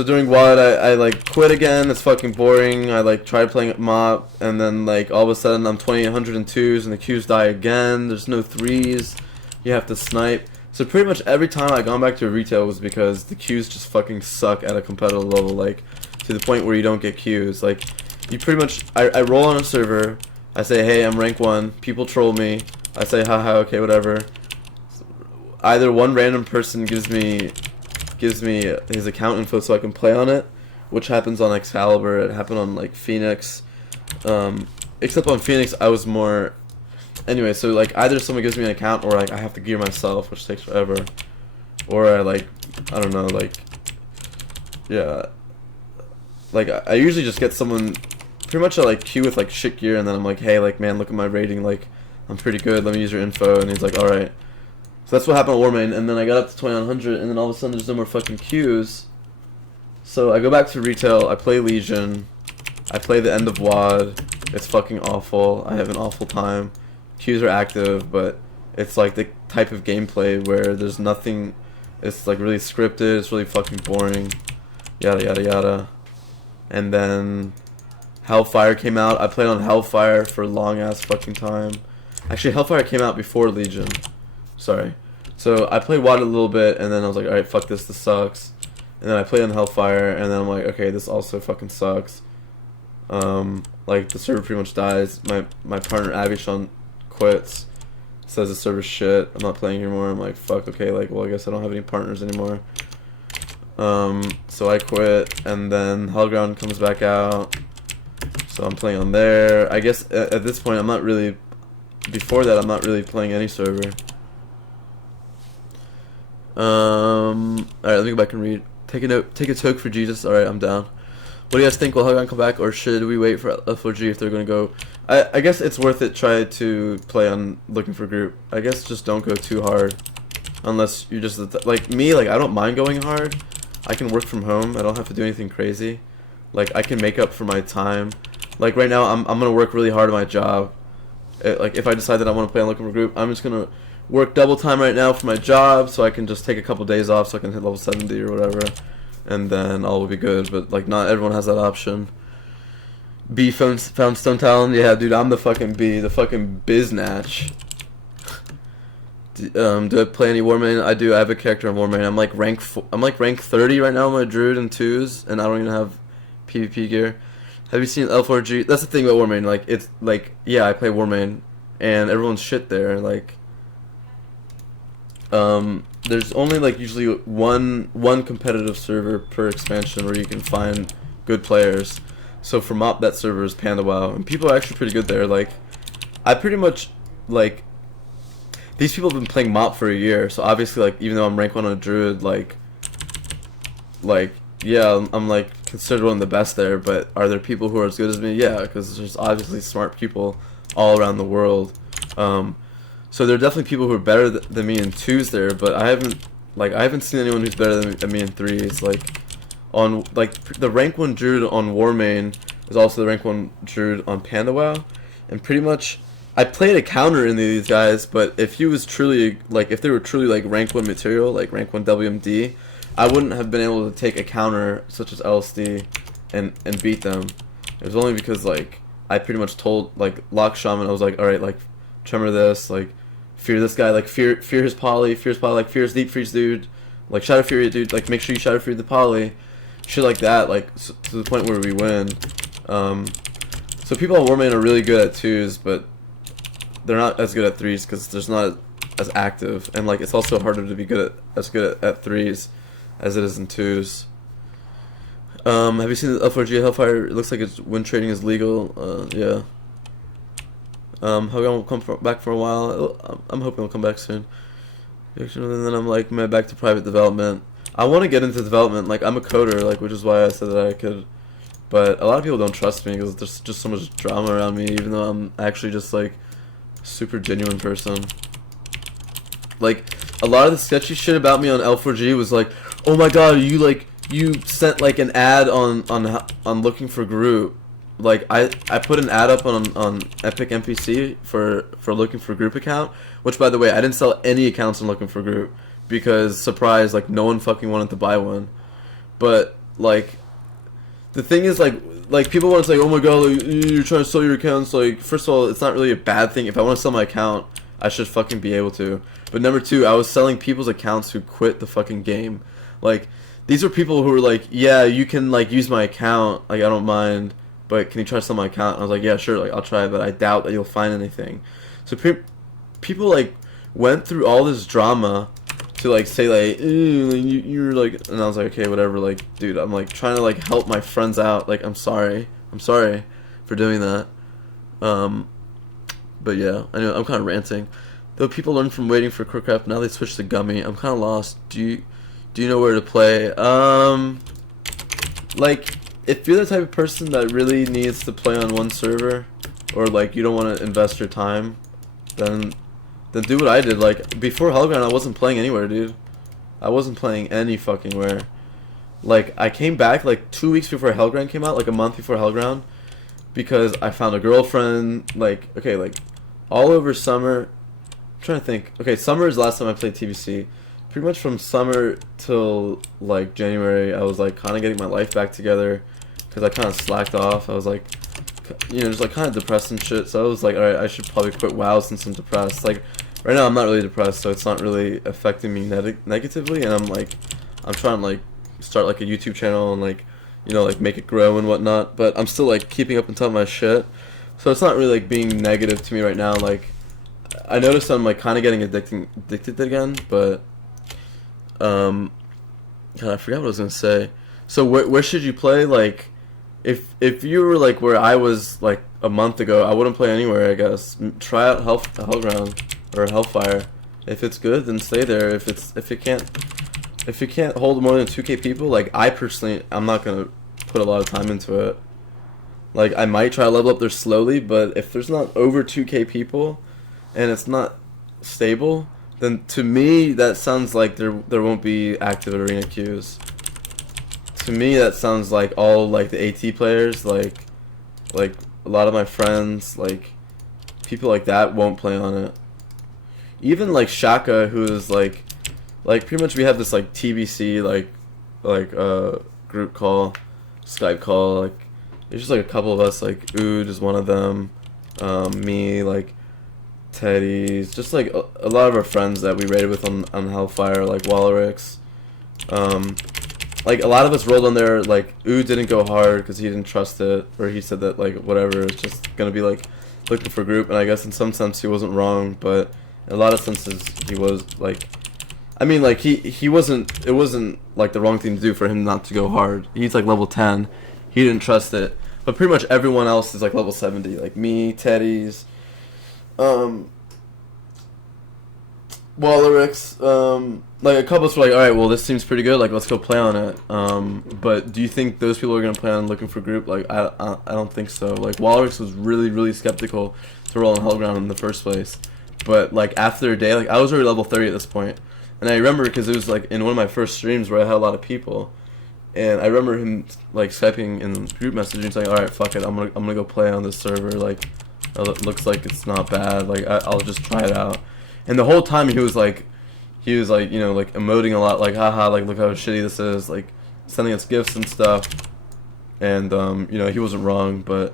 during WoD I like quit again. It's fucking boring. I like tried playing MoP, and then like all of a sudden I'm 2802s and the queues die again. There's no 3s. You have to snipe. So pretty much every time I gone back to retail was because the queues just fucking suck at a competitive level, like to the point where you don't get queues. Like, you pretty much, I roll on a server, I say, hey, I'm rank 1, people troll me, I say, haha, okay, whatever. Either one random person gives me his account info so I can play on it, which happens on Excalibur, it happened on like Phoenix, except on Phoenix I was more, anyway, so like either someone gives me an account or like I have to gear myself, which takes forever, or I don't know, like, yeah, like I usually just get someone, pretty much I like queue with like shit gear, and then I'm like, hey, like, man, look at my rating, like I'm pretty good, let me use your info, and he's like, alright. So that's what happened at Warmain, and then I got up to 2100, and then all of a sudden there's no more fucking queues. So I go back to retail, I play Legion, I play the end of WoD, it's fucking awful, I have an awful time. Queues are active, but it's like the type of gameplay where there's nothing, it's like really scripted, it's really fucking boring, yada yada yada. And then Hellfire came out, I played on Hellfire for a long ass fucking time. Actually, Hellfire came out before Legion. Sorry. So I played WoD a little bit, and then I was like, alright, fuck this sucks. And then I played on Hellfire, and then I'm like, okay, this also fucking sucks. Like, the server pretty much dies. My partner Avishon quits, says the server's shit, I'm not playing anymore. I'm like, fuck, okay, like, well, I guess I don't have any partners anymore. So I quit, and then Hellground comes back out, so I'm playing on there. I guess at this point I'm not really, before that I'm not really playing any server. Alright, let me go back and read. Take a toke for Jesus. Alright, I'm down. What do you guys think? Will Hellground come back, or should we wait for F4G if they're gonna go? I guess it's worth it. Try to play on looking for group. I guess just don't go too hard, unless you just like me. Like, I don't mind going hard. I can work from home. I don't have to do anything crazy. Like, I can make up for my time. Like right now, I'm gonna work really hard at my job. Like, if I decide that I want to play on looking for group, I'm just gonna work double time right now for my job, so I can just take a couple days off, so I can hit level 70 or whatever, and then all will be good. But like, not everyone has that option. B found Stone Talon. Yeah, dude, I'm the fucking B, the fucking biznatch. Do I play any Warmain? I do. I have a character on Warmain. I'm like rank 30 right now on my druid and 2s, and I don't even have PvP gear. Have you seen L4G? That's the thing about Warmain. Like, it's like, yeah, I play Warmain, and everyone's shit there. Like, there's only like usually one competitive server per expansion where you can find good players. So for MoP, that server is PandaWoW, and people are actually pretty good there. Like, I pretty much, like, these people have been playing MoP for a year, so obviously, like, even though I'm rank 1 on a druid, like, yeah, I'm like considered one of the best there. But are there people who are as good as me? Yeah, because there's obviously smart people all around the world. So there are definitely people who are better than me in 2s there, but I haven't seen anyone who's better than me in 3s. Like, on the rank 1 druid on Warmain is also the rank 1 druid on PandaWoW, and pretty much I played a counter in these guys. But if he was truly if they were truly like rank 1 material, like rank 1 WMD, I wouldn't have been able to take a counter such as LSD and beat them. It was only because like I pretty much told like Lock Shaman, I was like, alright, like, tremor this, like, fear this guy, like, fear his poly, like, fear his deep freeze dude, like, shadow fury dude, like, make sure you shadow fury the poly, shit like that, like, to the point where we win. So people on Warmain are really good at 2s, but they're not as good at 3s because there's not as active, and like, it's also harder to be good at 3s as it is in 2s. Have you seen the L4G Hellfire? It looks like its win trading is legal. Yeah. Hellground will come back for a while. I'm hoping he'll come back soon. And then I'm like, man, back to private development. I want to get into development. Like, I'm a coder, like, which is why I said that I could. But a lot of people don't trust me because there's just so much drama around me, even though I'm actually just like a super genuine person. Like a lot of the sketchy shit about me on L4G was like, oh my god, you sent like an ad on looking for group. Like I put an ad up on Epic NPC for looking for group account, which by the way I didn't sell any accounts on looking for group because surprise, like no one fucking wanted to buy one. But like the thing is like people want to say, oh my god, like, you're trying to sell your accounts. Like first of all, it's not really a bad thing. If I want to sell my account, I should fucking be able to. But number two, I was selling people's accounts who quit the fucking game. Like these are people who were like, yeah, you can like use my account, like I don't mind, but can you try to sell my account? And I was like, yeah, sure, like I'll try, but I doubt that you'll find anything. So people like went through all this drama to like say like, you're like, and I was like, okay, whatever, like, dude, I'm like trying to like help my friends out. Like, I'm sorry for doing that. But yeah, I know I'm kind of ranting. Though people learn from waiting for Crookcraft, now they switch to Gummy. I'm kind of lost. Do you know where to play? Like, if you're the type of person that really needs to play on one server, or like you don't want to invest your time, then do what I did. Like before Hellground, I wasn't playing anywhere, dude. I wasn't playing any fucking where. Like I came back like 2 weeks before Hellground came out, like a month before Hellground, because I found a girlfriend. Like okay, like all over summer. I'm trying to think. Okay, summer is the last time I played TBC. Pretty much from summer till like January, I was like kind of getting my life back together because I kind of slacked off. I was like, you know, just like kind of depressed and shit. So I was like, alright, I should probably quit WoW since I'm depressed. Like right now, I'm not really depressed, so it's not really affecting me negatively. And I'm trying to like start like a YouTube channel and like, you know, like make it grow and whatnot. But I'm still like keeping up on top of my shit, so it's not really like being negative to me right now. Like I noticed I'm like kind of getting addicted again, but. God, I forgot what I was gonna say. So where should you play? Like, if you were like where I was like a month ago, I wouldn't play anywhere. I guess try out Hellground or Hellfire. If it's good, then stay there. If it can't hold more than 2K people, like I personally, I'm not gonna put a lot of time into it. Like I might try to level up there slowly, but if there's not over 2K people, and it's not stable, then to me that sounds like there won't be active arena queues. To me that sounds like all like the AT players, like a lot of my friends, like people like that won't play on it. Even like Shaka, who is like pretty much we have this like TBC group call, Skype call, like there's just like a couple of us, like Ood is one of them, me, like Teddy's, just like a lot of our friends that we raided with on Hellfire, like Wallerix. Like a lot of us rolled on there. Like Ood didn't go hard because he didn't trust it, or he said that like whatever, it's just gonna be like looking for group. And I guess in some sense he wasn't wrong, but in a lot of senses he was. Like, I mean, like he wasn't. It wasn't like the wrong thing to do for him not to go hard. He's like level 10. He didn't trust it, but pretty much everyone else is like level 70. Like me, Teddy's. Wallerix, like a couple of us were like, alright, well this seems pretty good, like let's go play on it. But do you think those people are gonna play on looking for group? Like I don't think so. Like Wallerix was really skeptical to roll on Hellground in the first place. But like after a day, like I was already level 30 at this point. And I remember because it was like in one of my first streams where I had a lot of people. And I remember him like Skyping in group messaging saying, alright, fuck it, I'm gonna go play on this server, like it looks like it's not bad, like I'll just try it out. And the whole time he was like, you know, like emoting a lot, like haha, like look how shitty this is, like sending us gifts and stuff. And you know, he wasn't wrong, but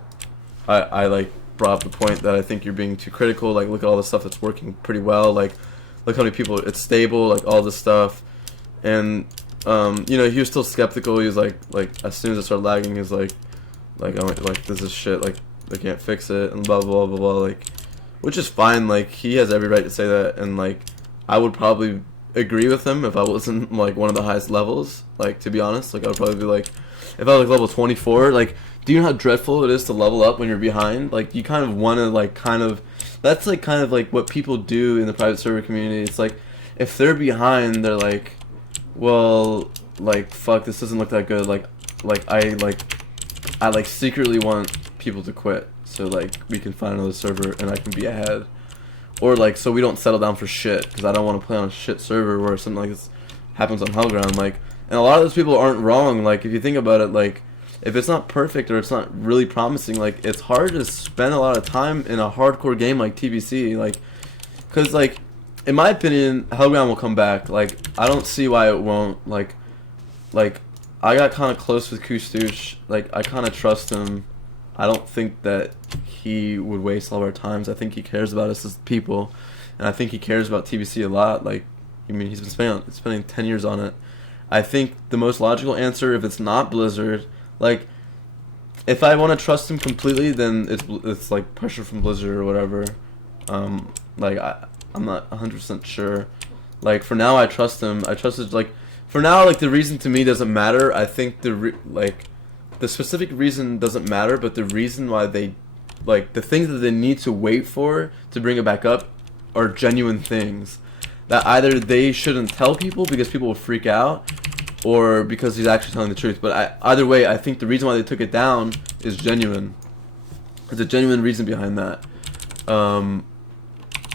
I like brought up the point that I think you're being too critical. Like look at all the stuff that's working pretty well, like look how many people, it's stable, like all this stuff. And you know, he was still skeptical. He was like as soon as it started lagging, he was like this is shit, like they can't fix it and blah blah blah blah, like, which is fine. Like he has every right to say that, and like I would probably agree with him if I wasn't like one of the highest levels. Like to be honest, like I would probably be like, if I was like level 24, like do you know how dreadful it is to level up when you're behind? Like you kind of want to like that's like kind of like what people do in the private server community. It's like if they're behind, they're like, well, like fuck, this doesn't look that good. Like I I like secretly want people to quit so like we can find another server and I can be ahead, or like so we don't settle down for shit because I don't want to play on a shit server where something like this happens on Hellground. Like, and a lot of those people aren't wrong. Like if you think about it, like if it's not perfect or it's not really promising, like it's hard to spend a lot of time in a hardcore game like TBC, like because like in my opinion Hellground will come back. Like I don't see why it won't. Like I got kind of close with Kustouche. Like I kind of trust him. I don't think that he would waste all of our times. I think he cares about us as people, and I think he cares about TBC a lot. Like I mean he's been spending 10 years on it. I think the most logical answer, if it's not Blizzard, like if I want to trust him completely, then it's like pressure from Blizzard or whatever. Like I'm not 100% sure. Like for now I trust him. I trust it. Like for now, like the reason to me doesn't matter. I think the specific reason doesn't matter, but the reason why they, like the things that they need to wait for to bring it back up are genuine things that either they shouldn't tell people because people will freak out, or because he's actually telling the truth. But either way, I think the reason why they took it down is genuine. There's a genuine reason behind that.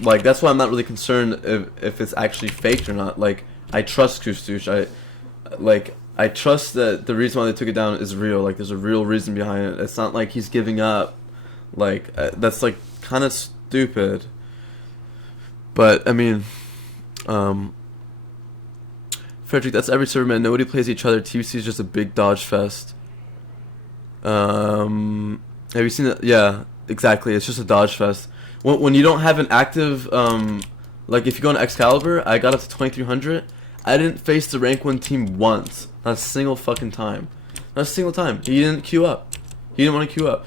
Like that's why I'm not really concerned if it's actually faked or not. Like I trust Kustouche. I trust that the reason why they took it down is real. Like there's a real reason behind it. It's not like he's giving up. Like that's like kind of stupid. But I mean, Frederick, that's every server, man. Nobody plays each other. TBC is just a big dodge fest. Have you seen that? Yeah, exactly. It's just a dodge fest. When you don't have an active, like if you go on Excalibur, I got up to 2300. I didn't face the rank 1 team once. Not a single fucking time. Not a single time. He didn't queue up. He didn't want to queue up.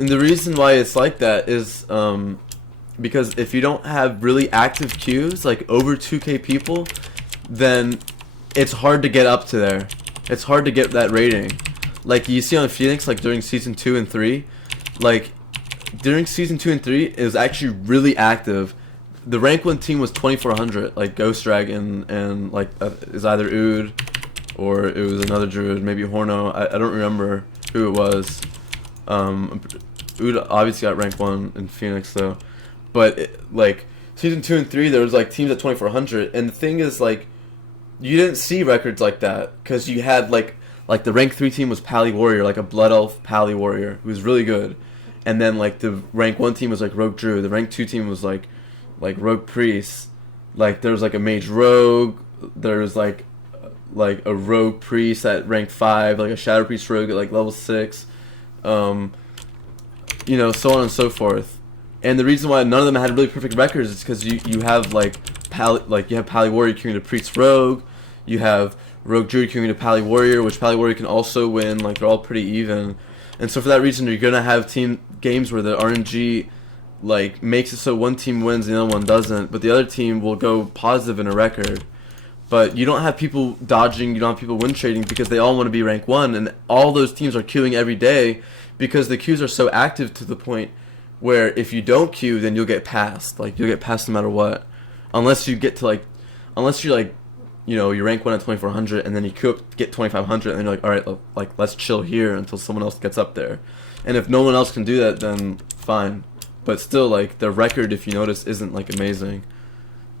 And the reason why it's like that is because if you don't have really active queues, like over 2k people, then it's hard to get up to there. It's hard to get that rating. Like you see on Phoenix, like during season 2 and 3, like during season 2 and 3, it was actually really active. The rank 1 team was 2400, like Ghost Dragon and like is either Ood or it was another druid, maybe Horno. I don't remember who it was. Ood obviously got rank 1 in Phoenix though, but like season 2 and 3, there was like teams at 2400, and the thing is like you didn't see records like that because you had like the rank 3 team was Pally Warrior, like a Blood Elf Pally Warrior who was really good, and then like the rank 1 team was like Rogue Druid. The rank 2 team was like Rogue Priest. Like there was like a Mage Rogue. There was like a Rogue Priest at rank 5, like a Shadow Priest Rogue at like level 6. You know, so on and so forth. And the reason why none of them had really perfect records is because you have like you have Pally Warrior queuing to Priest Rogue. You have Rogue Druid queuing to Pally Warrior, which Pally Warrior can also win. Like they're all pretty even. And so for that reason, you're gonna have team games where the RNG like makes it so one team wins and the other one doesn't, but the other team will go positive in a record. But you don't have people dodging, you don't have people win trading because they all want to be rank 1, and all those teams are queuing every day because the queues are so active to the point where if you don't queue, then you'll get passed. Like you'll get passed no matter what, unless you get to like, unless you're like, you know, you rank 1 at 2400 and then you queue up, get 2500, and then you're like, all right, like let's chill here until someone else gets up there. And if no one else can do that, then fine. But still, like the record, if you notice, isn't like amazing,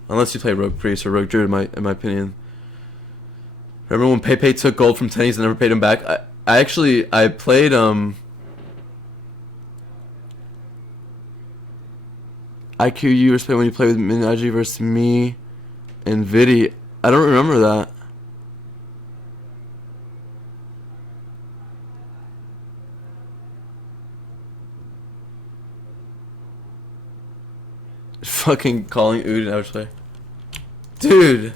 unless you play Rogue Priest or Rogue Druid. In my opinion. Remember when Pepe took gold from Tennies and never paid him back? I played IQU respect when you play with Minaji versus me and Vidi. I don't remember that. Fucking calling Ood and Ouchplay. Dude.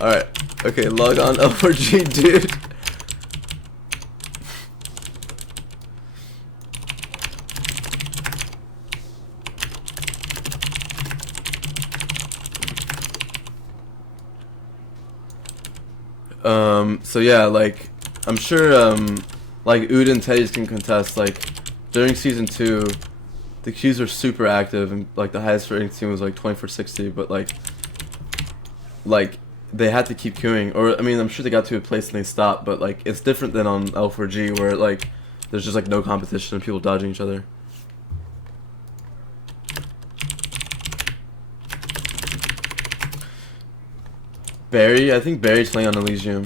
Alright. Okay, log on L4G, dude. So yeah, like I'm sure like Ood and Teddy's can contest, like during season 2, the queues were super active, and like the highest rating team was like 2460, but like they had to keep queuing, or I mean, I'm sure they got to a place and they stopped, but like it's different than on L4G where like there's just like no competition and people dodging each other. Barry, I think Barry's playing on Elysium.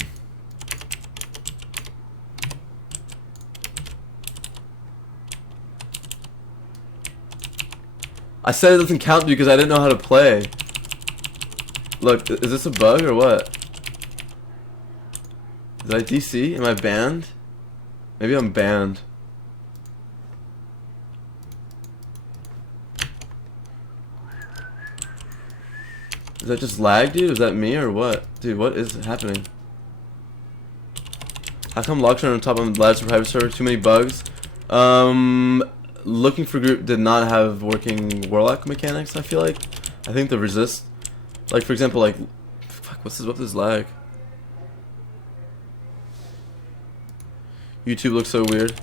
I said it doesn't count because I didn't know how to play. Look, is this a bug or what? Did I DC? Am I banned? Maybe I'm banned. Is that just lag, dude? Is that me or what? Dude, what is happening? How come locks are on top of the ladder for private server? Too many bugs? Looking for group did not have working warlock mechanics, I feel like. I think the resist, like for example, like, fuck, what's this lag? YouTube looks so weird.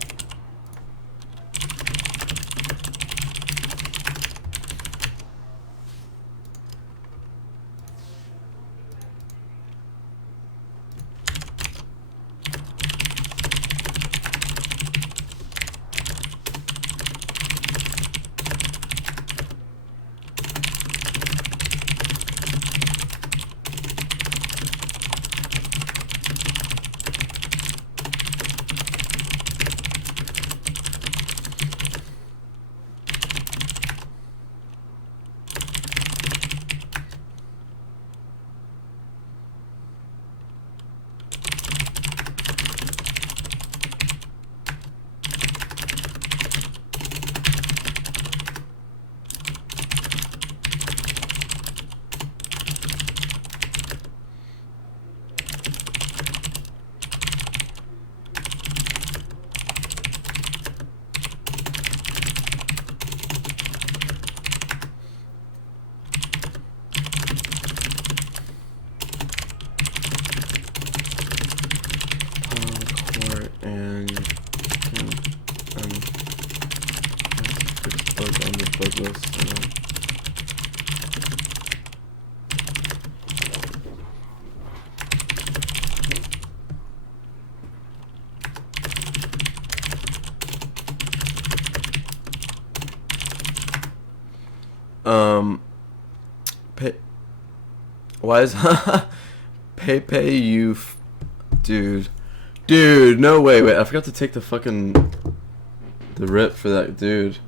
Why is pay you, dude, no way, wait, I forgot to take the fucking rip for that dude.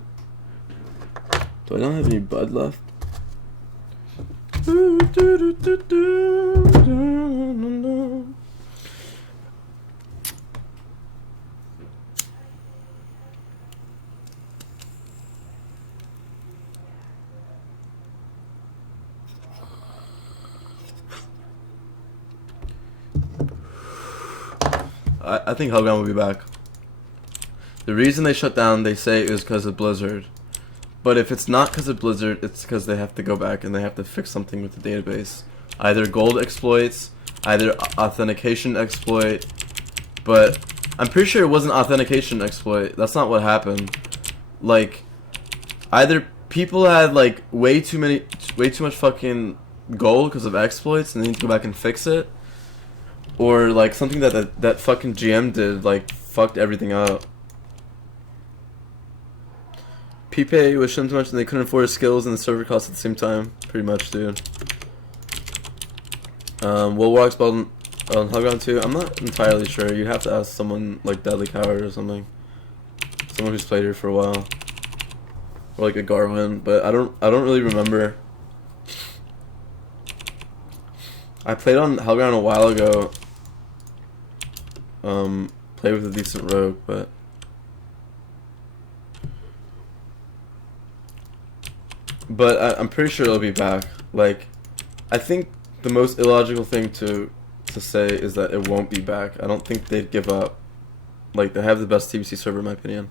Do I not have any bud left? I think Hellground will be back. The reason they shut down, they say, is because of Blizzard. But if it's not because of Blizzard, it's because they have to go back and they have to fix something with the database. Either gold exploits, either authentication exploit. But I'm pretty sure it wasn't authentication exploit. That's not what happened. Like, either people had like way too much fucking gold because of exploits and they need to go back and fix it. Or like something that fucking GM did, like, fucked everything up. P-Pay was shouldn't much and they couldn't afford skills and the server costs at the same time. Pretty much, dude. Will Warlock's build on Hellground 2? I'm not entirely sure. You'd have to ask someone like Deadly Coward or something. Someone who's played here for a while. Or like a Garwin, but I don't really remember. I played on Hellground a while ago. Played with a decent rogue, but I'm pretty sure it'll be back. Like, I think the most illogical thing to say is that it won't be back. I don't think they'd give up. Like, they have the best TBC server in my opinion.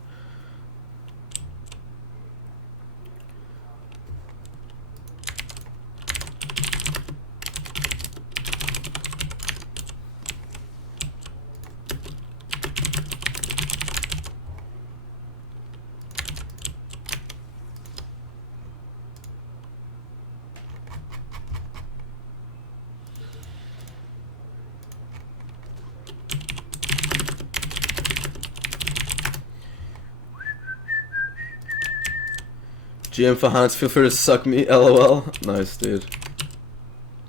GM Fahanas, feel free to suck me, lol. Nice, dude.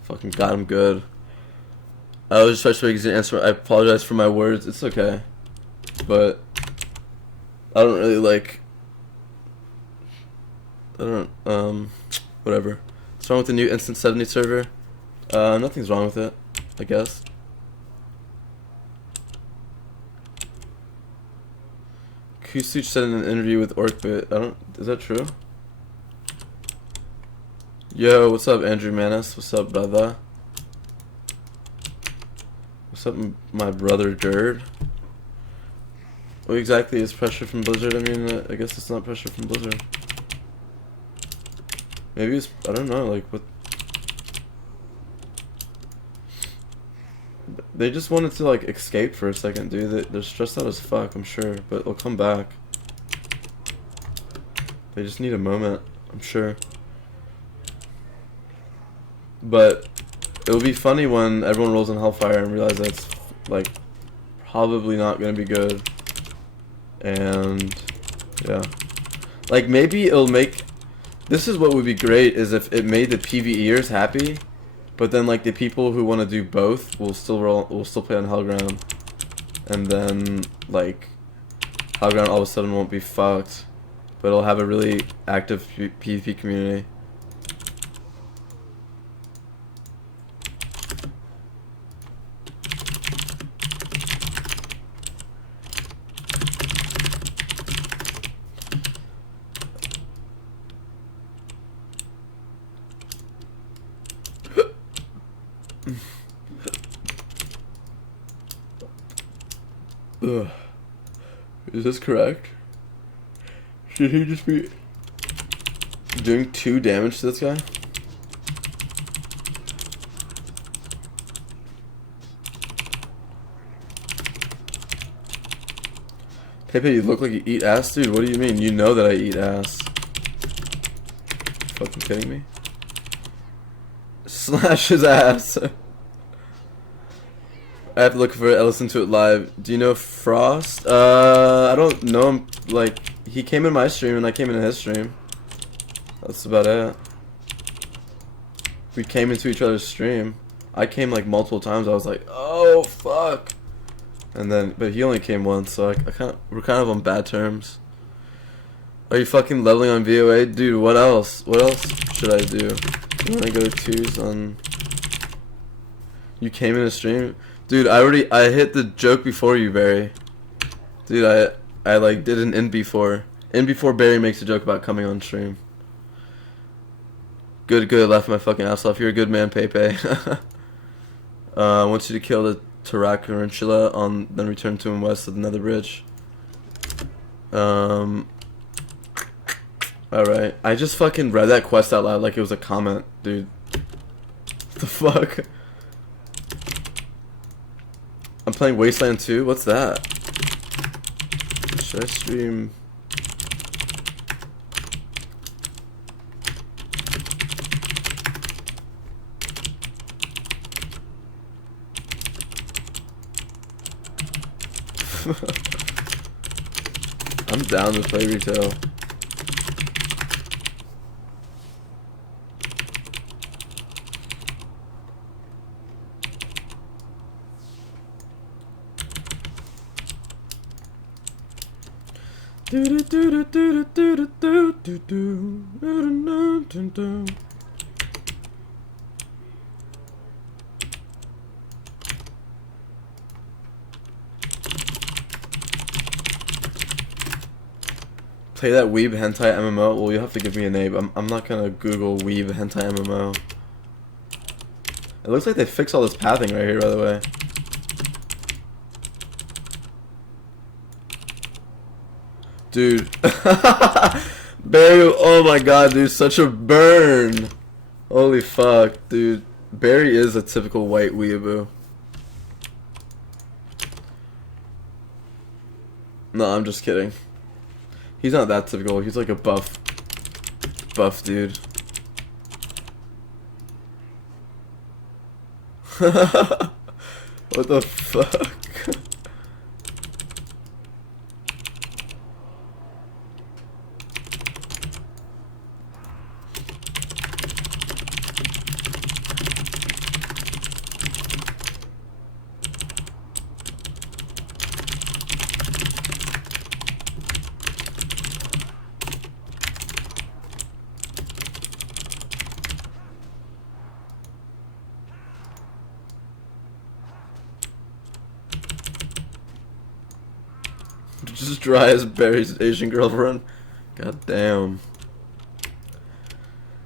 Fucking got him good. I was just trying to answer. I apologize for my words. It's okay. But I don't really like. I don't. Whatever. What's wrong with the new Instant 70 server? Nothing's wrong with it, I guess. Kusuch said in an interview with Orkbit. Is that true? Yo, what's up, Andrew Manis? What's up, brother? What's up, my brother Gerd? What exactly is pressure from Blizzard? I mean, I guess it's not pressure from Blizzard. Maybe it's, I don't know, like, what... They just wanted to, like, escape for a second, dude. They're stressed out as fuck, I'm sure, but they'll come back. They just need a moment, I'm sure. But it'll be funny when everyone rolls in Hellfire and realize that's, like, probably not gonna be good. And, yeah. Like, maybe it'll make... This is what would be great, is if it made the PvEers happy, but then, like, the people who want to do both will still play on Hellground. And then, like, Hellground all of a sudden won't be fucked, but it'll have a really active PvP community. Ugh. Is this correct? Should he just be doing 2 damage to this guy? Pepe, you look like you eat ass, dude. What do you mean? You know that I eat ass. Fucking kidding me? Slash his ass. I have to look for it. I listen to it live. Do you know Frost? I don't know him. Like, he came in my stream and I came in his stream. That's about it. We came into each other's stream. I came like multiple times. I was like, oh fuck. And then, but he only came once, so we're kind of on bad terms. Are you fucking leveling on VOA? Dude, what else? What else should I do? You wanna go 2s on... You came in a stream? Dude, I hit the joke before you, Barry. Dude, I like did an in before. In before Barry makes a joke about coming on stream. Good, laugh my fucking ass off. You're a good man, Pepe. I want you to kill the Tarantula then return to him west of the Nether Bridge. Alright. I just fucking read that quest out loud like it was a comment, dude. What the fuck? I'm playing Wasteland 2? What's that? Should I stream... I'm down to play retail. Play that weeb hentai MMO? Well, you have to give me a name. I'm not gonna Google weeb hentai MMO. It looks like they fixed all this pathing right here, by the way. Dude. Barry, oh my god, dude, such a burn. Holy fuck, dude. Barry is a typical white weeaboo. No, I'm just kidding. He's not that typical. He's like a buff dude. What the fuck? Just dry as berries, Asian girl run. God damn.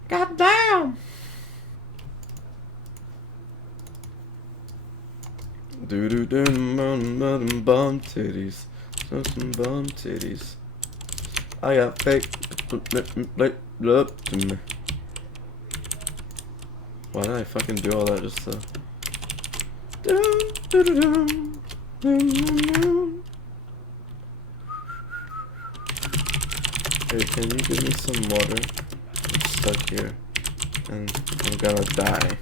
God damn. Do do do bum titties. Some bum titties. I got fake. Why did I fucking do all that just to? Hey, can you give me some water? I'm stuck here, and I'm gonna die.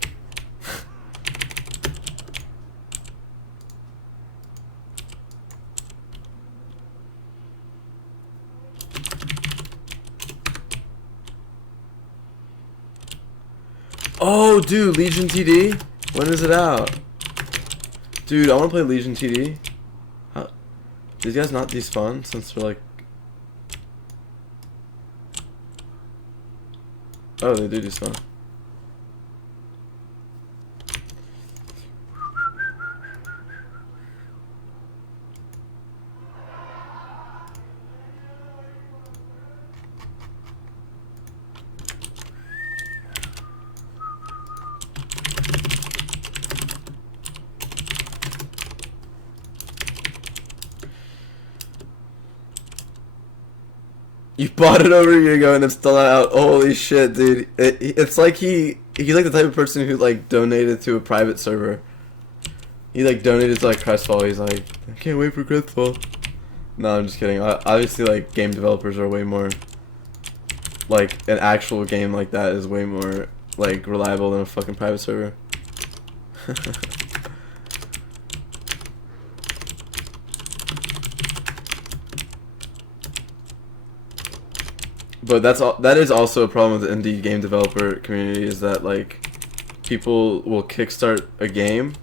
Oh, dude, Legion TD? When is it out? Dude, I want to play Legion TD. How? These guys not despawn since they're like... Oh, they do despawn. You bought it over a year ago and it's still out. Holy shit, dude. It's like he's like the type of person who like donated to a private server. He like donated to like Crestfall. He's like, I can't wait for Crestfall. No, I'm just kidding. Obviously, like game developers are way more like an actual game like that is way more like reliable than a fucking private server. But that is also a problem with the indie game developer community, is that like people will kickstart a game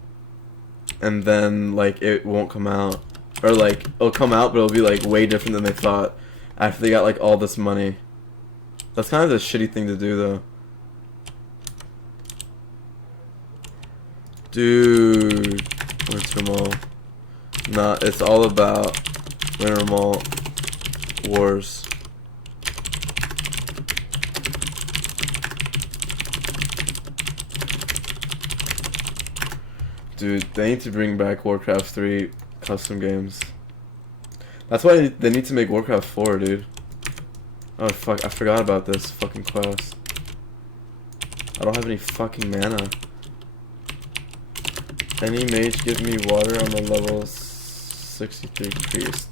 and then like it won't come out, or like it'll come out but it'll be like way different than they thought after they got like all this money. That's kind of the shitty thing to do though. Dude, Winter Mall. Nah, it's all about Winter Mall wars. Dude, they need to bring back Warcraft 3 custom games. That's why they need to make Warcraft 4, dude. Oh fuck, I forgot about this fucking quest. I don't have any fucking mana. Any mage give me water on the level 63 priest.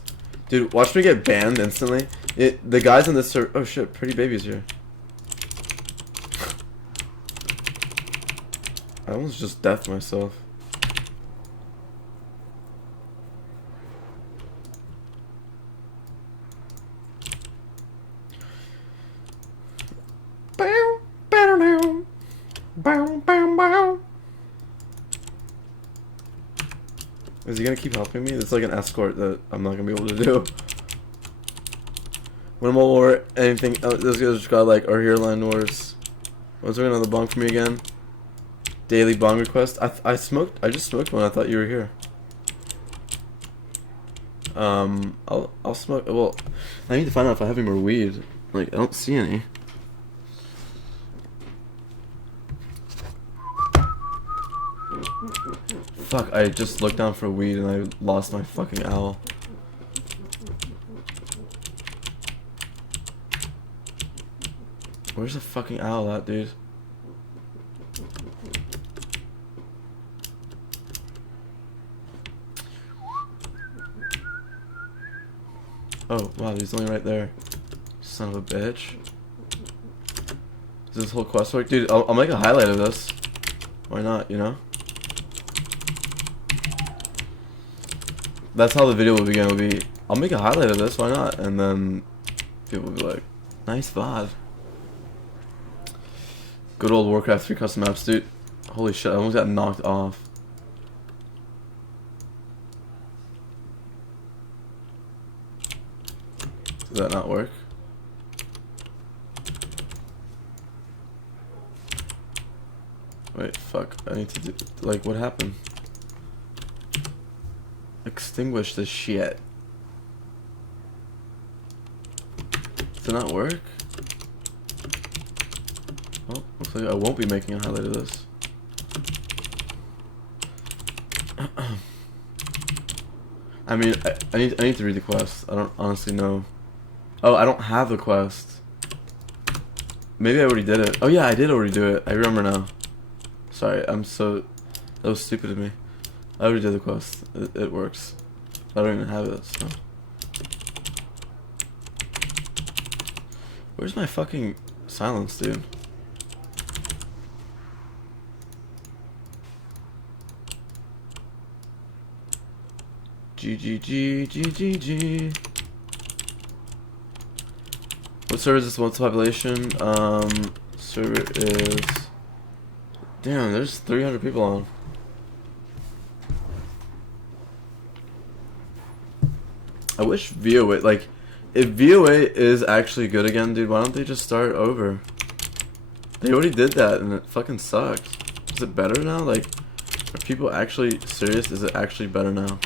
Dude, watch me get banned instantly. The guys on this server. Oh shit, pretty baby's here. I almost just deathed myself. Is he gonna keep helping me? It's like an escort that I'm not gonna be able to do. Minimal war, anything. Oh, this guy's just got like our Line Wars. What's there another bong for me again? Daily bong request. I just smoked one. I thought you were here. I'll smoke. Well, I need to find out if I have any more weed. Like I don't see any. Fuck, I just looked down for weed and I lost my fucking owl. Where's the fucking owl at, dude? Oh, wow, he's only right there. Son of a bitch. Is this whole quest work? Dude, I'll make a highlight of this. Why not, you know? That's how the video will begin. Will be, I'll make a highlight of this, why not? And then people will be like, nice VoD. Good old Warcraft 3 custom maps, dude. Holy shit, I almost got knocked off. Does that not work? Wait, fuck. I need to do, like, what happened? Extinguish this shit. Did not work? Well, looks like I won't be making a highlight of this. I mean, I need to read the quest. I don't honestly know. Oh, I don't have the quest. Maybe I already did it. Oh yeah, I did already do it. I remember now. Sorry, that was stupid of me. I already did the quest. It works. I don't even have it, so. Where's my fucking silence, dude? GGG. What server is this? What's the population? Server is... Damn, there's 300 people on. I wish VOA, like, if VOA is actually good again, dude, why don't they just start over? They already did that and it fucking sucked. Is it better now? Like, are people actually serious? Is it actually better now?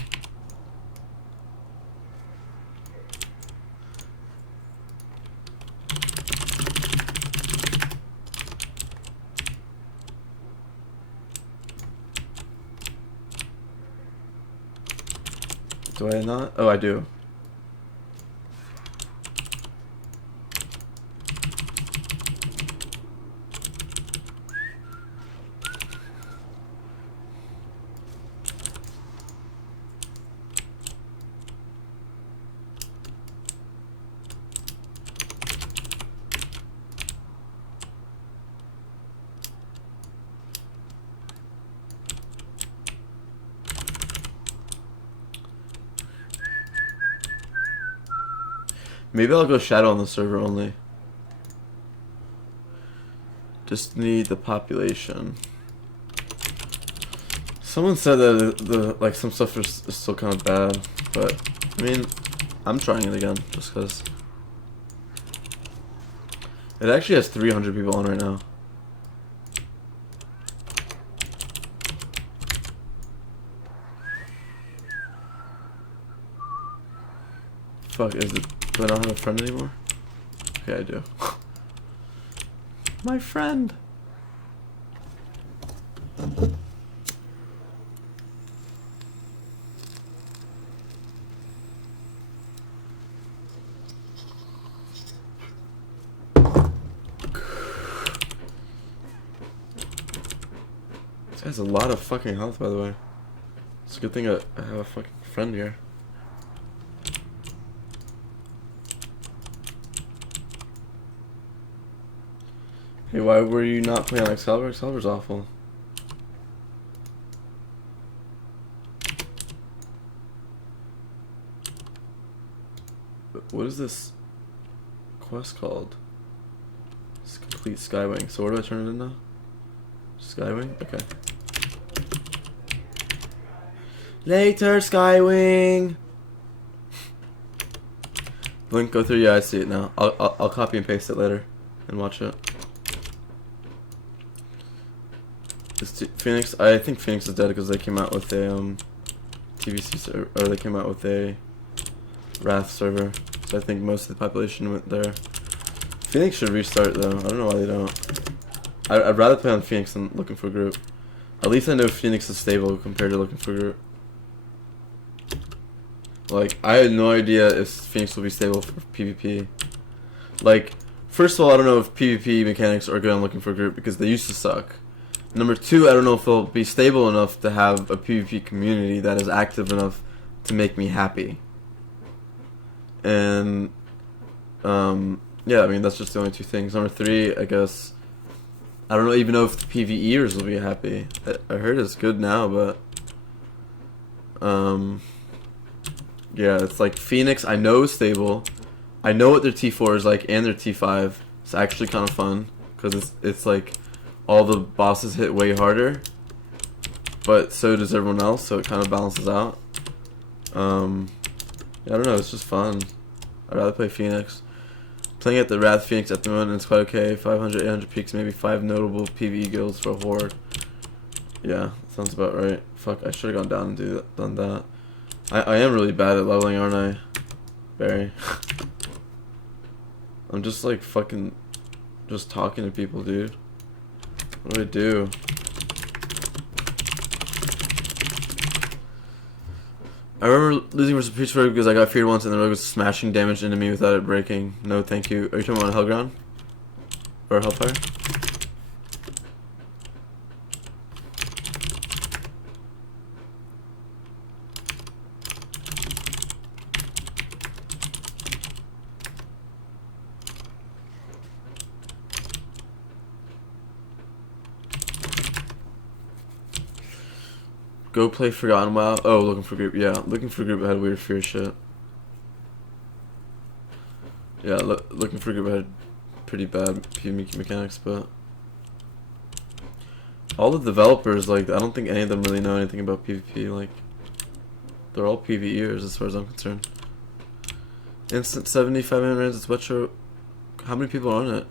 Do I not? Oh, I do. Maybe I'll go shadow on the server only. Just need the population. Someone said that the like some stuff is still kind of bad, but I mean, I'm trying it again just because. It actually has 300 people on right now. Fuck, is it? Do I not have a friend anymore? Okay, I do. My friend! This has a lot of fucking health, by the way. It's a good thing I have a fucking friend here. Hey, why were you not playing on Excalibur? Excalibur's awful. What is this quest called? It's complete Skywing. So where do I turn it in now? Skywing? Okay. Later, Skywing! Link go through? Yeah, I see it now. I'll copy and paste it later and watch it. Phoenix, I think Phoenix is dead because they came out with a TVC server, or they came out with a Wrath server. So I think most of the population went there. Phoenix should restart though. I don't know why they don't. I'd rather play on Phoenix than looking for a group. At least I know Phoenix is stable compared to looking for a group. Like, I had no idea if Phoenix will be stable for PvP. Like, first of all, I don't know if PvP mechanics are good on looking for a group because they used to suck. Number two, I don't know if they'll be stable enough to have a PvP community that is active enough to make me happy. And, yeah, I mean, that's just the only two things. Number three, I guess, I don't even know if the PvEers will be happy. I heard it's good now, but, yeah, it's like Phoenix, I know is stable. I know what their T4 is like and their T5. It's actually kind of fun because it's like all the bosses hit way harder, but so does everyone else, so it kind of balances out. Yeah, I don't know, it's just fun. I'd rather play Phoenix. Playing at the Wrath Phoenix at the moment, it's quite okay. 500, 800 peaks, maybe 5 notable PvE guilds for a horde. Yeah, sounds about right. Fuck, I should have gone down and done that. I am really bad at leveling, aren't I, Barry? I'm just like fucking just talking to people, dude. What do I do? I remember losing versus Priest Rogue because I got feared once and the rogue was smashing damage into me without it breaking. No thank you. Are you talking about Hellground? Or Hellfire? Go play Forgotten WoW. Oh, looking for group. Yeah, looking for group had weird fear shit. Yeah, looking for group had pretty bad PvP mechanics, but all the developers, like, I don't think any of them really know anything about PvP. Like, they're all PvEers as far as I'm concerned. Instant 75-minute runs. It's Metro. How many people are on it?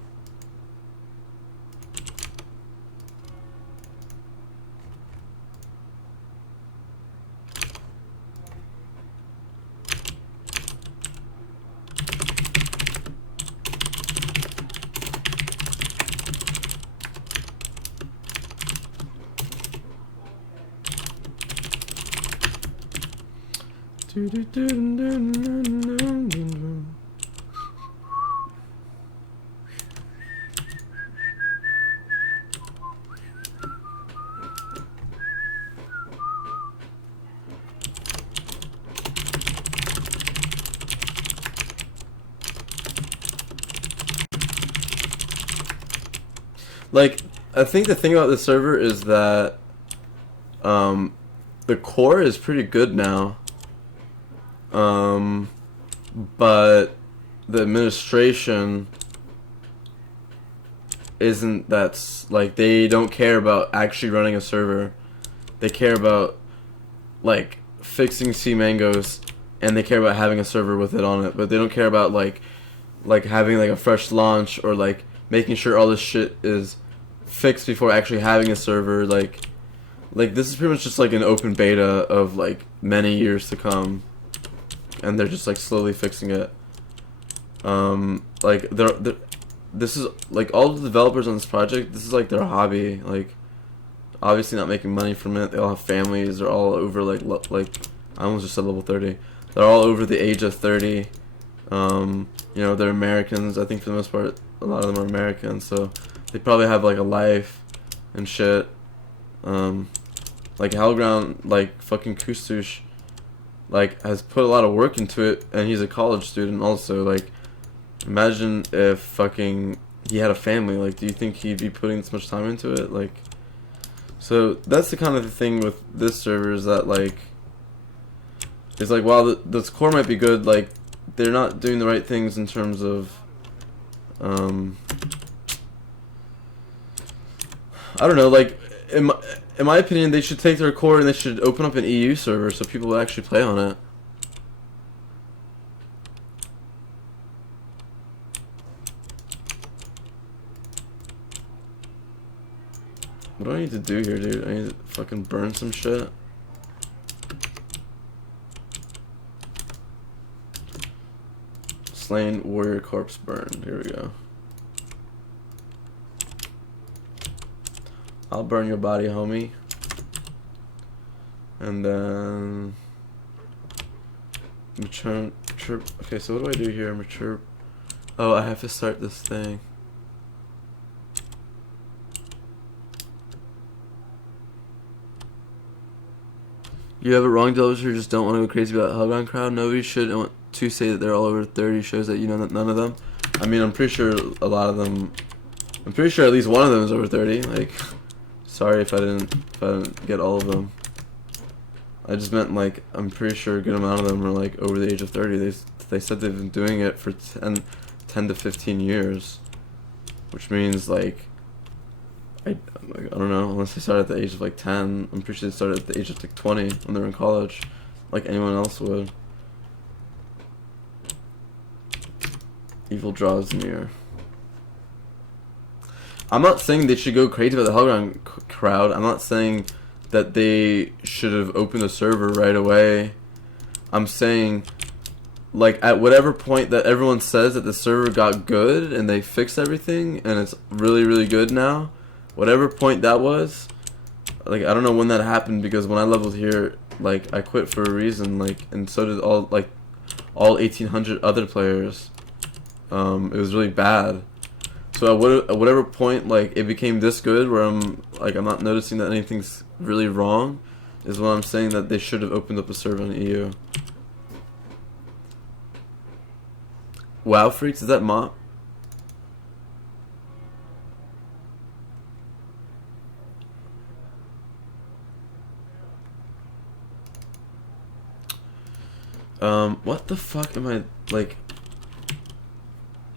Like, I think the thing about this server is that the core is pretty good now. But the administration isn't. That's like, they don't care about actually running a server. They care about like fixing C mangoes, and they care about having a server with it on it, but they don't care about like having like a fresh launch or like making sure all this shit is fixed before actually having a server. Like this is pretty much just like an open beta of like many years to come, and they're just like slowly fixing it. Like this is like all the developers on this project. This is like their hobby. Like, obviously not making money from it. They all have families. They're all over like I almost just said level 30. They're all over the age of 30. You know, they're Americans. I think for the most part, a lot of them are Americans. So they probably have like a life and shit. Like Hellground, like fucking Kustush, like has put a lot of work into it, and he's a college student also. Like, imagine if fucking he had a family. Like, do you think he'd be putting this much time into it? Like, so that's the kind of thing with this server, is that like, it's like, while the core might be good, like they're not doing the right things in terms of I don't know, like in my opinion, they should take their core and they should open up an EU server so people would actually play on it. What do I need to do here, dude? I need to fucking burn some shit. Slain warrior corpse burned. Here we go. I'll burn your body, homie. And then mature. Okay, so what do I do here? Mature. Oh, I have to start this thing. You have it wrong, developers who just don't want to go crazy about Hellground crowd. Nobody should want to say that they're all over 30 shows that you know that none of them. I mean, I'm pretty sure a lot of them. I'm pretty sure at least one of them is over 30. Like, sorry if I didn't get all of them. I just meant like I'm pretty sure a good amount of them are like over the age of 30. They said they've been doing it for 10 to 15 years, which means like I don't know, unless they started at the age of like 10. I'm pretty sure they started at the age of like 20 when they were in college, like anyone else would. Evil draws near. I'm not saying they should go crazy about the Hellground crowd. I'm not saying that they should have opened a server right away. I'm saying like at whatever point that everyone says that the server got good and they fixed everything and it's really really good now, whatever point that was, like I don't know when that happened, because when I leveled here, like I quit for a reason, like, and so did all 1800 other players. It was really bad. So at whatever point like it became this good where I'm not noticing that anything's really wrong, is when I'm saying that they should have opened up a server on EU. WoW Freaks, is that Mop? What the fuck am I, like,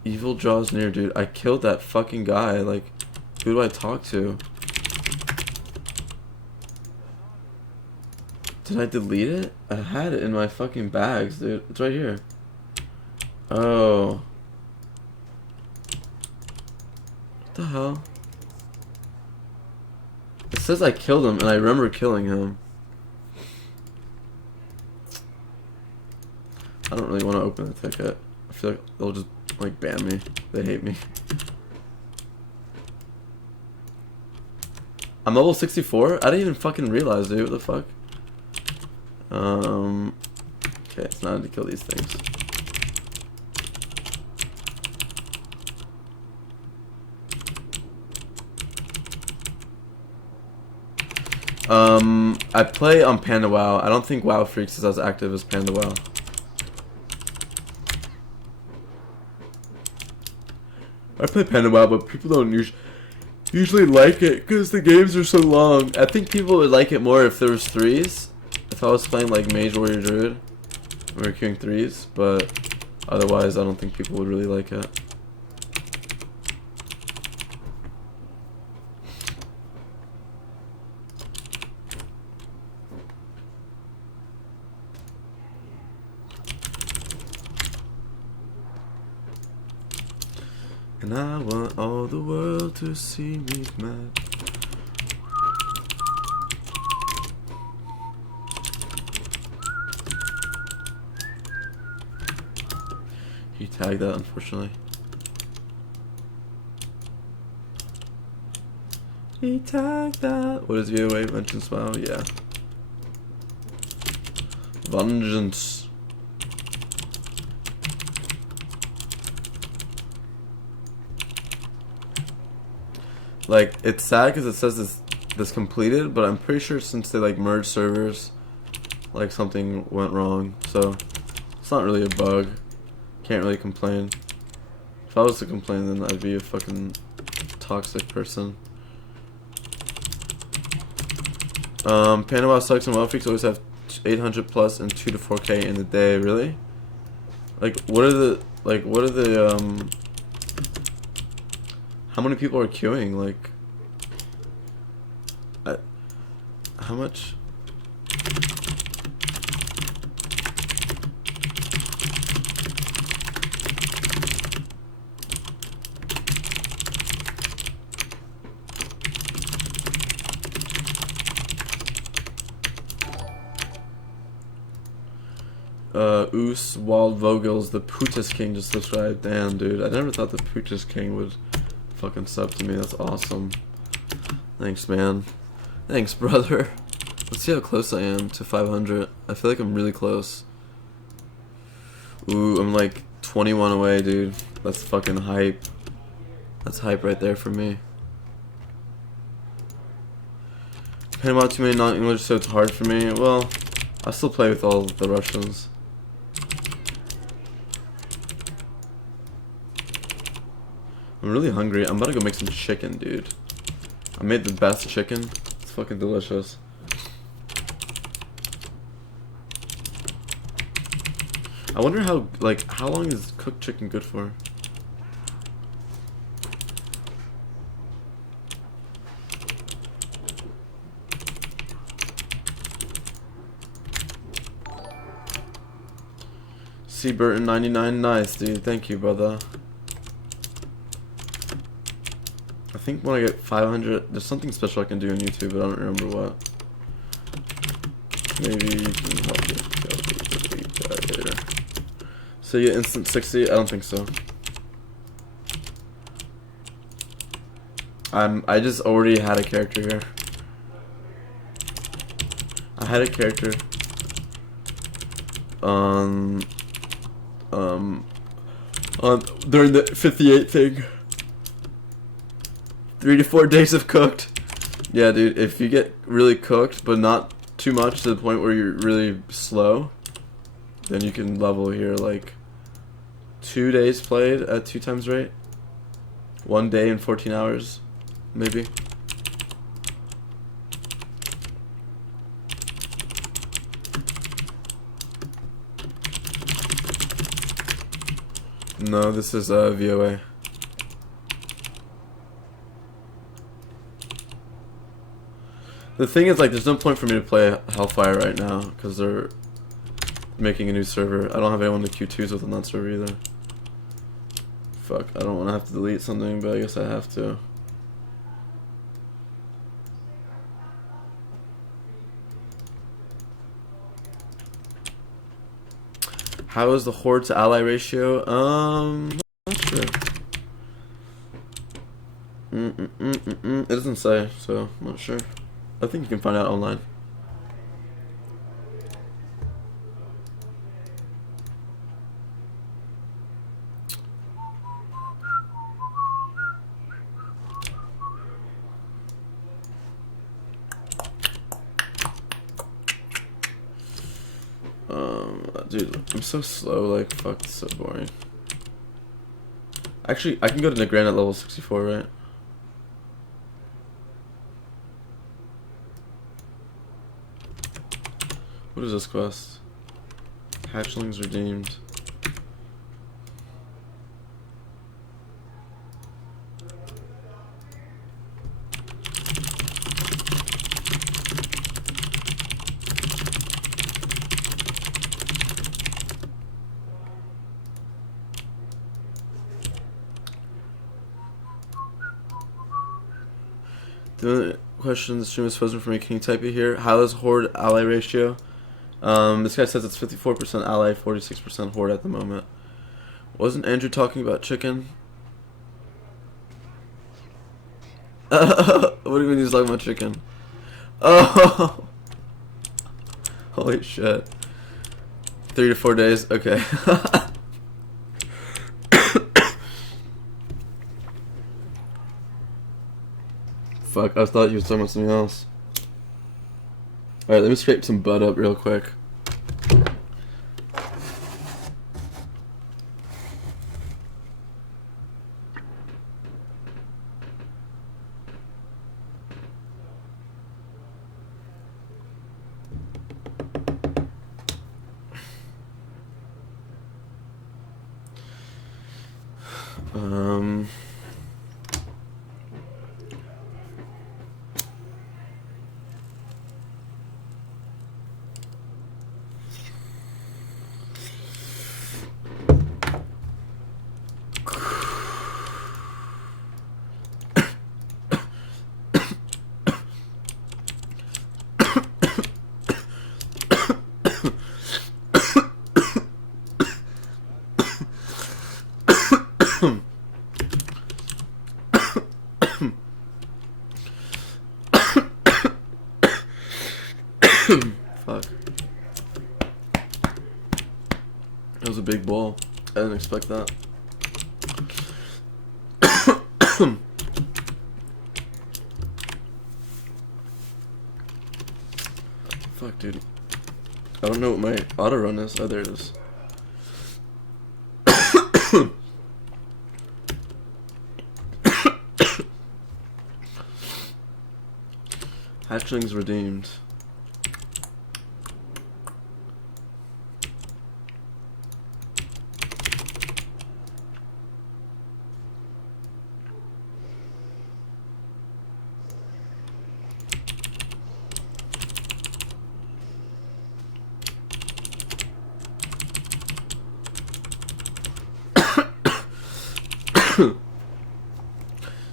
evil draws near, dude. I killed that fucking guy, like, who do I talk to? Did I delete it? I had it in my fucking bags, dude. It's right here. Oh. What the hell? It says I killed him, and I remember killing him. I don't really want to open the ticket. I feel like they'll just, like, ban me. They hate me. I'm level 64? I didn't even fucking realize, dude. What the fuck? Okay, it's not to kill these things. I play on Panda WoW. I don't think WoW Freaks is as active as Panda WoW. I play Panda WoW, but people don't usually like it because the games are so long. I think people would like it more if there was threes. If I was playing like Mage, Warrior, Druid, we were queuing threes, but otherwise I don't think people would really like it. And I want all the world to see me mad. He tagged that, unfortunately. He tagged that. What is VoA? VenganceWoW? Yeah. Vengeance. Like, it's sad because it says this completed, but I'm pretty sure since they like merged servers, like something went wrong. So it's not really a bug. Can't really complain. If I was to complain, then I'd be a fucking toxic person. Panda WoW sucks and WoW Freaks always have 800 plus and 2 to 4K in the day. Really? Like, what are the how many people are queuing? Like, how much? Oos Wald Vogels, the Putis King just subscribed. Damn, dude. I never thought the Putis King would fucking sub to me. That's awesome. Thanks, man. Thanks, brother. Let's see how close I am to 500. I feel like I'm really close. Ooh, I'm like 21 away, dude. That's fucking hype. That's hype right there for me. Panama too many non-English, so it's hard for me. Well, I still play with all the Russians. I'm really hungry. I'm about to go make some chicken, dude. I made the best chicken. It's fucking delicious. I wonder how long is cooked chicken good for? C Burton 99, nice, dude. Thank you, brother. I think when I get 500, there's something special I can do on YouTube, but I don't remember what. Maybe you can help me kill the guy later. So you get instant 60? I don't think so. I just already had a character here. I had a character on during the 58 thing. 3 to 4 days of cooked. Yeah, dude, if you get really cooked, but not too much to the point where you're really slow, then you can level here like 2 days played at 2 times rate. 1 day and 14 hours, maybe. No, this is VOA. The thing is, like, there's no point for me to play Hellfire right now because they're making a new server. I don't have anyone to Q2s with on that server either. Fuck, I don't want to have to delete something, but I guess I have to. How is the horde to ally ratio? Not sure. It doesn't say, so I'm not sure. I think you can find out online. Dude, I'm so slow, like, fuck, it's so boring. Actually, I can go to Nagrand at level 64, right? What is this quest? Hatchlings redeemed. The question the stream is posing for me, can you type it here? How is horde ally ratio? This guy says it's 54% ally, 46% horde at the moment. Wasn't Andrew talking about chicken? What do you mean he's talking about chicken? Oh! Holy shit. 3 to 4 days? Okay. Fuck, I thought you was talking about something else. Alright, let me scrape some bud up real quick. Fuck. That was a big ball. I didn't expect that. Fuck, dude. I don't know what my auto run is. Oh, there it is. Hatchlings redeemed.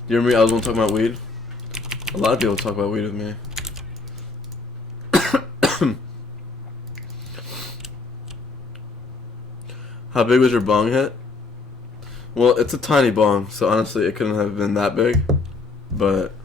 You remember me? I was talking about weed. A lot of people talk about weed with me. How big was your bong hit? Well, it's a tiny bong, so honestly, it couldn't have been that big. But,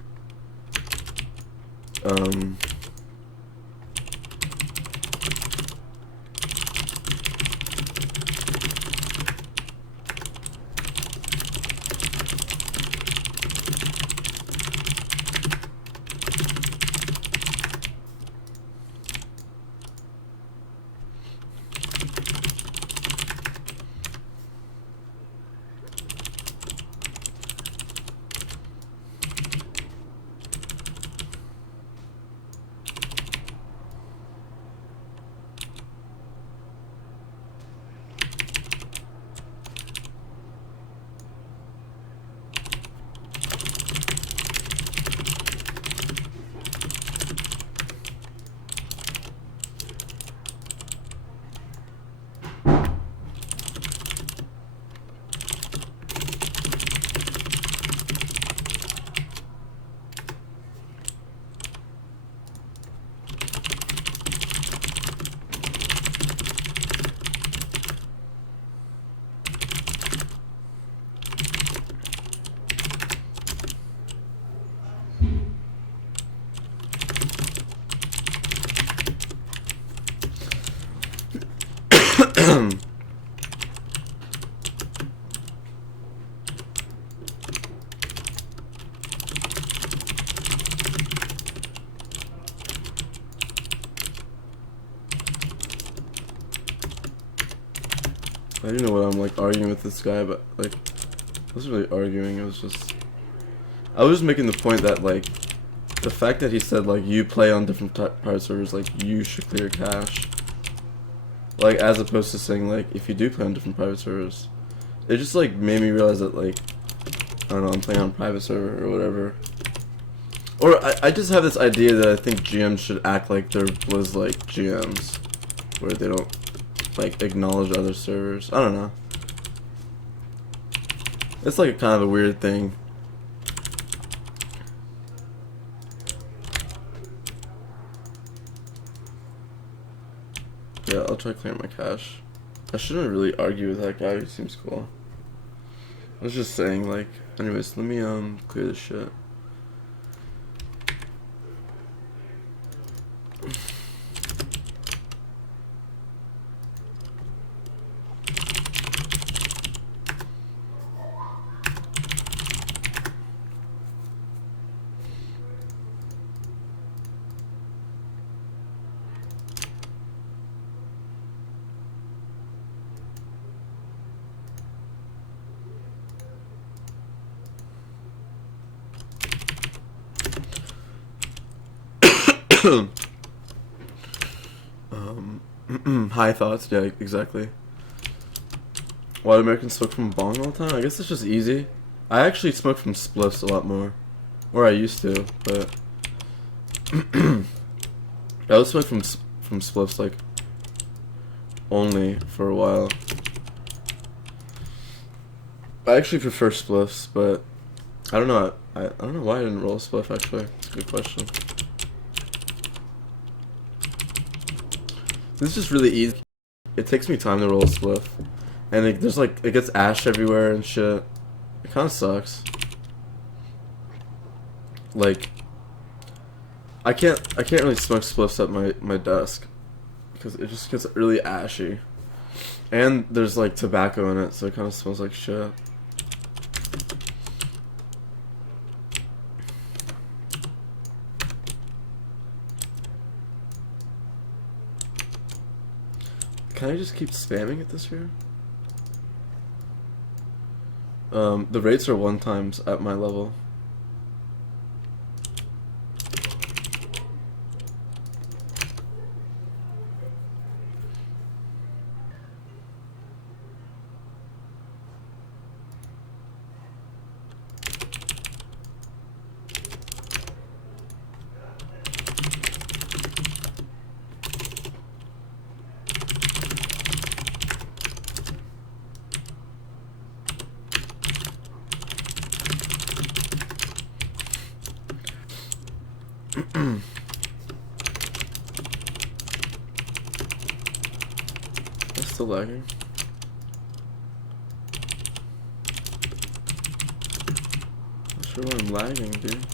I don't know what I'm like arguing with this guy, but like, I wasn't really arguing. It was just, I was just making the point that like, the fact that he said like you play on different private servers, like you should clear cache, like as opposed to saying like if you do play on different private servers, it just like made me realize that like, I don't know, I'm playing on a private server or whatever. Or I just have this idea that I think GMs should act like they're Blizz like GMs, where they don't like acknowledge other servers. I don't know. It's like a kind of a weird thing. Yeah, I'll try clearing my cache. I shouldn't really argue with that guy. He seems cool. I was just saying, like, anyways, let me clear this shit. High thoughts, yeah, exactly. Why do Americans smoke from a bong all the time? I guess it's just easy. I actually smoke from spliffs a lot more. Or I used to, but I was smoking from spliffs like only for a while. I actually prefer spliffs, but I don't know. I don't know why I didn't roll a spliff actually. It's a good question. This is just really easy. It takes me time to roll a spliff, and there's like it gets ash everywhere and shit. It kind of sucks. Like, I can't really smoke spliffs at my desk because it just gets really ashy, and there's like tobacco in it, so it kind of smells like shit. Can I just keep spamming it this year? The rates are 1 times at my level. That's still lagging. sure why I'm lagging, dude.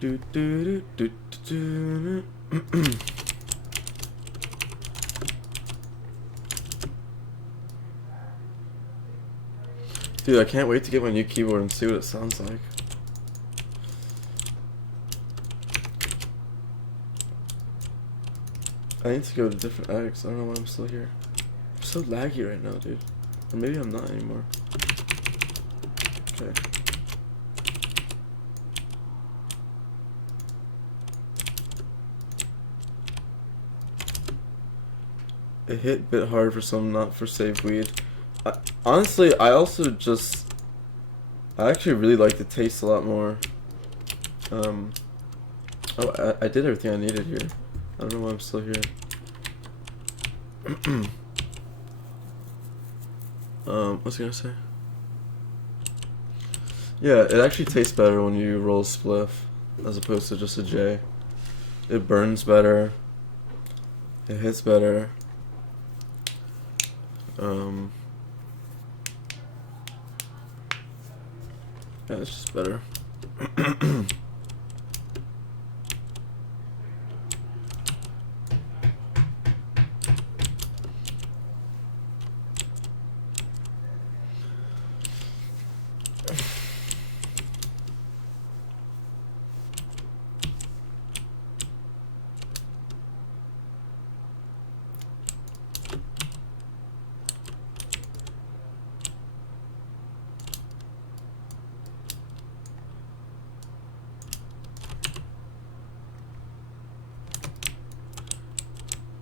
Do, do, do, do, do. Dude, I can't wait to get my new keyboard and see what it sounds like. I need to go to different eggs. I don't know why I'm still here. I'm so laggy right now, dude. Or maybe I'm not anymore. Okay. It hit a bit hard for some, not for safe weed. Honestly, I also just... I actually really like the taste a lot more. Oh, I did everything I needed here. I don't know why I'm still here. What was I gonna say? Yeah, it actually tastes better when you roll a spliff as opposed to just a J. It burns better. It hits better. Yeah, it's just better.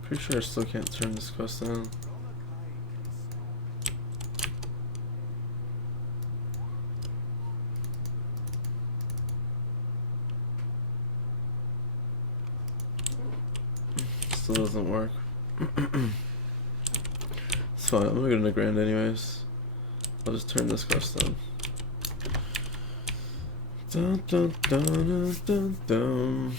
Pretty sure I still can't turn this quest on. Still doesn't work. It's fine, I'm gonna go to the grand anyways. I'll just turn this quest on. Dun dun dun dun dun.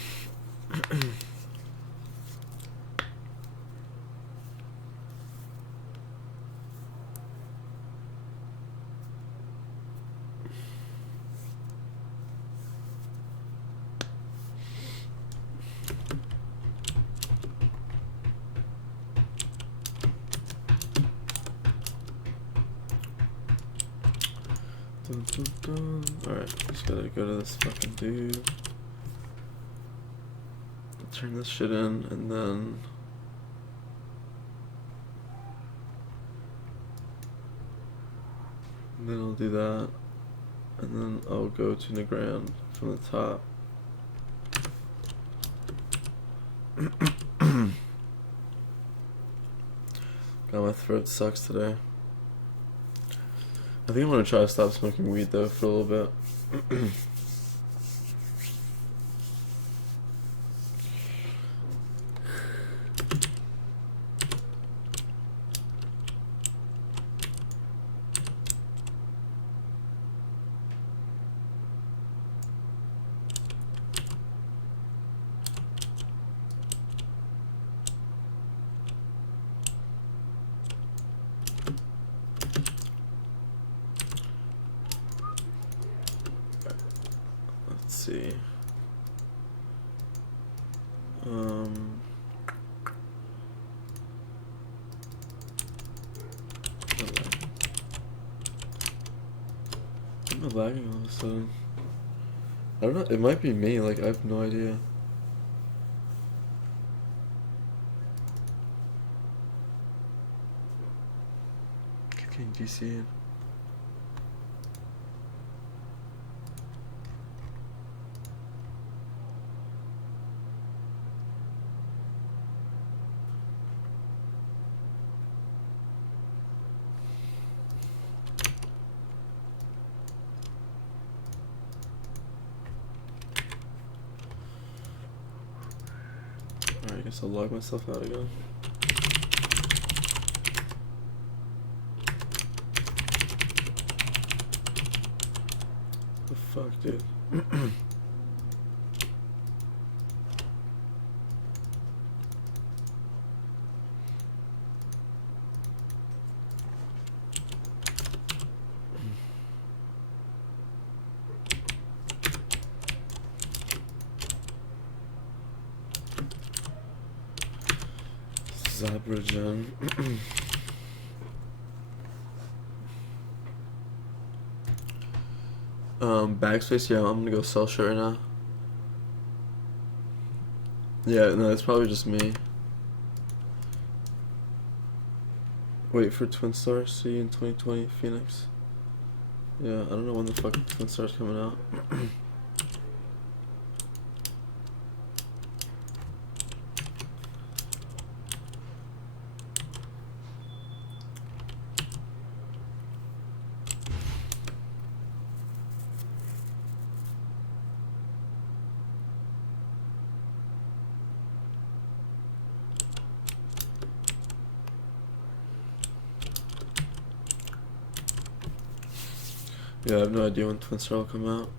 Alright, just gotta go to this fucking dude. Turn this shit in, and then... I'll do that. And then I'll go to Nagrand from the top. God, my throat sucks today. I think I'm gonna try to stop smoking weed though for a little bit. Let's see. I'm lagging all of a sudden. I don't know, it might be me, like I have no idea. Keep getting DC'd. guess I'll log myself out again. The fuck, dude? Zabrajan. Backspace, yeah, I'm gonna go sell shit right now. Yeah, no, it's probably just me. Wait for Twin Star, see you in 2020, Phoenix. Yeah, I don't know when the fuck Twin Star's coming out. Yeah, I have no idea when Twin Star will come out.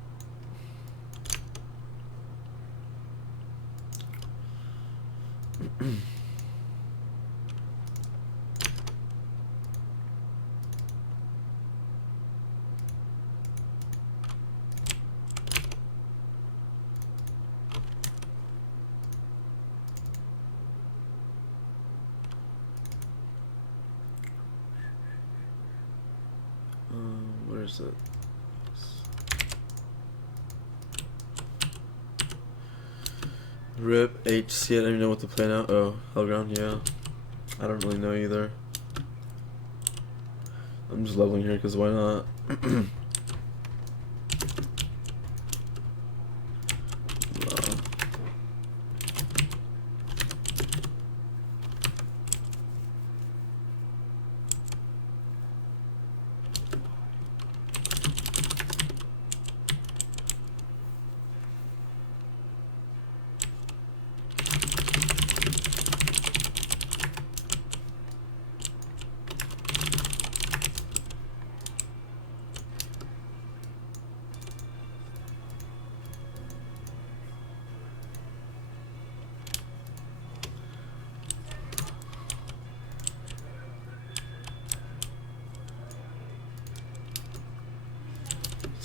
Where is it? RIP HC, I don't even know what to play now. Oh, Hellground, yeah. I don't really know either. I'm just leveling here because why not?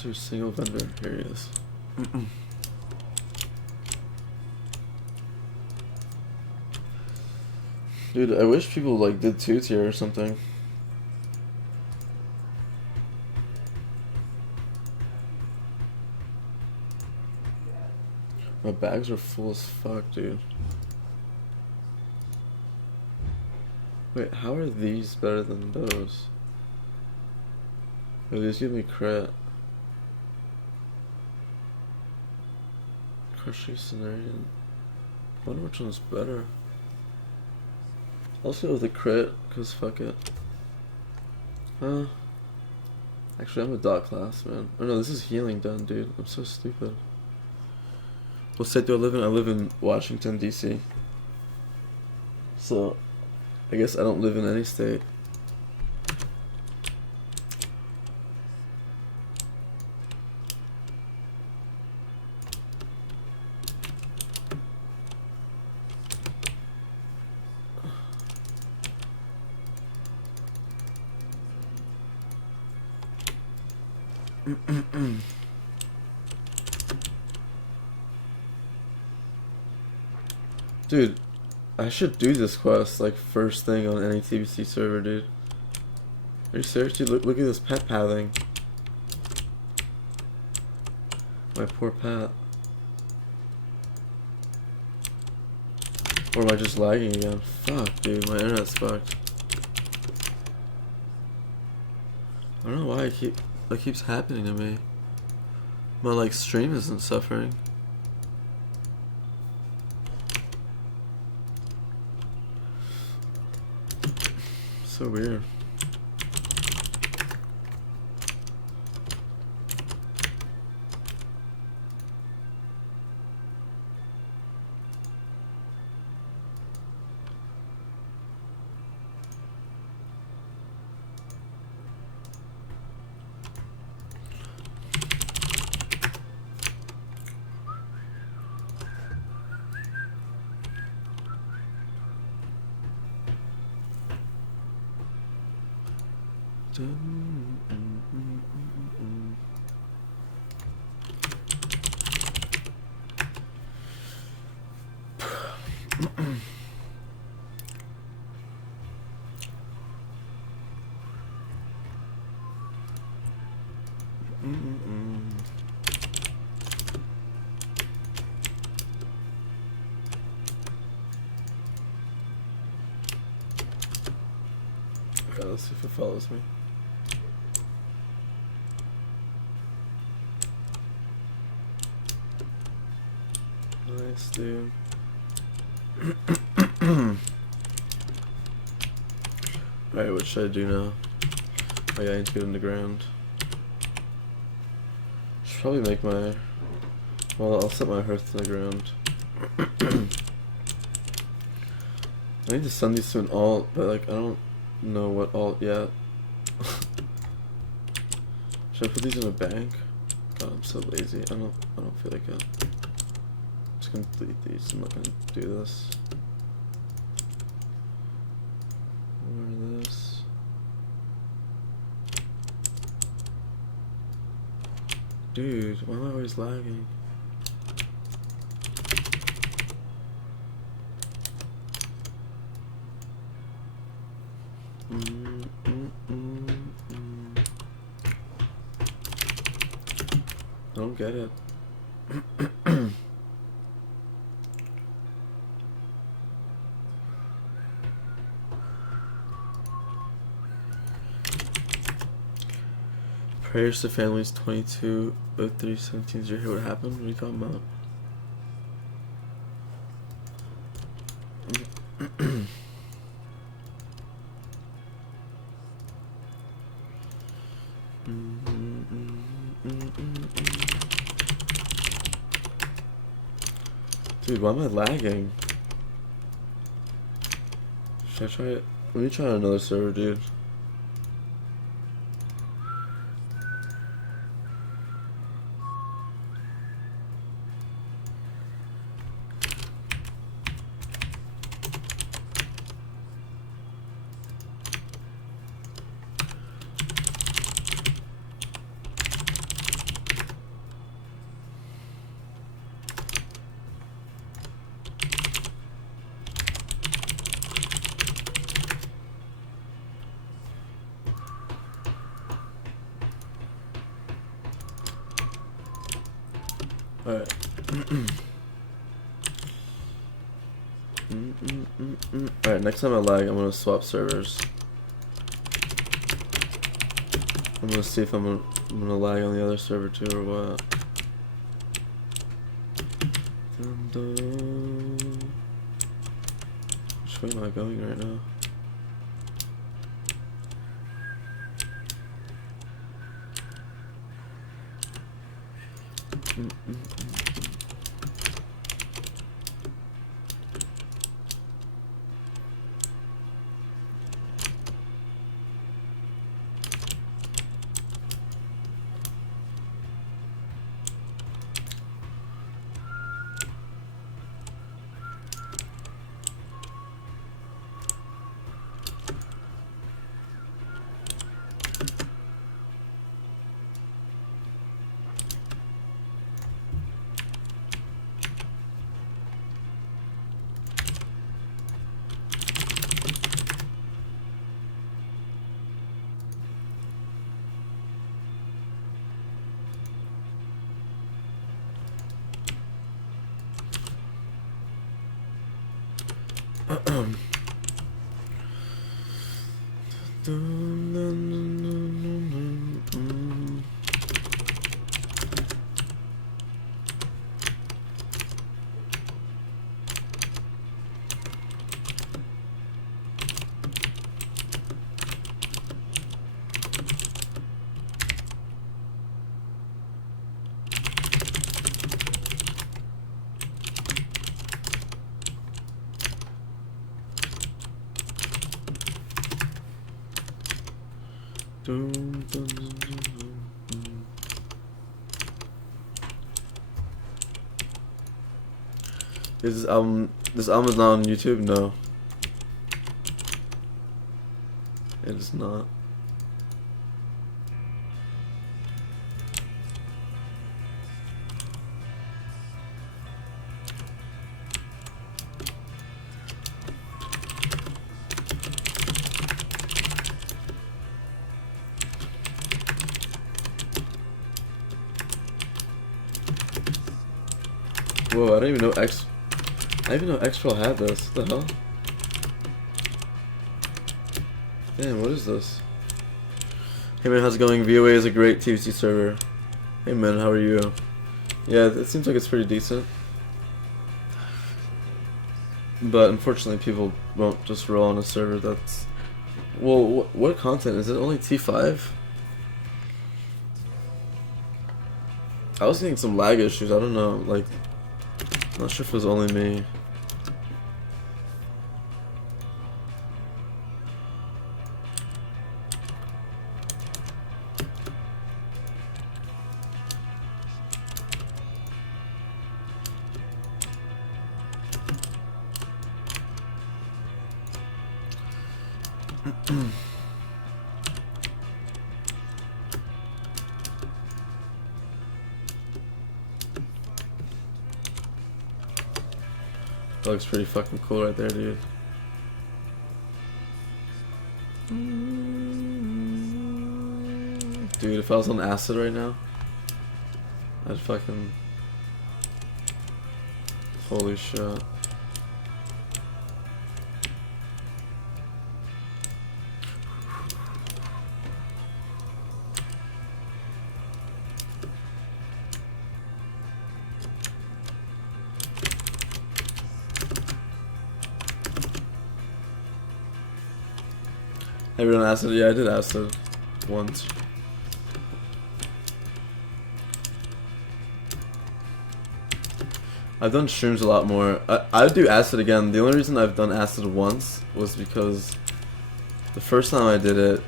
It's a single vendor. Here he is. Dude, I wish people like did 2-tier or something. My bags are full as fuck, dude. Wait, how are these better than those? Oh, these give me crit. Crushing scenario. I wonder which one's better. I'll go with the crit, cause fuck it. Actually, I'm a dot class, man. Oh no, this is healing done, dude. I'm so stupid. What state do I live in? I live in Washington, D.C. So, I guess I don't live in any state. Dude, I should do this quest like first thing on any TBC server, dude. Are you serious, dude? Look at this pet pathing. My poor pet. Or am I just lagging again? Fuck, dude, my internet's fucked. I don't know why that keeps happening to me. My like stream isn't suffering. So weird. Okay, let's see if it follows me. Nice, dude. Alright, what should I do now? Oh yeah, I need to get in the ground. Should probably make my... Well, I'll set my hearth to the ground. I need to send these to an alt, but like, I don't know what alt yet. Should I put these in a bank? God, I'm so lazy. I don't feel like it. I'm just gonna delete these. I'm not gonna do this. Or this. Dude, why am I always lagging? I don't get it. Prayers to families 220317 is your here. What happened? What are you talking about? Dude, why am I lagging? Should I try it? Let me try another server, dude. Alright. Alright, next time I lag, I'm gonna swap servers. I'm gonna see if I'm gonna lag on the other server too or what. Which way am I going right now? Is this album is not on YouTube? No. It is not. Whoa, I didn't even know I didn't even know X-Pro had this. What the hell? Damn, what is this? Hey man, how's it going? VOA is a great TVC server. Hey man, how are you? Yeah, it seems like it's pretty decent. But unfortunately people won't just roll on a server that's... Well, what content? Is it only T5? I was getting some lag issues, I don't know, like... I'm not sure if it was only me. That looks pretty fucking cool right there, dude. Dude, if I was on acid right now, I'd fucking... Holy shit. Have you done acid? Yeah, I did acid once. I've done shrooms a lot more. I would do acid again. The only reason I've done acid once was because the first time I did it,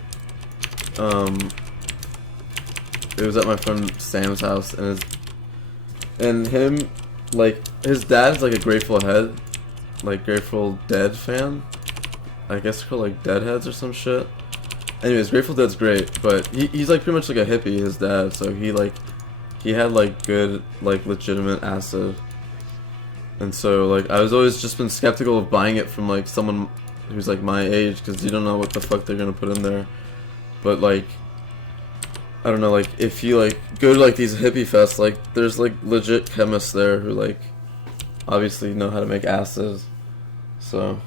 it was at my friend Sam's house, and him, like, his dad's like a Grateful Grateful Dead fan. I guess they're called like Deadheads or some shit. Anyways, Grateful Dead's great, but he's like pretty much like a hippie, his dad, so he had like good, like legitimate acid. And so like I was always just been skeptical of buying it from like someone who's like my age, because you don't know what the fuck they're gonna put in there. But like, I don't know, like if you like go to like these hippie fests, like there's like legit chemists there who like obviously know how to make acid. So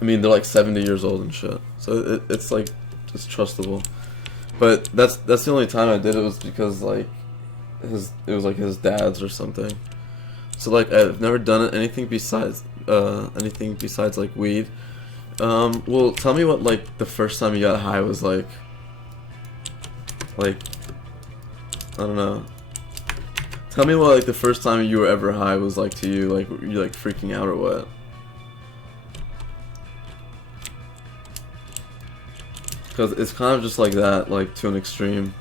I mean, they're like 70 years old and shit, so it's like just trustable. But that's the only time I did it, was because like it was like his dad's or something. So like I've never done anything besides like weed. Well, tell me what like the first time you got high was like. Like, I don't know. Tell me what like the first time you were ever high was like to you. Like, were you like freaking out or what? Because it's kind of just like that, like to an extreme.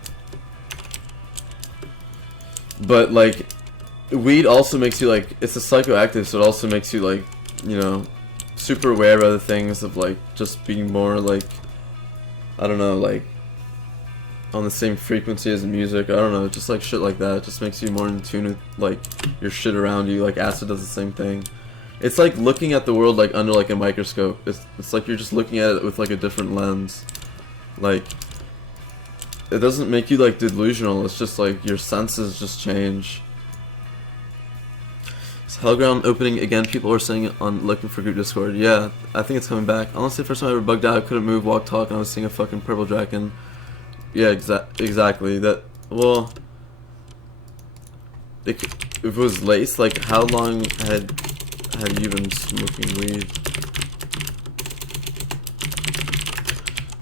But like, weed also makes you like, it's a psychoactive, so it also makes you like, you know, super aware of other things, of like just being more like, I don't know, like on the same frequency as music. I don't know, just like shit like that. It just makes you more in tune with like your shit around you. Like acid does the same thing. It's like looking at the world like under like a microscope. It's like you're just looking at it with like a different lens. Like, it doesn't make you like delusional, it's just like your senses just change. Is Hellground opening again? People are saying on looking for group Discord. Yeah, I think it's coming back. Honestly, the first time I ever bugged out, I couldn't move, walk, talk, and I was seeing a fucking purple dragon. Yeah, exactly. That, well, if it was laced, like how long had you been smoking weed?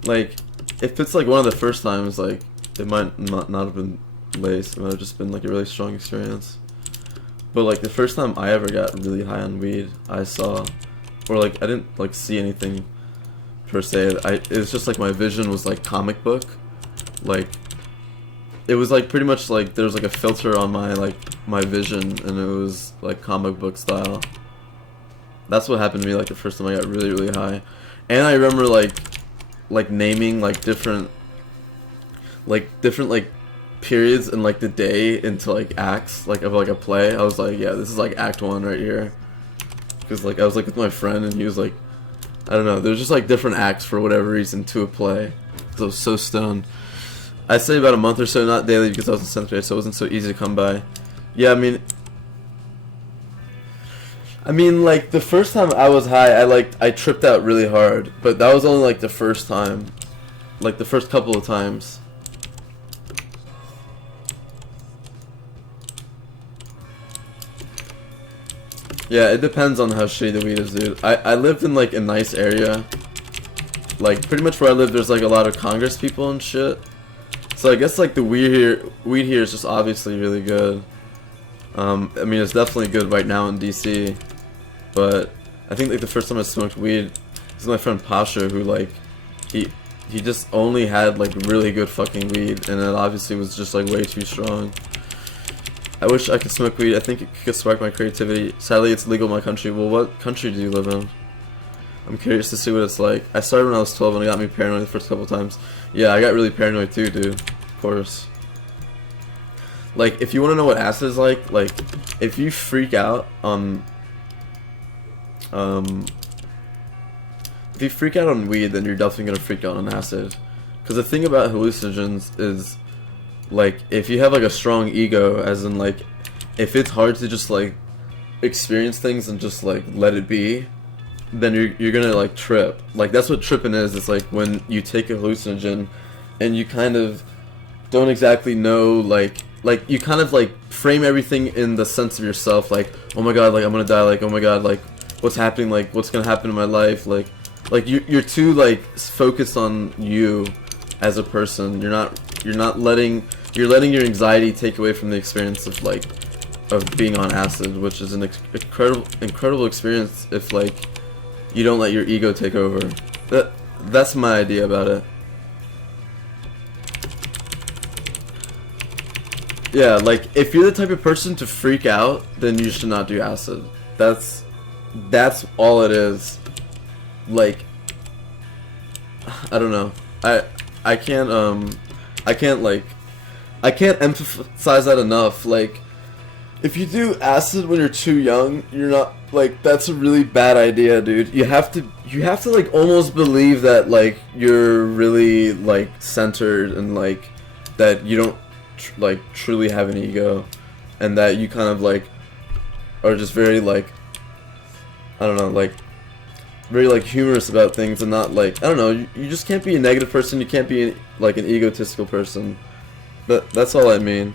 Like, if it's like one of the first times, like it might not have been laced. It might have just been like a really strong experience. But like the first time I ever got really high on weed, I saw, or like I didn't like see anything per se. It was just like my vision was like comic book. Like it was like pretty much like there was like a filter on my vision, and it was like comic book style. That's what happened to me like the first time I got really high. And I remember like naming like different periods in like the day into like acts like of like a play. I was like, yeah, this is like act 1 right here, because like I was like with my friend and he was like, I don't know, there's just like different acts for whatever reason to a play, because I was so stoned. I'd say about a month or so, not daily because I was in 7th grade, so it wasn't so easy to come by. Yeah, I mean, I mean, like, the first time I was high, I tripped out really hard, but that was only, like, the first time. Like, the first couple of times. Yeah, it depends on how shitty the weed is, dude. I lived in, like, a nice area. Like, pretty much where I live, there's, like, a lot of Congress people and shit. So I guess, like, the weed here is just obviously really good. I mean, it's definitely good right now in DC. But I think, like, the first time I smoked weed was my friend Pasha, who, like, he just only had, like, really good fucking weed, and it obviously was just, like, way too strong. I wish I could smoke weed. I think it could spark my creativity. Sadly, it's legal in my country. Well, what country do you live in? I'm curious to see what it's like. I started when I was 12 and it got me paranoid the first couple times. Yeah, I got really paranoid too, dude. Of course. Like, if you want to know what acid is like, if you freak out on... if you freak out on weed, then you're definitely gonna freak out on acid. Because the thing about hallucinogens is... like, if you have, like, a strong ego, as in, like, if it's hard to just, like, experience things and just, like, let it be, then you're gonna, like, trip. Like, that's what tripping is. It's, like, when you take a hallucinogen and you kind of don't exactly know, like, you kind of, like, frame everything in the sense of yourself, like, oh my god, like, I'm gonna die, like, oh my god, like, what's happening, like, what's gonna happen in my life, like, you're too, like, focused on you as a person. You're letting your anxiety take away from the experience of, like, of being on acid, which is an incredible experience if, like, you don't let your ego take over. That's my idea about it. Yeah, like, if you're the type of person to freak out, then you should not do acid. That's all it is. Like, I don't know. I can't emphasize that enough. Like, if you do acid when you're too young, you're not, like, that's a really bad idea, dude. You have to like almost believe that, like, you're really, like, centered and, like, that you don't like truly have an ego, and that you kind of, like, are just very, like, I don't know, like, very, like, humorous about things, and not, like, I don't know, you just can't be a negative person. You can't be, like, an egotistical person. That's all I mean.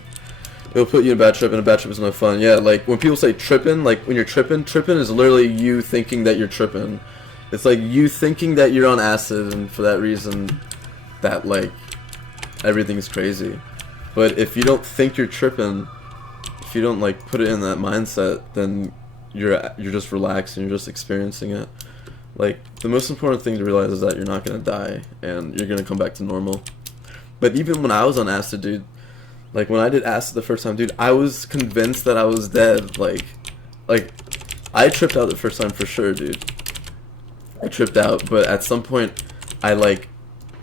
It'll put you in a bad trip, and a bad trip is no fun. Yeah, like, when people say tripping, like, when you're tripping is literally you thinking that you're tripping. It's like you thinking that you're on acid, and for that reason, that, like, everything's crazy. But if you don't think you're tripping, if you don't, like, put it in that mindset, then you're just relaxed and you're just experiencing it. Like, the most important thing to realize is that you're not gonna die, and you're gonna come back to normal. But even when I was on acid, dude, like, when I did acid the first time, dude, I was convinced that I was dead. Like, I tripped out the first time for sure, dude. I tripped out, but at some point, I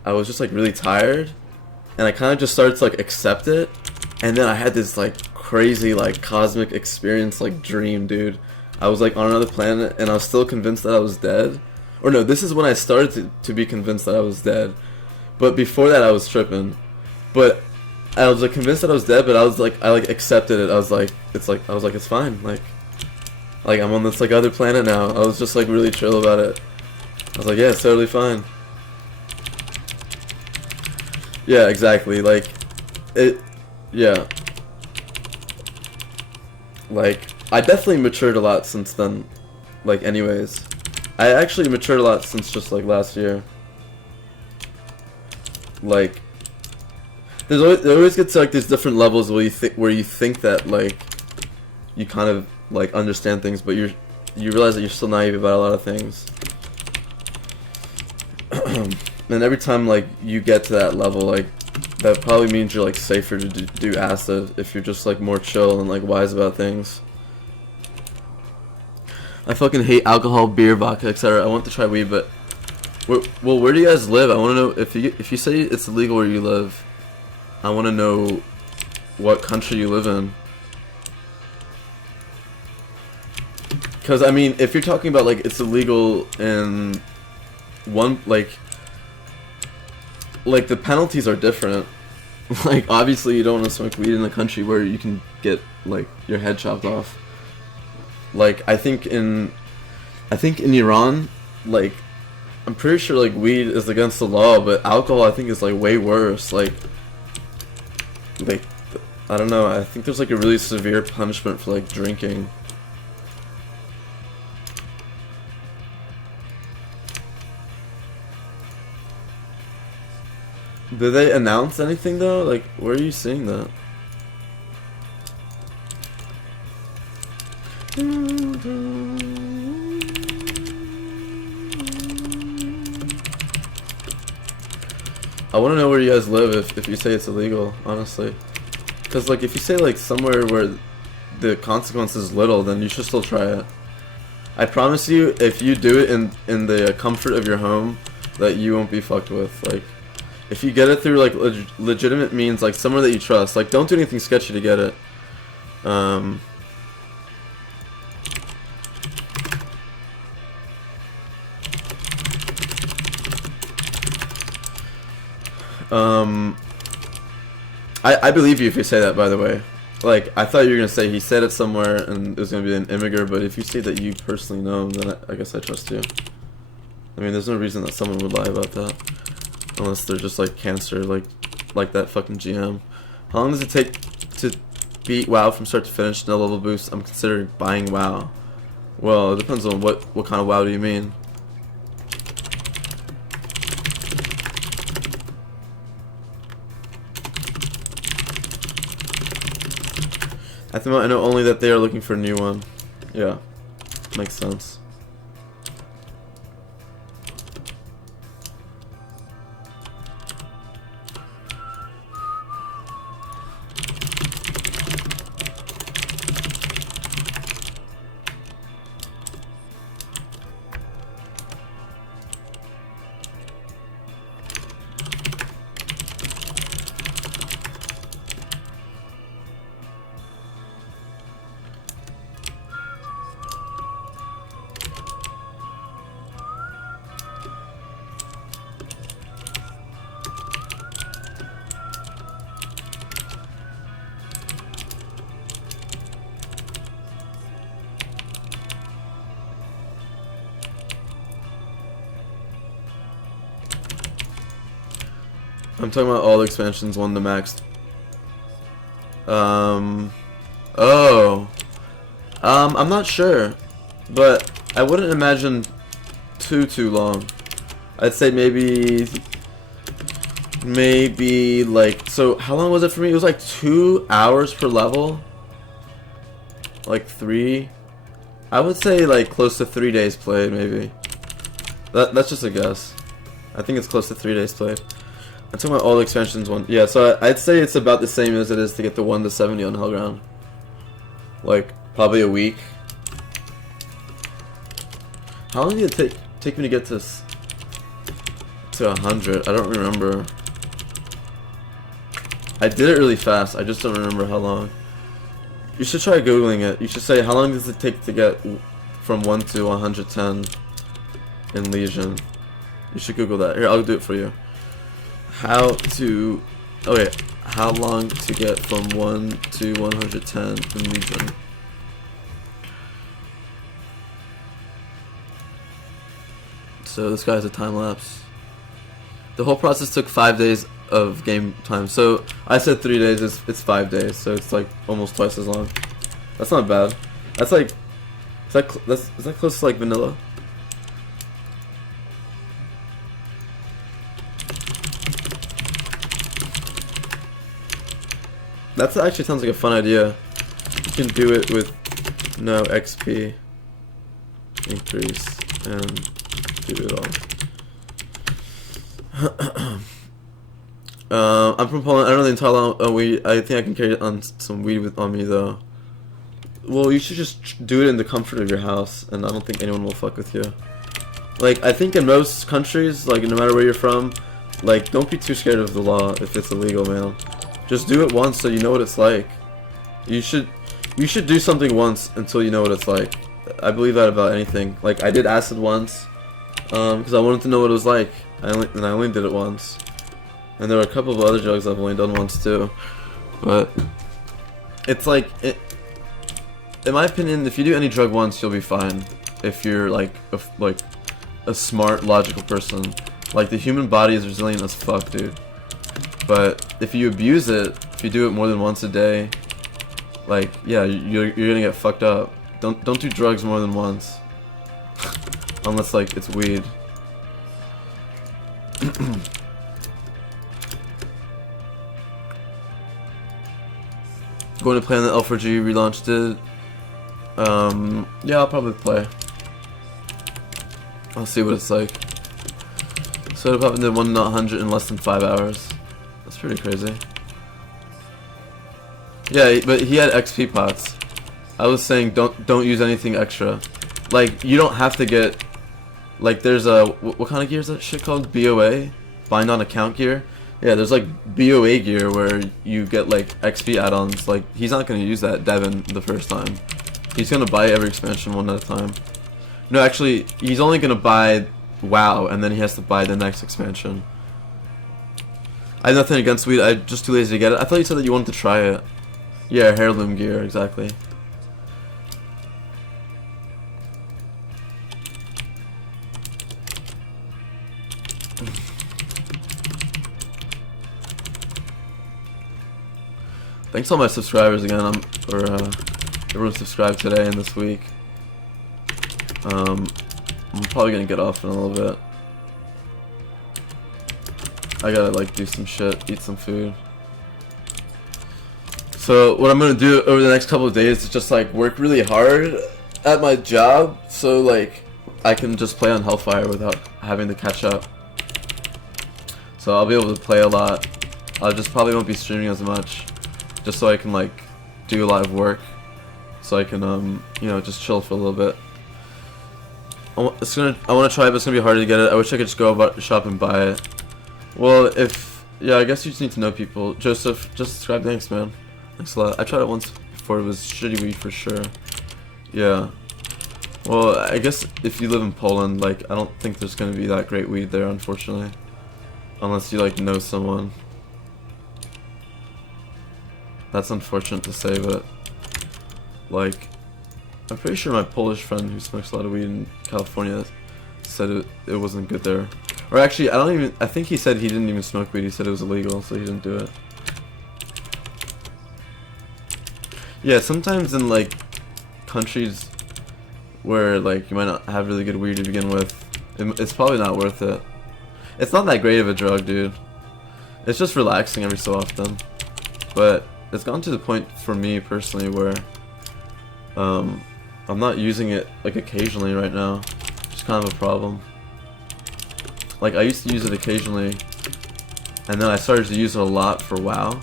was just, like, really tired, and I kind of just started to, like, accept it, and then I had this, like, crazy, like, cosmic experience, like, dream, dude. I was, like, on another planet, and I was still convinced that I was dead. Or no, this is when I started to be convinced that I was dead. But before that, I was tripping. But I was, like, convinced that I was dead, but I was, like, I, like, accepted it. I was like, it's fine. Like, I'm on this, like, other planet now. I was just, like, really chill about it. I was like, yeah, it's totally fine. Yeah, exactly. Like, yeah. Like, I definitely matured a lot since then. Like, anyways. I actually matured a lot since just, like, last year. Like, there always gets, like, these different levels where you think that, like, you kind of, like, understand things, but you realize that you're still naive about a lot of things. And every time, like, you get to that level, like, that probably means you're, like, safer to do acid if you're just, like, more chill and, like, wise about things. I fucking hate alcohol, beer, vodka, etc. I want to try weed, but well, where do you guys live? I want to know if you say it's illegal where you live. I want to know what country you live in. Because, I mean, if you're talking about, like, it's illegal in one, like, the penalties are different. Like, obviously you don't want to smoke weed in a country where you can get, like, your head chopped off. Like I think in Iran, like I'm pretty sure like weed is against the law, but alcohol I think is like way worse. Like I don't know. I think there's like a really severe punishment for like drinking. Did they announce anything though? Like, where are you seeing that? I want to know where you guys live if you say it's illegal, honestly. Because like, if you say like somewhere where the consequence is little, then you should still try it. I promise you, if you do it in the comfort of your home, that you won't be fucked with. Like, if you get it through like legitimate means, like somewhere that you trust, like don't do anything sketchy to get it. I believe you if you say that, by the way. Like, I thought you were gonna say he said it somewhere and it was gonna be an immigrant, but if you say that you personally know him, then I guess I trust you. I mean, there's no reason that someone would lie about that. Unless they're just like cancer, like that fucking GM. How long does it take to beat WoW from start to finish? No level boost. I'm considering buying WoW. Well, it depends on what kind of WoW do you mean. At the moment, I know only that they are looking for a new one. Yeah, makes sense. I'm talking about all the expansions, 1 to max. I'm not sure, but I wouldn't imagine too long. I'd say maybe like, so how long was it for me? It was like 2 hours per level, like 3. I would say like close to 3 days played, maybe. That's just a guess. I think it's close to 3 days played. I'm talking about all the expansions one. Yeah, so I'd say it's about the same as it is to get the 1 to 70 on Hellground. Like, probably a week. How long did it take me to get to 100? I don't remember. I did it really fast. I just don't remember how long. You should try Googling it. You should say, how long does it take to get from 1 to 110 in Legion? You should Google that. Here, I'll do it for you. How long to get from 1 to 110 in Legion? So this guy has a time lapse. The whole process took 5 days of game time. So I said 3 days. It's 5 days. So it's like almost twice as long. That's not bad. That's like, is that close to like vanilla? That actually sounds like a fun idea. You can do it with no XP increase and do it all. I'm from Poland. I don't know the entire weed. I think I can carry on some weed on me though. Well, you should just do it in the comfort of your house, and I don't think anyone will fuck with you. Like, I think in most countries, like no matter where you're from, like don't be too scared of the law if it's illegal, man. Just do it once so you know what it's like. You should do something once until you know what it's like. I believe that about anything. Like, I did acid once, because I wanted to know what it was like. I only did it once. And there were a couple of other drugs I've only done once too. But it's like in my opinion, if you do any drug once, you'll be fine. If you're like a smart, logical person. Like, the human body is resilient as fuck, dude. But if you abuse it, if you do it more than once a day, like, yeah, you're gonna get fucked up. Don't do drugs more than once. Unless, like, it's weed. Going to play on the L4G relaunched it. Yeah, I'll probably play. I'll see what it's like. So it'll probably did 100 in less than 5 hours. That's pretty crazy. Yeah, but he had XP pots. I was saying don't use anything extra. Like, you don't have to get, like, there's a what kind of gear is that shit called? BOA? Bind on account gear? Yeah, there's like BOA gear where you get like XP add-ons. Like, he's not gonna use that Devin the first time. He's gonna buy every expansion one at a time. No, actually, he's only gonna buy WoW, and then he has to buy the next expansion. I have nothing against weed, I'm just too lazy to get it. I thought you said that you wanted to try it. Yeah, heirloom gear, exactly. Thanks to all my subscribers again, everyone subscribed today and this week. I'm probably gonna get off in a little bit. I gotta like do some shit, eat some food. So what I'm gonna do over the next couple of days is just like work really hard at my job, so like I can just play on Hellfire without having to catch up. So I'll be able to play a lot. I just probably won't be streaming as much, just so I can like do a lot of work, so I can you know, just chill for a little bit. I want to try it, but it's gonna be hard to get it. I wish I could just go about shop and buy it. Well, yeah, I guess you just need to know people. Joseph, just subscribe. Thanks, man. Thanks a lot. I tried it once before. It was shitty weed for sure. Yeah. Well, I guess if you live in Poland, like, I don't think there's gonna be that great weed there, unfortunately, unless you like know someone. That's unfortunate to say, but like, I'm pretty sure my Polish friend who smokes a lot of weed in California said it wasn't good there. Or actually, I think he said he didn't even smoke weed, he said it was illegal, so he didn't do it. Yeah, sometimes in like countries where like you might not have really good weed to begin with, it's probably not worth it. It's not that great of a drug, dude. It's just relaxing every so often. But it's gotten to the point for me personally where I'm not using it like occasionally right now. It's kind of a problem. Like, I used to use it occasionally, and then I started to use it a lot for WoW,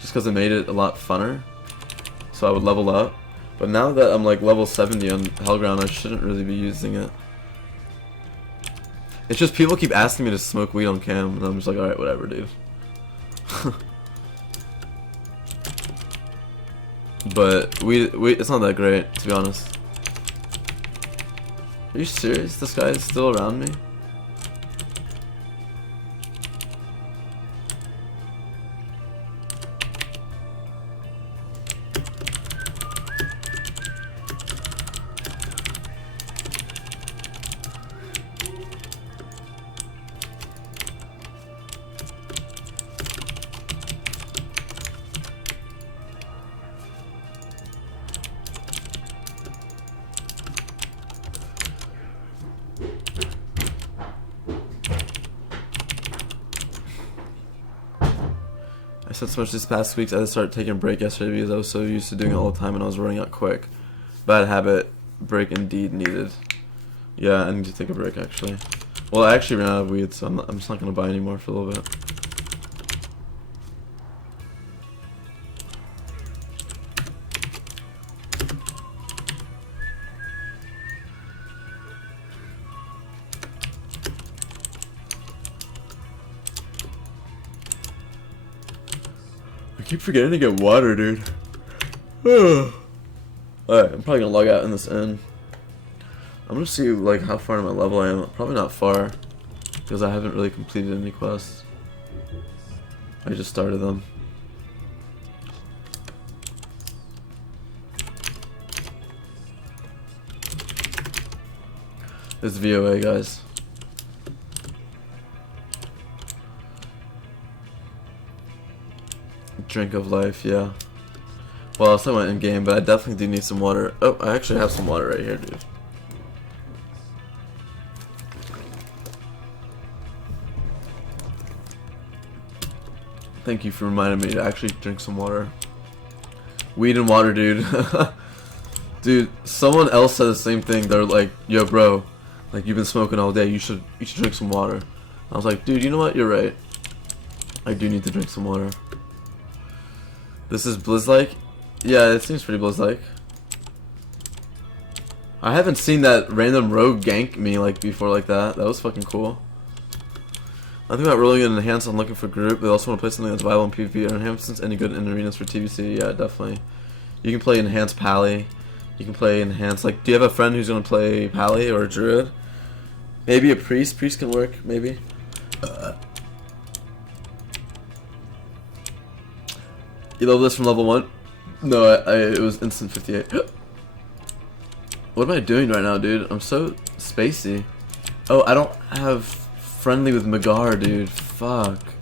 just because it made it a lot funner. So I would level up. But now that I'm like level 70 on Hellground, I shouldn't really be using it. It's just people keep asking me to smoke weed on cam, and I'm just like, alright, whatever, dude. But weed, it's not that great, to be honest. Are you serious? This guy is still around me? I said so much these past weeks. I had to start taking a break yesterday because I was so used to doing it all the time and I was running out quick. Bad habit. Break indeed needed. Yeah, I need to take a break actually. Well, I actually ran out of weed, so I'm just not going to buy anymore for a little bit. I keep forgetting to get water, dude. Alright, I'm probably gonna log out in this end. I'm gonna see like how far in my level I am. Probably not far, because I haven't really completed any quests. I just started them. It's VOA, guys. Drink of life, yeah. Well, I still went in game, but I definitely do need some water. Oh, I actually have some water right here, dude. Thank you for reminding me to actually drink some water. Weed and water, dude. Dude, someone else said the same thing. They're like, "Yo, bro, like you've been smoking all day. You should drink some water." I was like, "Dude, you know what? You're right. I do need to drink some water." This is Blizz-like? Yeah, it seems pretty Blizz-like. I haven't seen that random rogue gank me like before like that. That was fucking cool. I think about rolling in enhance on looking for group. They also want to play something that's viable in PvP or enhancements any good in arenas for TBC. Yeah, definitely. You can play enhance Pally. You can play enhance, like, do you have a friend who's gonna play Pally or druid? Maybe a priest. Priest can work, maybe. You love this from level 1? No, it was instant 58. What am I doing right now, dude? I'm so spacey. Oh, I don't have friendly with Magar, dude. Fuck.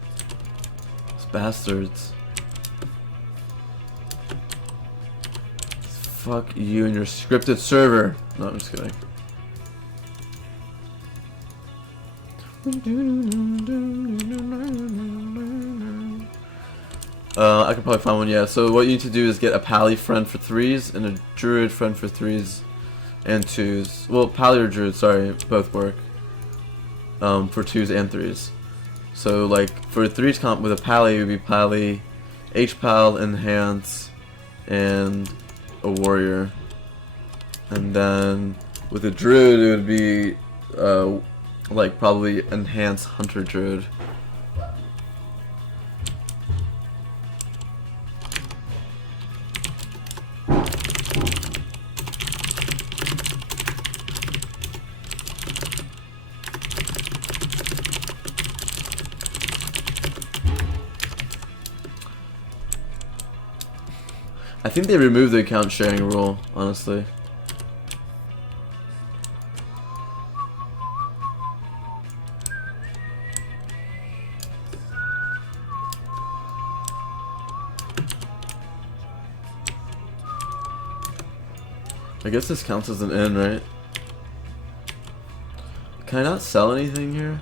Those bastards. Fuck you and your scripted server. No, I'm just kidding. I could probably find one, yeah. So what you need to do is get a Pally friend for 3s and a Druid friend for 3s and 2s. Well, Pally or Druid, sorry, both work. For 2s and 3s. So like for a 3s comp with a Pally, it would be Pally, H-Pal, Enhance, and a Warrior. And then with a Druid, it would be like probably Enhance Hunter Druid. I think they removed the account sharing rule, honestly. I guess this counts as an inn, right? Can I not sell anything here?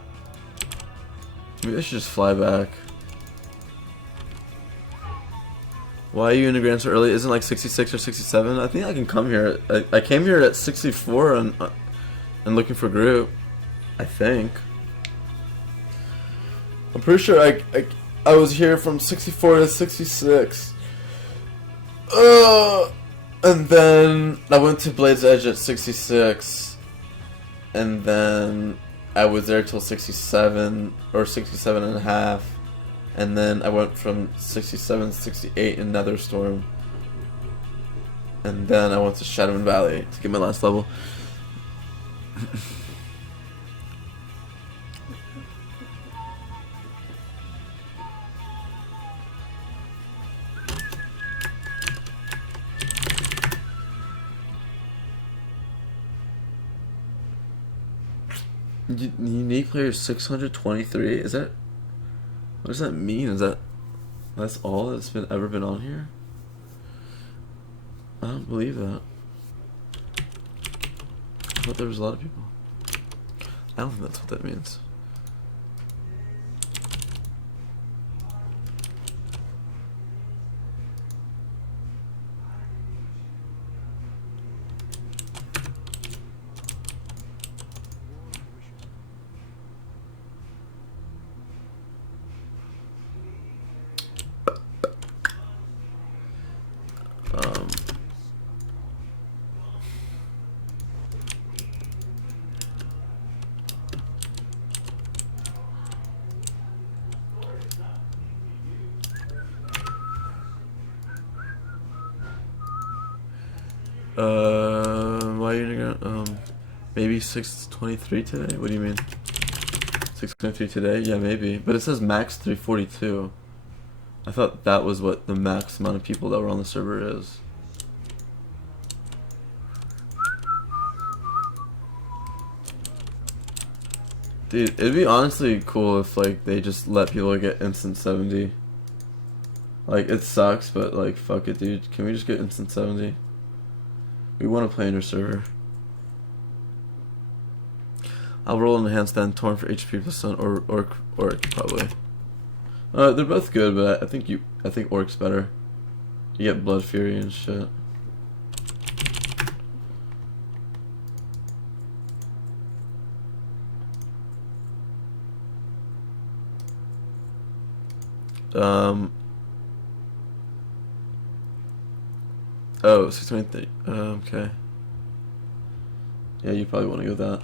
Maybe I should just fly back. Why are you in a grand so early? Isn't it like 66 or 67? I think I can come here. I came here at 64 and looking for group. I think. I'm pretty sure I was here from 64 to 66. And then I went to Blade's Edge at 66. And then I was there till 67 or 67 and a half. And then I went from 67 to 68 in Netherstorm. And then I went to Shadowman Valley to get my last level. Unique player 623? Is that... What does that mean? Is that's all that's ever been on here? I don't believe that. I thought there was a lot of people. I don't think that's what that means. Why are you gonna maybe 623 today? What do you mean? 623 today? Yeah, maybe. But it says max 342. I thought that was what the max amount of people that were on the server is. Dude, it'd be honestly cool if like they just let people get instant 70. Like it sucks, but like fuck it, dude. Can we just get instant 70? We want to play in your server. I'll roll in the handstand torn for HP plus stun or orc probably. They're both good, but I think orc's better. You get blood fury and shit. Oh, 623. Okay. Yeah, you probably want to go with that.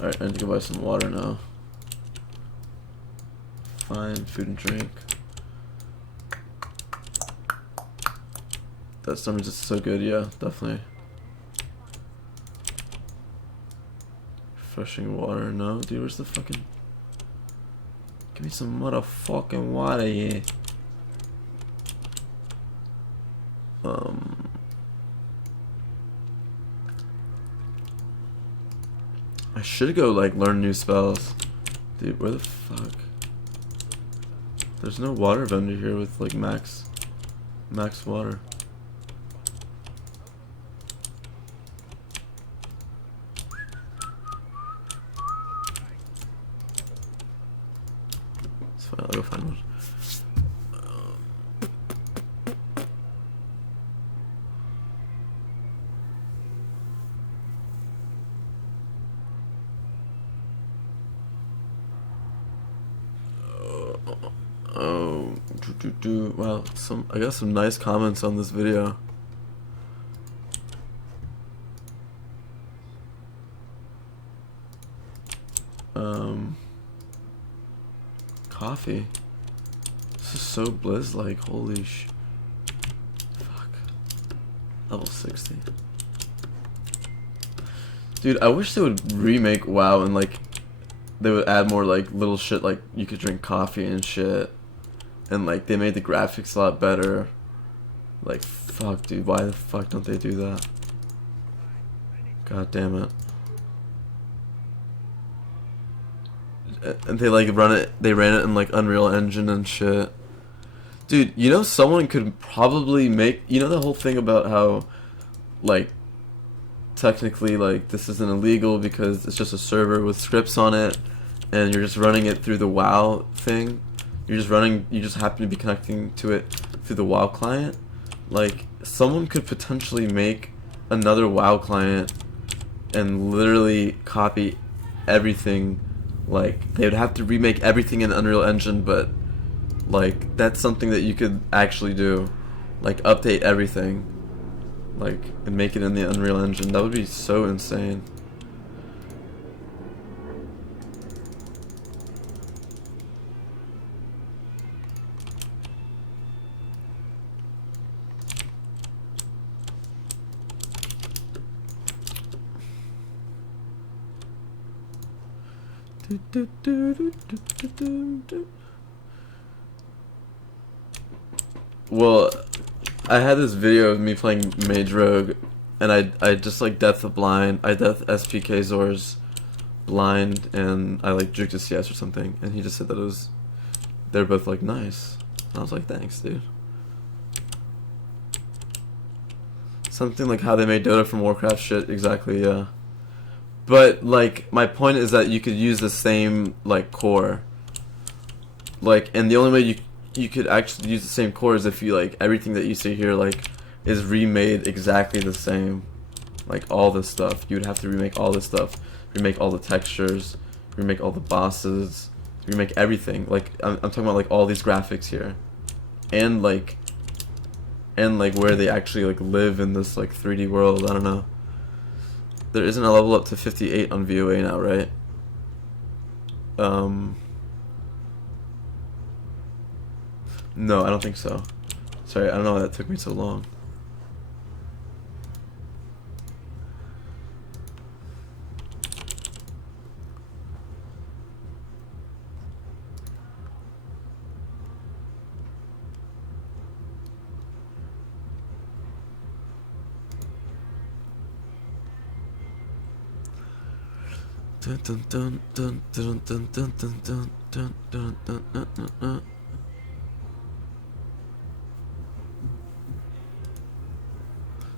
Alright, I need to go buy some water now. Fine, food and drink. That summer's just so good, yeah, definitely. Refreshing water, no, dude, where's the fucking... Give me some motherfucking water, yeah. I should go like learn new spells. Dude, where the fuck? There's no water vendor here with like max water. It's fine, I'll go find one. Wow, I got some nice comments on this video. Coffee. This is so blizz-like, holy fuck. Level 60. Dude, I wish they would remake WoW and like they would add more like little shit like you could drink coffee and shit. And like they made the graphics a lot better. Like fuck, dude, why the fuck don't they do that? God damn it. And they like they ran it in like Unreal Engine and shit. Dude, you know someone could probably make, you know the whole thing about how like technically like this isn't illegal because it's just a server with scripts on it and you're just running it through the WoW thing. You just happen to be connecting to it through the WoW client. Like, someone could potentially make another WoW client and literally copy everything. Like, they would have to remake everything in Unreal Engine, but, like, that's something that you could actually do. Like, update everything. Like, and make it in the Unreal Engine. That would be so insane. Well, I had this video of me playing Mage Rogue, and I just like death SPK Zor's blind, and I like juked a CS or something, and he just said that they're both like nice. And I was like, thanks, dude. Something like how they made Dota from Warcraft shit, exactly, yeah. But, like, my point is that you could use the same, like, core. Like, and the only way you could actually use the same core is if you, like, everything that you see here, like, is remade exactly the same. Like, all this stuff. You would have to remake all this stuff. Remake all the textures. Remake all the bosses. Remake everything. Like, I'm talking about, like, all these graphics here. And, like, where they actually, like, live in this, like, 3D world. I don't know. There isn't a level up to 58 on VOA now, right? No, I don't think so. Sorry, I don't know why that took me so long. Dun, dun, dun, dun, dun, dun, dun, dun, dun, dun, dun, dun, dun, dun, dun.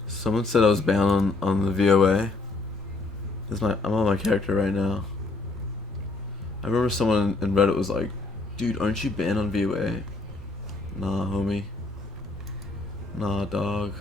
Someone said I was banned on the VOA. I'm on my character right now. I remember someone in Reddit was like, dude, aren't you banned on VOA? Nah, homie. Nah, dog.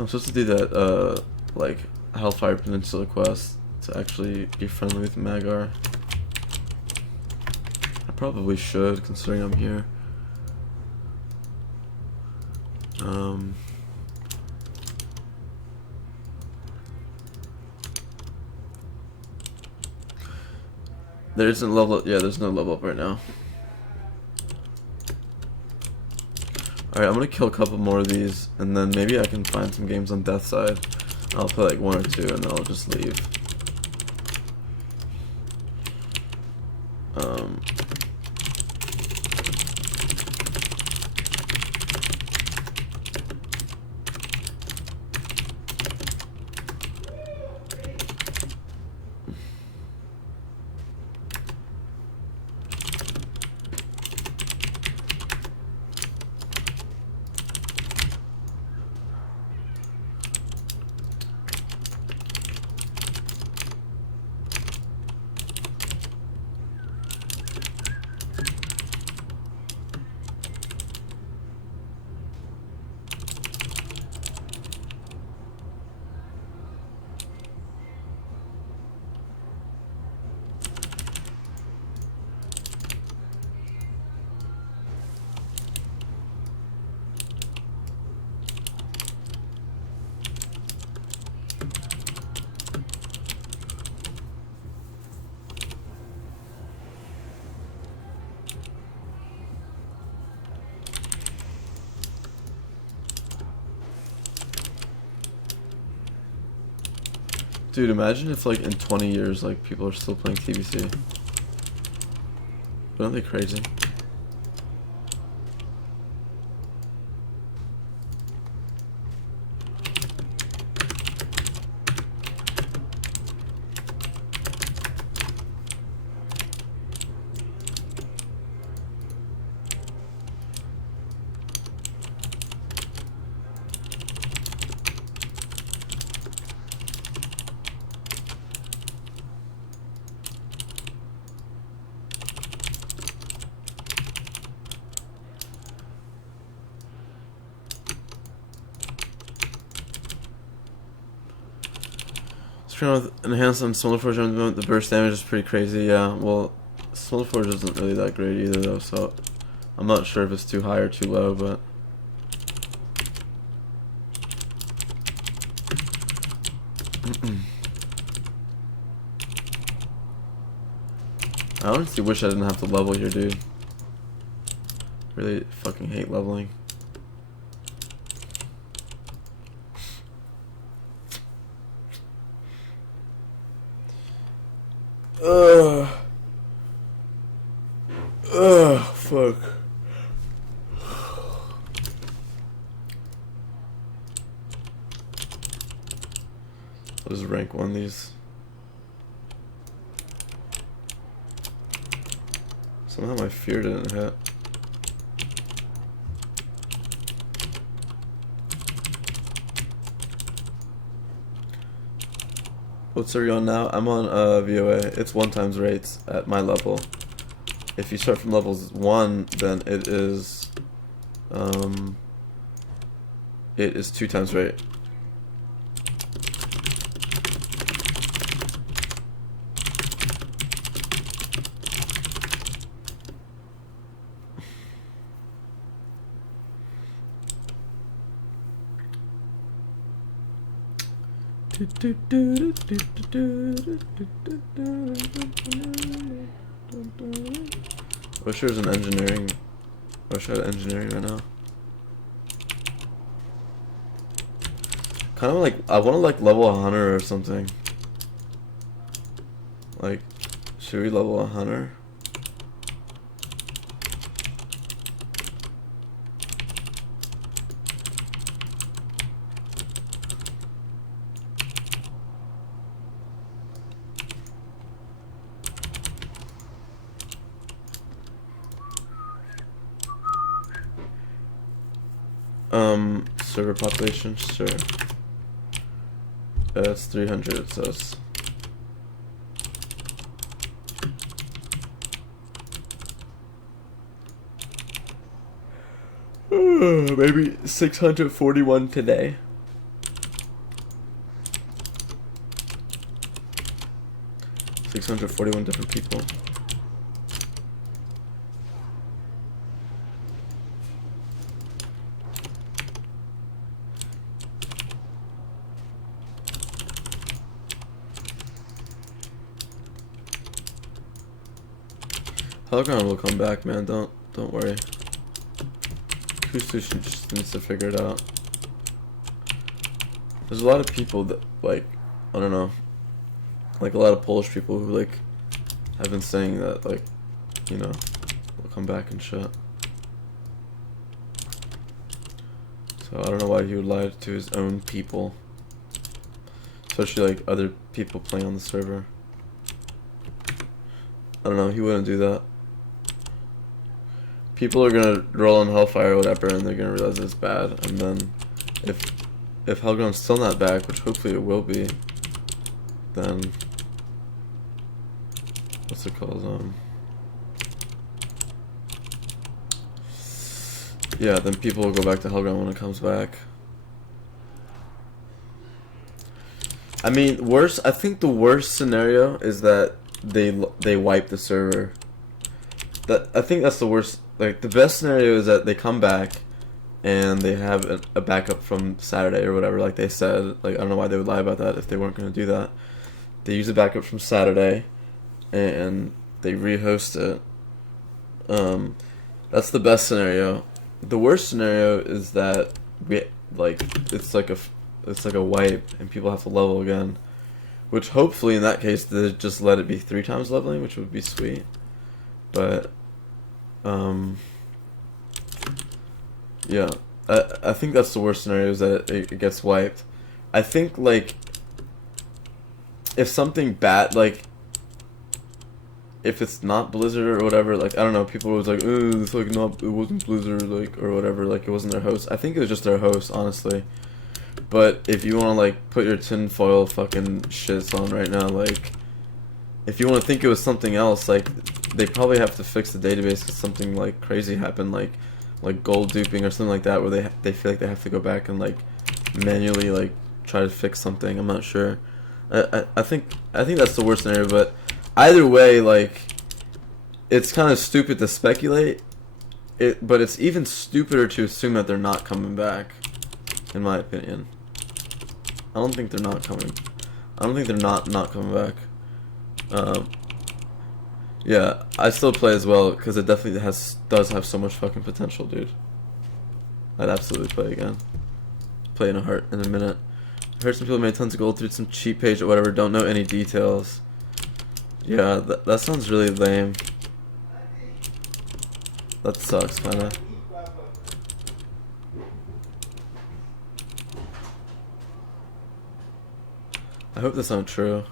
I'm supposed to do that, like, Hellfire Peninsula quest to actually be friendly with Magar. I probably should, considering I'm here. There isn't level up. Yeah, there's no level up right now. Alright, I'm gonna kill a couple more of these, and then maybe I can find some games on Death Side. I'll play like 1 or 2, and then I'll just leave. Dude, imagine if like in 20 years like people are still playing TBC. Aren't they crazy? With enhanced on Solar Forge, the burst damage is pretty crazy. Yeah, well, Solar Forge isn't really that great either, though. So I'm not sure if it's too high or too low, but I honestly wish I didn't have to level here, dude. Really fucking hate leveling. Fuck. I'll just rank 1 these. Somehow my fear didn't hit. What's are you on now? I'm on VOA. It's 1 times rates at my level. If you start from levels 1, then it is 2 times rate. Wish there was an engineering. Wish I had engineering right now. Kind of like I want to like level a hunter or something. Like, should we level a hunter? Server population, sure. It's 300, so it's maybe 641 today. $641 different people. Hellground will come back, man. Don't worry. Kustu just needs to figure it out. There's a lot of people that, like, I don't know, like a lot of Polish people who like have been saying that, like, you know, will come back and shit. So I don't know why he would lie to his own people, especially like other people playing on the server. I don't know. He wouldn't do that. People are gonna roll on Hellfire or whatever, and they're gonna realize it's bad. And then, if Hellground's still not back, which hopefully it will be, then what's it called? Yeah, then people will go back to Hellground when it comes back. I mean, worse. I think the worst scenario is that they wipe the server. I think that's the worst. Like, the best scenario is that they come back and they have a backup from Saturday or whatever, like they said. Like, I don't know why they would lie about that if they weren't going to do that. They use a backup from Saturday and they rehost it. That's the best scenario. The worst scenario is that it's like a wipe and people have to level again. Which hopefully in that case they just let it be 3 times leveling, which would be sweet. But yeah, I think that's the worst scenario, is that it gets wiped. I think, like, if something bad, like, if it's not Blizzard or whatever, like, I don't know, people was like, oh, it's like not, it wasn't Blizzard, like, or whatever, like, it wasn't their host. I think it was just their host, honestly. But if you want to, like, put your tinfoil fucking shits on right now, like, if you want to think it was something else, like, they probably have to fix the database because something, like, crazy happened, like gold duping or something like that, where they feel like they have to go back and, like, manually, like, try to fix something. I'm not sure. I think that's the worst scenario, but either way, like, it's kind of stupid to speculate. But it's even stupider to assume that they're not coming back, in my opinion. I don't think they're not coming. I don't think they're not coming back. Yeah, I still play as well because it definitely does have so much fucking potential, dude. I'd absolutely play again. Play in a minute. I heard some people made tons of gold through some cheat page or whatever. Don't know any details. Yeah, that sounds really lame. That sucks, kinda. I hope that's not true.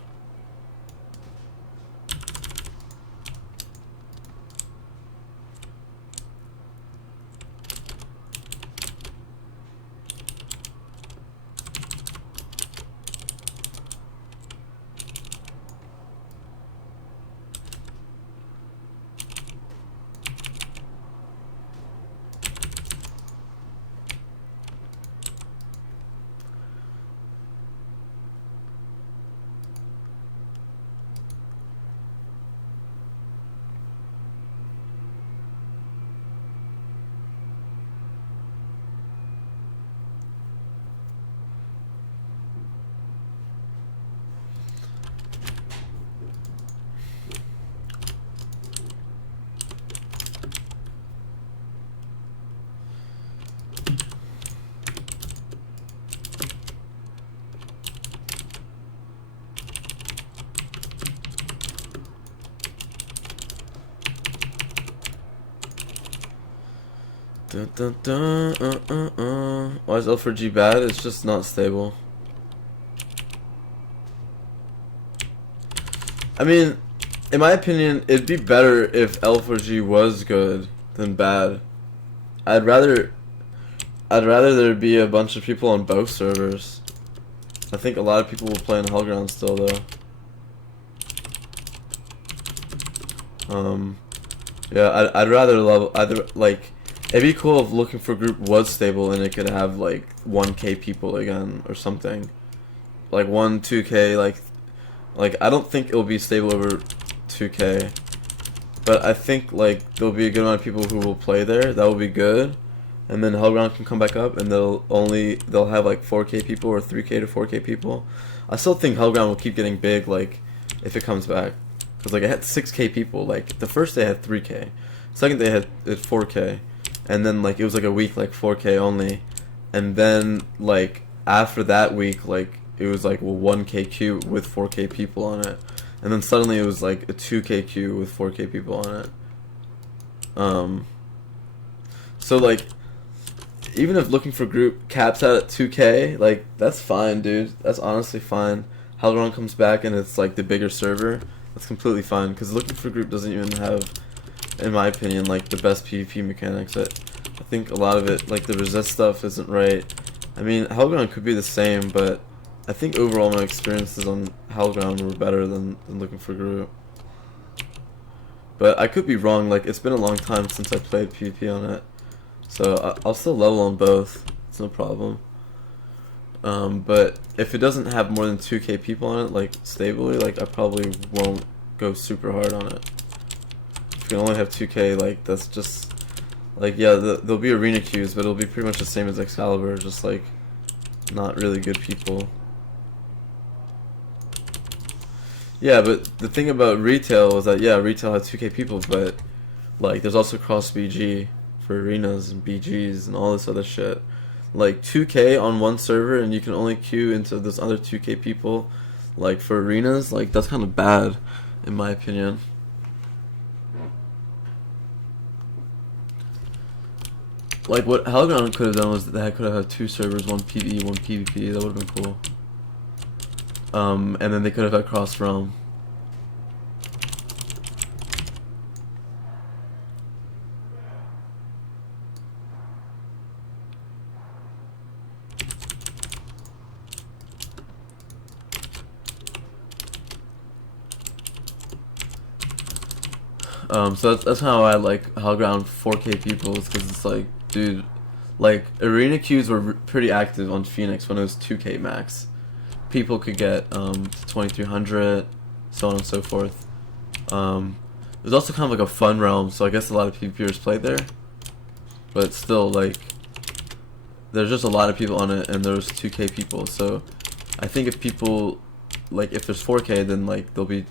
Dun, dun, dun, Why is L4G bad? It's just not stable. I mean, in my opinion, it'd be better if L4G was good than bad. I'd rather there be a bunch of people on both servers. I think a lot of people will play on Hellground still though. Yeah, I'd rather level either like it'd be cool if Looking for Group was stable and it could have like 1K people again or something. Like 2K like I don't think it'll be stable over 2K. But I think like there'll be a good amount of people who will play there. That will be good. And then Hellground can come back up and they'll have like 4K people or 3K to 4K people. I still think Hellground will keep getting big like if it comes back. Cause like it had 6K people. Like the first day had 3K, second day had 4K, and then like it was like a week like 4K only, and then like after that week like it was like 1K queue with 4K people on it, and then suddenly it was like a 2K queue with 4K people on it. So like even if Looking for Group caps out at 2K, like that's fine, dude. That's honestly fine. Hellground comes back and it's like the bigger server. That's completely fine, because Looking for Group doesn't even have, in my opinion, like the best PvP mechanics. I think a lot of it, like the resist stuff isn't right. I mean, Hellground could be the same, but I think overall my experiences on Hellground were better than Looking for Group. But I could be wrong, like it's been a long time since I played PvP on it. So I'll still level on both, it's no problem. But if it doesn't have more than 2K people on it, like stably, like I probably won't go super hard on it. If you can only have 2K, like that's just like yeah, there'll be arena queues, but it'll be pretty much the same as Excalibur, just like not really good people. Yeah, but the thing about retail was that yeah, retail had 2K people, but like there's also cross BG for arenas and BGs and all this other shit. Like 2K on one server and you can only queue into those other 2K people like for arenas, like that's kind of bad in my opinion. Like what Hellground could have done was that they could have had 2 servers, one PvE, one PvP. That would have been cool. And then they could have had cross realm. So that's how I like Hellground 4K people, because it's like, dude, like arena queues were pretty active on Phoenix when it was 2K max. People could get 2300, so on and so forth. It was also kind of like a fun realm, so I guess a lot of PvPers played there. But still, like, there's just a lot of people on it, and there's 2K people. So I think if people, like, if there's 4K, then like there'll be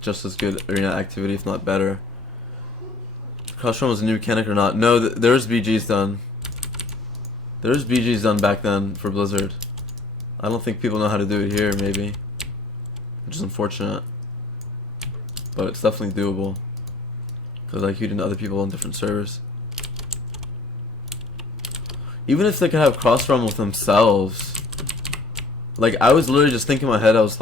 just as good arena activity, if not better. Cross realm was a new mechanic or not? No, there's BGs done. There's BGs done back then for Blizzard. I don't think people know how to do it here, maybe, which is unfortunate. But it's definitely doable, because like you did other people on different servers. Even if they could have cross realm with themselves. Like I was literally just thinking in my head. I was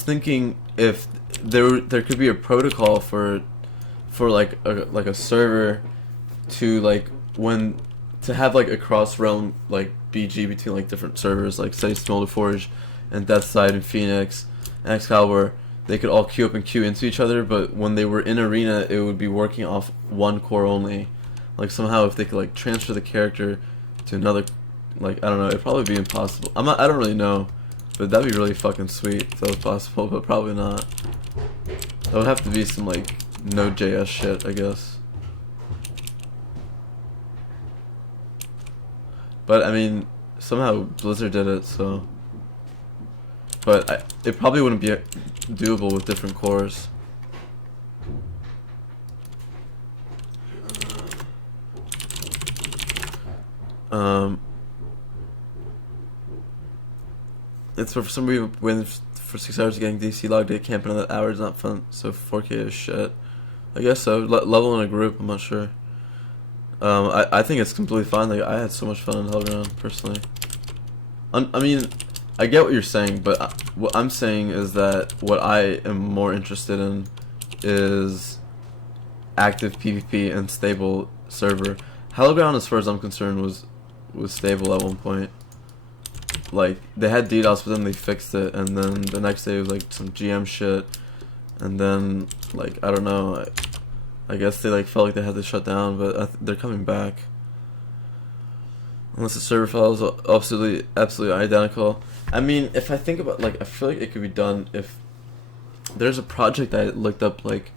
thinking if there could be a protocol for like a server to like to have like a cross realm like BG between like different servers, like say Smolderforge and Deathside and Phoenix and Excalibur. They could all queue up and queue into each other, but when they were in arena, it would be working off one core only. Like somehow if they could like transfer the character to another, like I don't know, it'd probably be impossible. I don't really know, but that'd be really fucking sweet if that was possible, but probably not. That would have to be some like Node.js shit, I guess. But I mean, somehow Blizzard did it, so. But it probably wouldn't be doable with different cores. It's for some reason when for 6 hours getting DC logged at camping on that hour is not fun. So 4K is shit. I guess so. Level in a group, I'm not sure. I think it's completely fine. Like, I had so much fun in Hellground, personally. I mean, I get what you're saying, but what I'm saying is that what I am more interested in is active PvP and stable server. Hellground, as far as I'm concerned, was stable at one point. Like, they had DDoS, but then they fixed it, and then the next day it was like some GM shit, and then, like, I don't know, I guess they like felt like they had to shut down, but they're coming back. Unless the server file is absolutely identical. I mean, if I think about, like, I feel like it could be done if there's a project I looked up, like,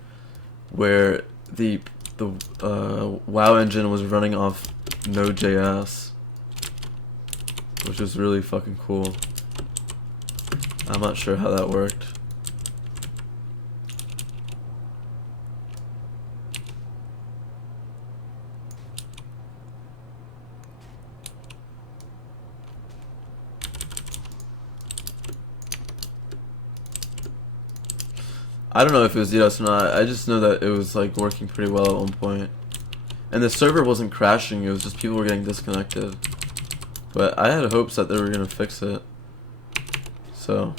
where the WoW engine was running off Node.js, which is really fucking cool. I'm not sure how that worked. I don't know if it was DDoS or not. I just know that it was like working pretty well at one point. And the server wasn't crashing, it was just people were getting disconnected. But I had hopes that they were gonna fix it. So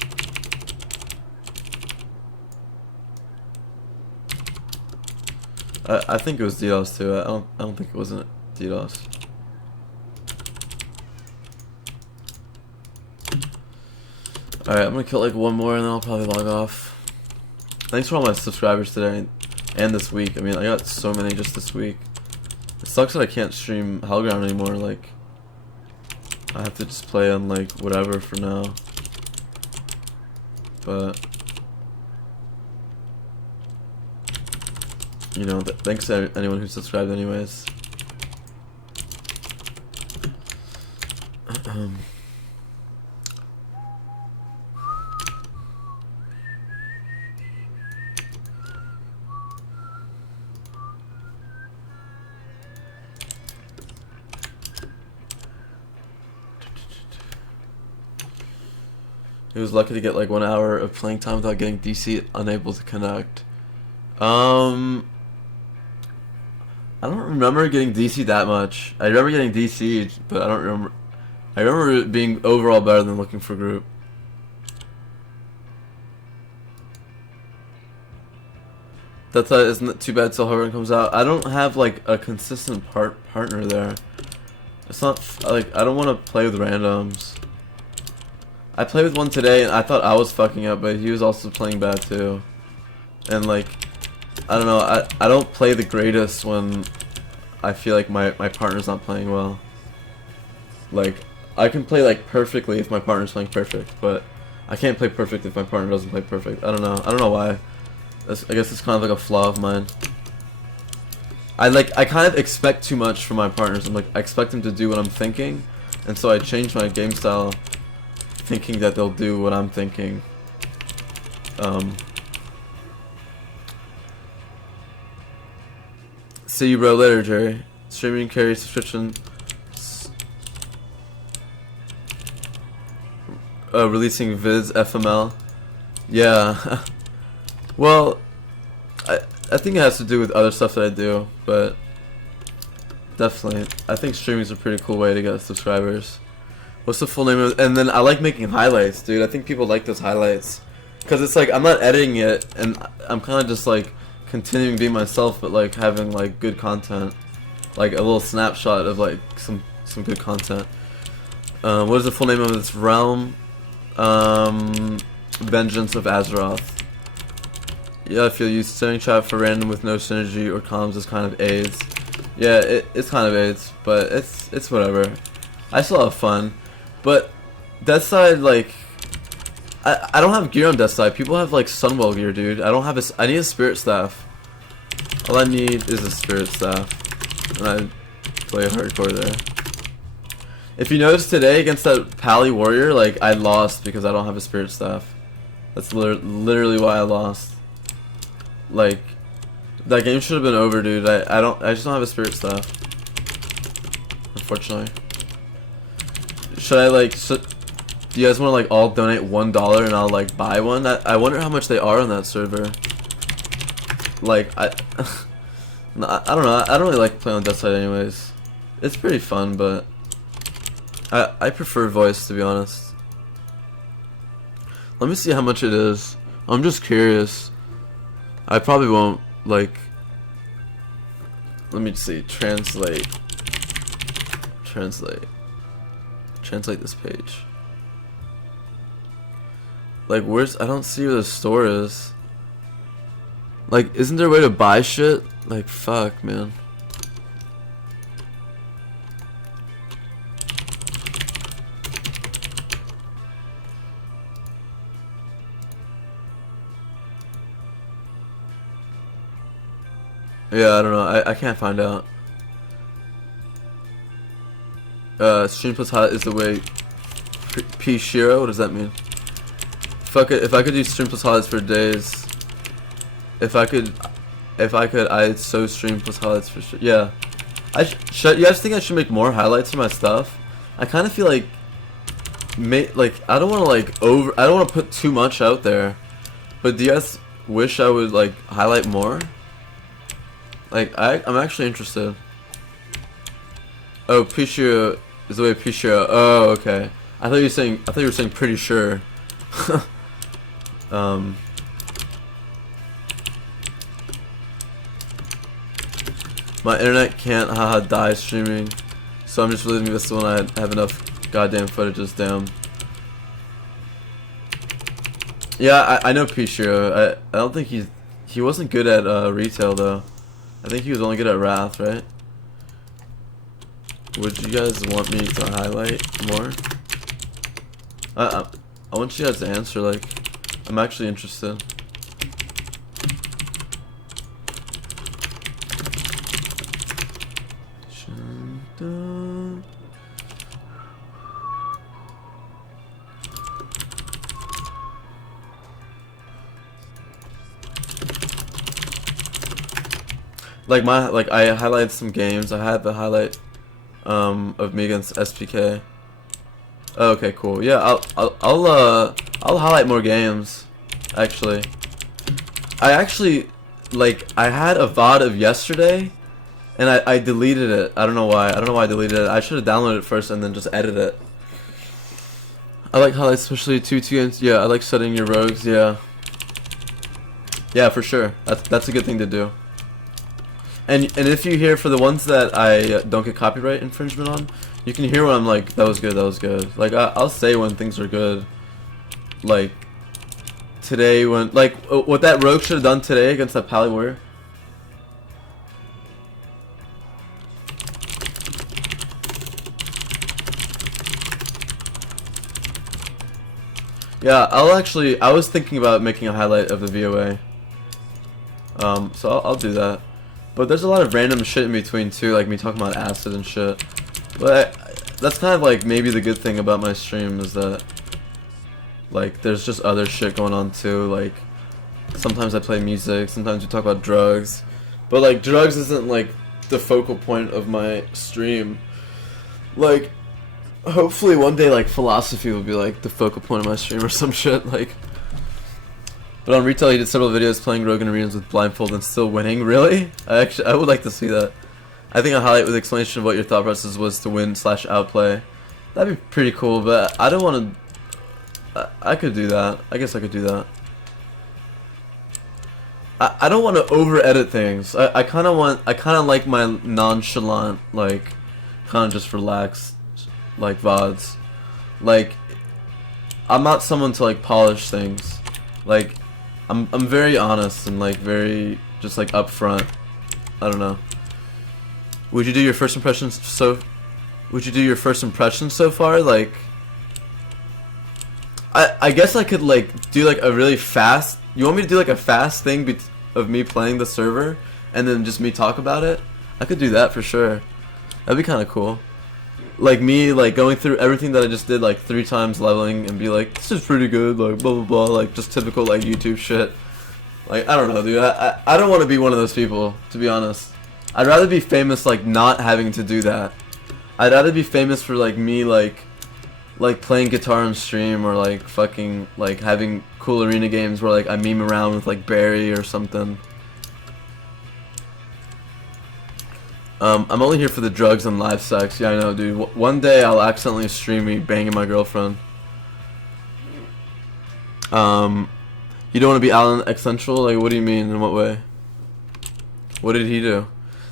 I think it was DDoS too. I don't think it wasn't DDoS. Alright, I'm gonna kill like one more and then I'll probably log off. Thanks for all my subscribers today and this week. I mean, I got so many just this week. It sucks that I can't stream Hellground anymore. Like, I have to just play on like whatever for now. But you know, thanks to anyone who subscribed anyways. He was lucky to get like 1 hour of playing time without getting DC unable to connect. I don't remember getting DC that much. I remember getting DC, but I don't remember. I remember it being overall better than looking for group. That's isn't it too bad till Herr comes out. I don't have like a consistent partner there. It's not like I don't want to play with randoms. I played with one today and I thought I was fucking up, but he was also playing bad too. And like, I don't know, I don't play the greatest when I feel like my partner's not playing well. Like, I can play like perfectly if my partner's playing perfect, but I can't play perfect if my partner doesn't play perfect. I don't know why. I guess it's kind of like a flaw of mine. I kind of expect too much from my partners. I'm like, I expect them to do what I'm thinking, and so I change my game style thinking that they'll do what I'm thinking. See you bro later, Jerry. Streaming carry subscription. Releasing vids FML. Yeah. Well, I think it has to do with other stuff that I do, but definitely, I think streaming is a pretty cool way to get subscribers. What's the full name of it? And then I like making highlights, dude. I think people like those highlights. Because it's like, I'm not editing it, and I'm kind of just like continuing being myself, but like having like good content. Like a little snapshot of like some good content. What is the full name of this realm? Vengeance of Azeroth. Yeah, I feel used setting chat for random with no synergy or comms is kind of AIDS. Yeah, it's kind of AIDS, but it's whatever. I still have fun. But Death Side, like, I don't have gear on Death Side. People have like Sunwell gear, dude. I don't have I need a spirit staff. All I need is a spirit staff, and I play hardcore there. If you notice today against that Pally warrior, like I lost because I don't have a spirit staff. That's literally why I lost. Like, that game should have been over, dude. I just don't have a spirit staff, unfortunately. Should I like? Do you guys want to like all donate $1 and I'll like buy one? I wonder how much they are on that server. Like No, I don't know. I don't really like playing on Death Side anyways. It's pretty fun, but I prefer voice, to be honest. Let me see how much it is. I'm just curious. I probably won't, like... Let me see. Translate this page. Like, where's... I don't see where the store is. Like, isn't there a way to buy shit? Like, fuck, man. Yeah, I don't know. I can't find out. Stream plus hot is the way. P Shiro? What does that mean? If I could do stream plus highlights for days. If I could, I'd so stream plus highlights for sure. Yeah. You guys think I should make more highlights for my stuff? I kind of feel like, I don't want to I don't want to put too much out there. But do you guys wish I would like highlight more? Like I'm actually interested. Oh, Pishira is the way Pishira. Oh, okay. I thought you were saying pretty sure. My internet can't die streaming, so I'm just releasing this when I have enough goddamn footages. Damn. Yeah, I know Pishira. I don't think he wasn't good at retail though. I think he was only good at Wrath, right? Would you guys want me to highlight more? I want you guys to answer. Like, I'm actually interested. Like I highlighted some games. I had the highlight of me against SPK. Oh, okay, cool. Yeah, I'll highlight more games. Actually, I had a VoD of yesterday, and I deleted it. I don't know why. I don't know why I deleted it. I should have downloaded it first and then just edited it. I like highlights, especially 2 games. Yeah, I like setting your rogues. Yeah. Yeah, for sure. That's a good thing to do. And if you hear, for the ones that I don't get copyright infringement on, you can hear when I'm like, that was good, that was good. Like, I'll say when things are good. Like, today when, like, what that rogue should have done today against that Pally Warrior. Yeah, I was thinking about making a highlight of the VOA. So I'll do that. But there's a lot of random shit in between too, like me talking about acid and shit. But that's kind of like maybe the good thing about my stream is that like there's just other shit going on too. Like sometimes I play music, sometimes we talk about drugs. But like drugs isn't like the focal point of my stream. Like hopefully one day like philosophy will be like the focal point of my stream or some shit like. But on retail, he did several videos playing rogue in arenas with blindfold and still winning. Really? I would like to see that. I think a highlight with explanation of what your thought process was to win / outplay. That'd be pretty cool, but I don't want to. I could do that. I guess I could do that. I don't want to over edit things. I kind of like my nonchalant, like, kind of just relaxed, like VODs. Like, I'm not someone to like polish things. Like, I'm very honest and like very just like upfront. I don't know. Would you do your first impressions so far? Like, I guess I could like do like a really fast. You want me to do like a fast thing of me playing the server and then just me talk about it? I could do that for sure. That'd be kind of cool. Like me like going through everything that I just did like 3 times leveling and be like, this is pretty good, like blah blah blah, like just typical like YouTube shit. Like I don't know, dude. I don't want to be one of those people, to be honest. I'd rather be famous like not having to do that. I'd rather be famous for like me like playing guitar on stream or like fucking like having cool arena games where like I meme around with like Barry or something. I'm only here for the drugs and live sex. Yeah, I know, dude. One day I'll accidentally stream me banging my girlfriend. You don't want to be Alan Eccentric? Like, what do you mean? In what way? What did he do?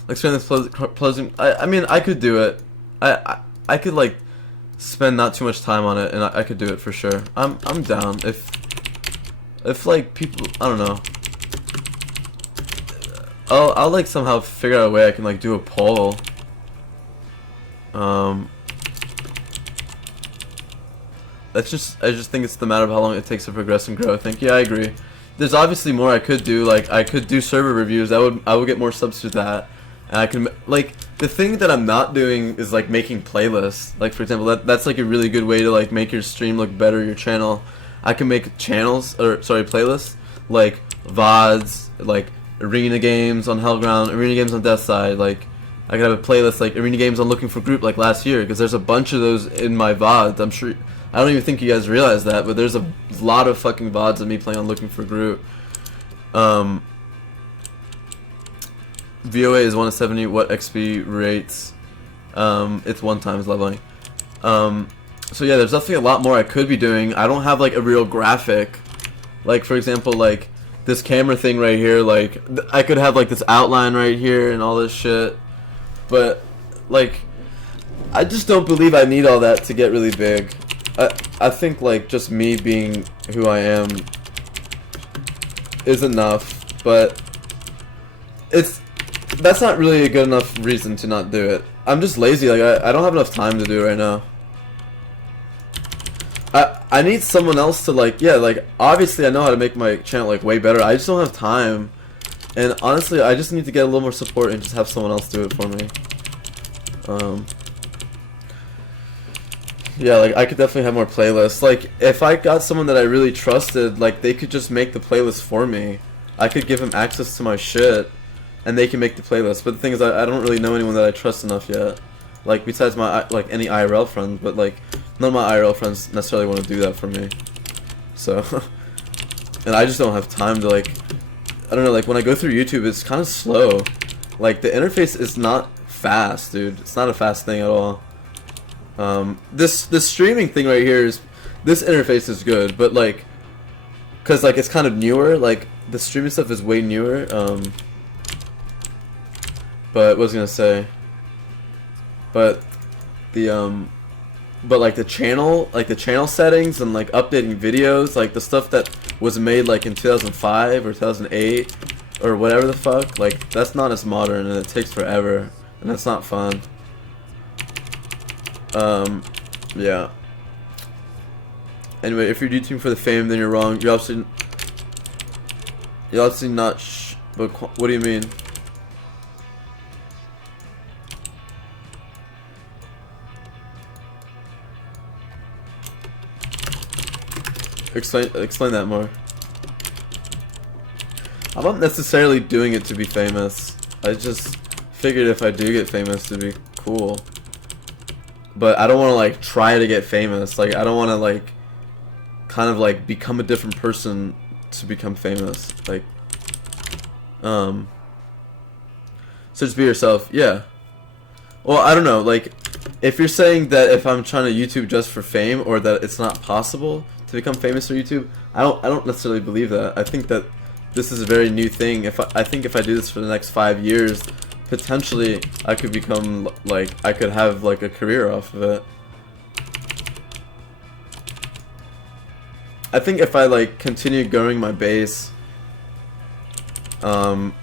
Like, spend this pleasant. I mean, I could do it. I could like spend not too much time on it, and I could do it for sure. I'm down. If like people, I don't know. I'll like somehow figure out a way I can like do a poll. I just think it's the matter of how long it takes to progress and grow. I think, yeah, I agree. There's obviously more I could do. Like, I could do server reviews. I would get more subs through that. And I can, like, the thing that I'm not doing is like making playlists. Like, for example, that's like a really good way to like make your stream look better, your channel. I can make playlists like VoDs, like arena games on Hellground, arena games on Deathside. Like, I could have a playlist like arena games on Looking for Group like last year, because there's a bunch of those in my VoDs. I'm sure. I don't even think you guys realize that, but there's a lot of fucking VoDs of me playing on Looking for Groot. VOA is 1 to 70. What XP rates? It's 1 times leveling. So yeah, there's definitely a lot more I could be doing. I don't have like a real graphic. Like, for example, like this camera thing right here. Like, I could have like this outline right here and all this shit. But like, I just don't believe I need all that to get really big. I think like just me being who I am is enough, but that's not really a good enough reason to not do it. I'm just lazy. Like, I don't have enough time to do it right now. I need someone else to like, yeah, like obviously I know how to make my channel like way better. I just don't have time, and honestly I just need to get a little more support and just have someone else do it for me. Yeah, like I could definitely have more playlists. Like, if I got someone that I really trusted, like they could just make the playlist for me. I could give them access to my shit, and they can make the playlist. But the thing is, I don't really know anyone that I trust enough yet. Like, besides my like any IRL friends, but like none of my IRL friends necessarily want to do that for me. So, and I just don't have time to like. I don't know. Like when I go through YouTube, it's kind of slow. Like the interface is not fast, dude. It's not a fast thing at all. This streaming thing right here is, this interface is good, but like, cause like it's kind of newer. Like the streaming stuff is way newer. But what was I gonna say? But the but like the channel settings and like updating videos, like the stuff that was made like in 2005 or 2008 or whatever the fuck, like that's not as modern, and it takes forever, and that's not fun. Yeah. Anyway, if you're YouTubing for the fame, then you're wrong. You're obviously not. But what do you mean? Explain that more. I'm not necessarily doing it to be famous. I just figured if I do get famous, to be cool. But I don't want to like try to get famous. Like, I don't want to like kind of like become a different person to become famous. Like, so just be yourself. Yeah. Well, I don't know. Like, if you're saying that if I'm trying to YouTube just for fame, or that it's not possible to become famous for YouTube, I don't necessarily believe that. I think that this is a very new thing. I think if I do this for the next 5 years, potentially I could become like, I could have like a career off of it. I think if I like continue growing my base, and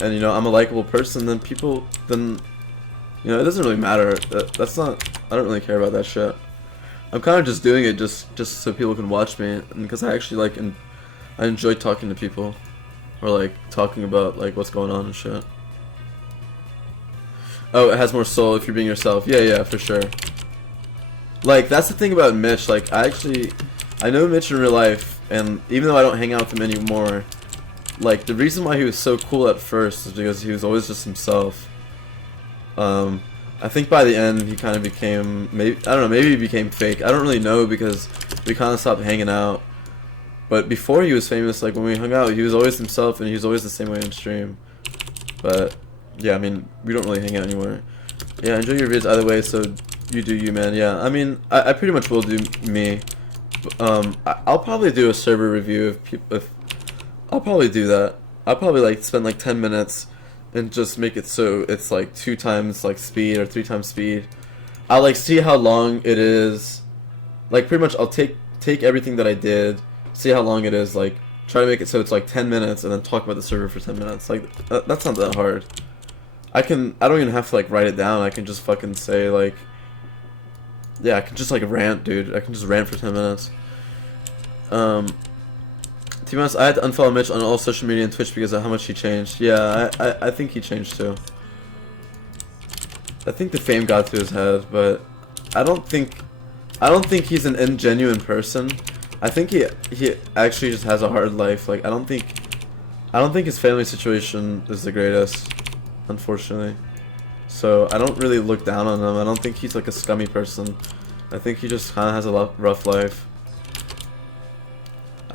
you know, I'm a likable person, then people, then you know, it doesn't really matter. That's not, I don't really care about that shit. I'm kind of just doing it just so people can watch me, and because I actually like, and I enjoy talking to people, or like talking about like what's going on and shit. Oh, it has more soul if you're being yourself. Yeah, for sure. Like, that's the thing about Mitch. Like, I know Mitch in real life, and even though I don't hang out with him anymore, like, the reason why he was so cool at first is because he was always just himself. I think by the end he kind of became, maybe, I don't know, maybe he became fake. I don't really know, because we kind of stopped hanging out. But before he was famous, like when we hung out, he was always himself, and he was always the same way on stream. But Yeah, I mean, we don't really hang out anymore. Yeah, enjoy your vids either way, so you do you, man. Yeah, I mean, I pretty much will do me. I'll probably do a server review if I'll probably do that. I'll probably like spend like 10 minutes and just make it so it's like 2 times like speed or 3 times speed. I'll like see how long it is. Like pretty much I'll take everything that I did, see how long it is, like try to make it so it's like 10 minutes and then talk about the server for 10 minutes. Like that's not that hard. I don't even have to like write it down. I can just fucking say like, yeah, I can just like rant, dude. I can just rant for 10 minutes. To be honest, I had to unfollow Mitch on all social media and Twitch because of how much he changed. Yeah, I think he changed too. I think the fame got to his head, but I don't think he's an ingenuine person. I think he actually just has a hard life. Like I don't think his family situation is the greatest, unfortunately. So I don't really look down on him. I don't think he's like a scummy person. I think he just kind of has a rough life.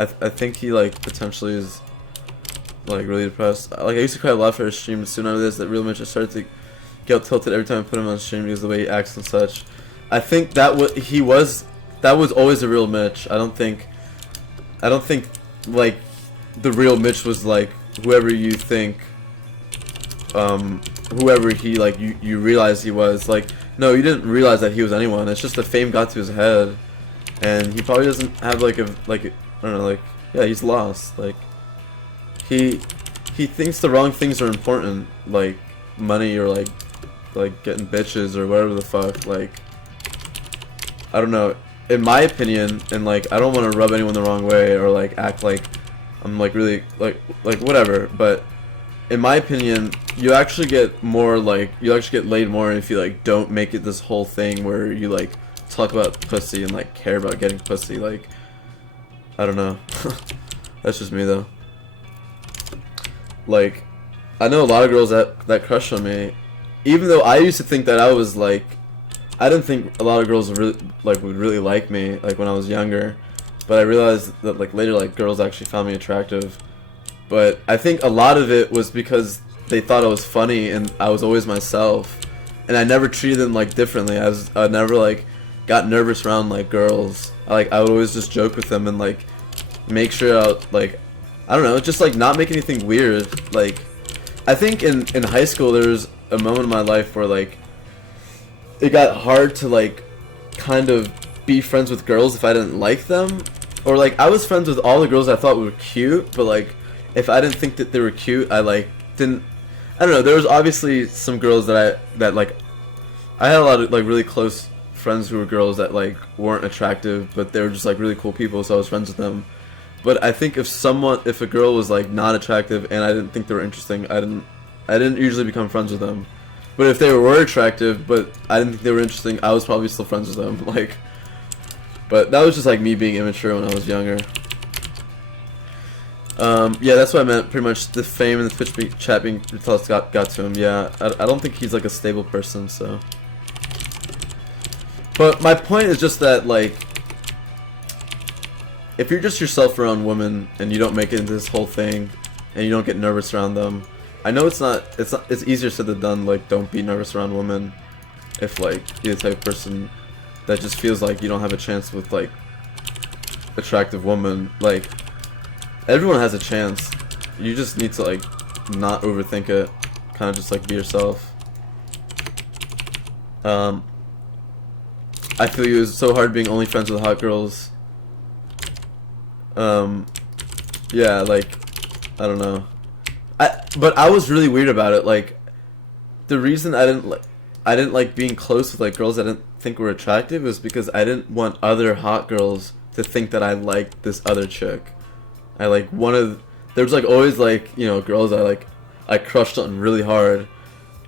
I think he like potentially is like really depressed. Like I used to cry a lot for his stream. Soon after this, that real Mitch, I started to get tilted every time I put him on stream because of the way he acts and such. I think that was always the real Mitch. I don't think like the real Mitch was like whoever you think, whoever he like you realize he was. Like no, you didn't realize that he was anyone. It's just the fame got to his head, and he probably doesn't have like I don't know, like, yeah, he's lost. Like, he thinks the wrong things are important, like money or like getting bitches or whatever the fuck. Like, I don't know. In my opinion, and like, I don't want to rub anyone the wrong way or like act like I'm like really like whatever. But in my opinion, you actually get more like you actually get laid more if you like don't make it this whole thing where you like talk about pussy and like care about getting pussy. Like, I don't know. That's just me though. Like, I know a lot of girls that crush on me, even though I used to think that I was like, I didn't think a lot of girls would really like me like when I was younger, but I realized that like later like girls actually found me attractive. But I think a lot of it was because they thought I was funny and I was always myself, and I never treated them like differently. I never like got nervous around like girls. I would always just joke with them and like make sure I don't know, just like not make anything weird. Like I think in high school there was a moment in my life where like it got hard to like kind of be friends with girls if I didn't like them, or like I was friends with all the girls I thought were cute, but like if I didn't think that they were cute, I like didn't. I don't know. There was obviously some girls that I had a lot of like really close friends who were girls that like weren't attractive, but they were just like really cool people, so I was friends with them. But I think if a girl was like not attractive and I didn't think they were interesting, I didn't usually become friends with them. But if they were attractive but I didn't think they were interesting, I was probably still friends with them. Like, but that was just like me being immature when I was younger. Yeah, that's what I meant. Pretty much the fame and the Twitch chat being got to him. Yeah, I don't think he's like a stable person, so. But my point is just that, like, if you're just yourself around women and you don't make it into this whole thing and you don't get nervous around them, I know it's easier said than done. Like, don't be nervous around women if like you're the type of person that just feels like you don't have a chance with like attractive women. Like, everyone has a chance. You just need to like not overthink it. Kind of just like be yourself. I feel you. It's so hard being only friends with hot girls. Yeah, like, I don't know. But I was really weird about it. Like, the reason I didn't like being close with like girls I didn't think were attractive was because I didn't want other hot girls to think that I liked this other chick. There was like always like, you know, girls I crushed on really hard,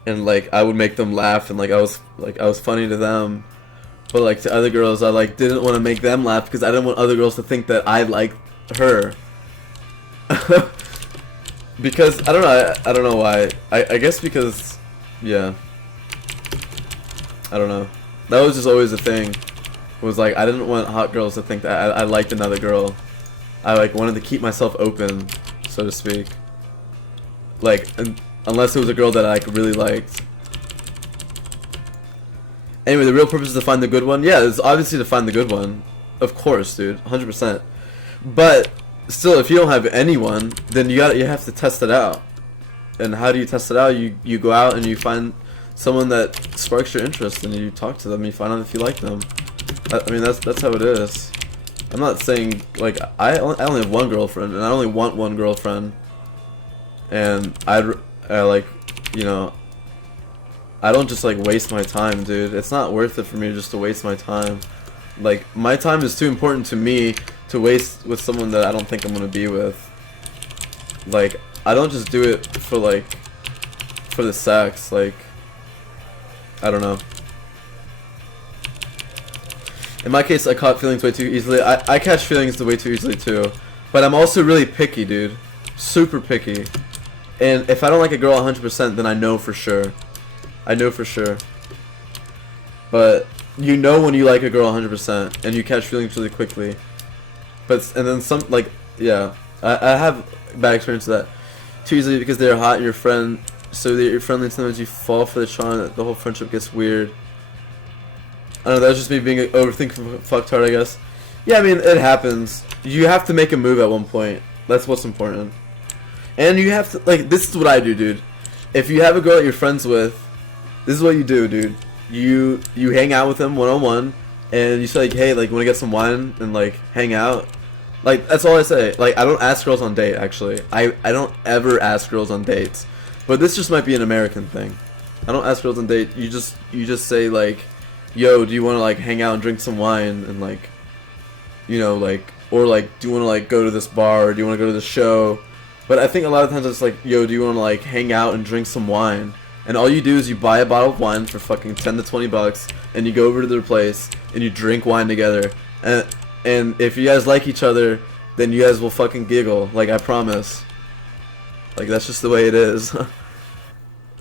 and like I would make them laugh and like I was funny to them. But like to other girls, I like didn't want to make them laugh because I didn't want other girls to think that I liked her. Because I don't know why. I guess because, yeah. I don't know. That was just always a thing. It was like I didn't want hot girls to think that I liked another girl. I like wanted to keep myself open, so to speak. Like, and unless it was a girl that I like, really liked. Anyway, the real purpose is to find the good one. Yeah, it's obviously to find the good one. Of course, dude, 100%. But still, if you don't have anyone, then you have to test it out. And how do you test it out? You go out and you find someone that sparks your interest, and you talk to them, and you find out if you like them. I mean, that's how it is. I'm not saying, like, I only have one girlfriend, and I only want one girlfriend. And I like, you know, I don't just like waste my time, dude. It's not worth it for me just to waste my time. Like, my time is too important to me to waste with someone that I don't think I'm gonna be with. Like, I don't just do it for like, for the sex. Like, I don't know. In my case, I caught feelings way too easily. I catch feelings way too easily too. But I'm also really picky, dude. Super picky. And if I don't like a girl 100%, then I know for sure. I know for sure. But you know when you like a girl 100%, and you catch feelings really quickly. But and then some, like, yeah, I have bad experience with that. Too easily because they're hot and your friend, so that you're friendly, and sometimes you fall for the charm. The whole friendship gets weird. I don't know, that's just me being an overthinking fucktard, I guess. Yeah, I mean, it happens. You have to make a move at one point. That's what's important. And you have to, like, this is what I do, dude. If you have a girl that you're friends with, this is what you do, dude. You hang out with them one-on-one, and you say, like, hey, like, wanna get some wine and, like, hang out? Like, that's all I say. Like, I don't ask girls on date, actually. I don't ever ask girls on dates. But this just might be an American thing. I don't ask girls on date. You just say, like, yo, do you want to, like, hang out and drink some wine, and, like, you know, like, or, like, do you want to, like, go to this bar, or do you want to go to the show? But I think a lot of times it's like, yo, do you want to, like, hang out and drink some wine? And all you do is you buy a bottle of wine for fucking 10 to 20 bucks, and you go over to their place, and you drink wine together. And if you guys like each other, then you guys will fucking giggle, like, I promise. Like, that's just the way it is.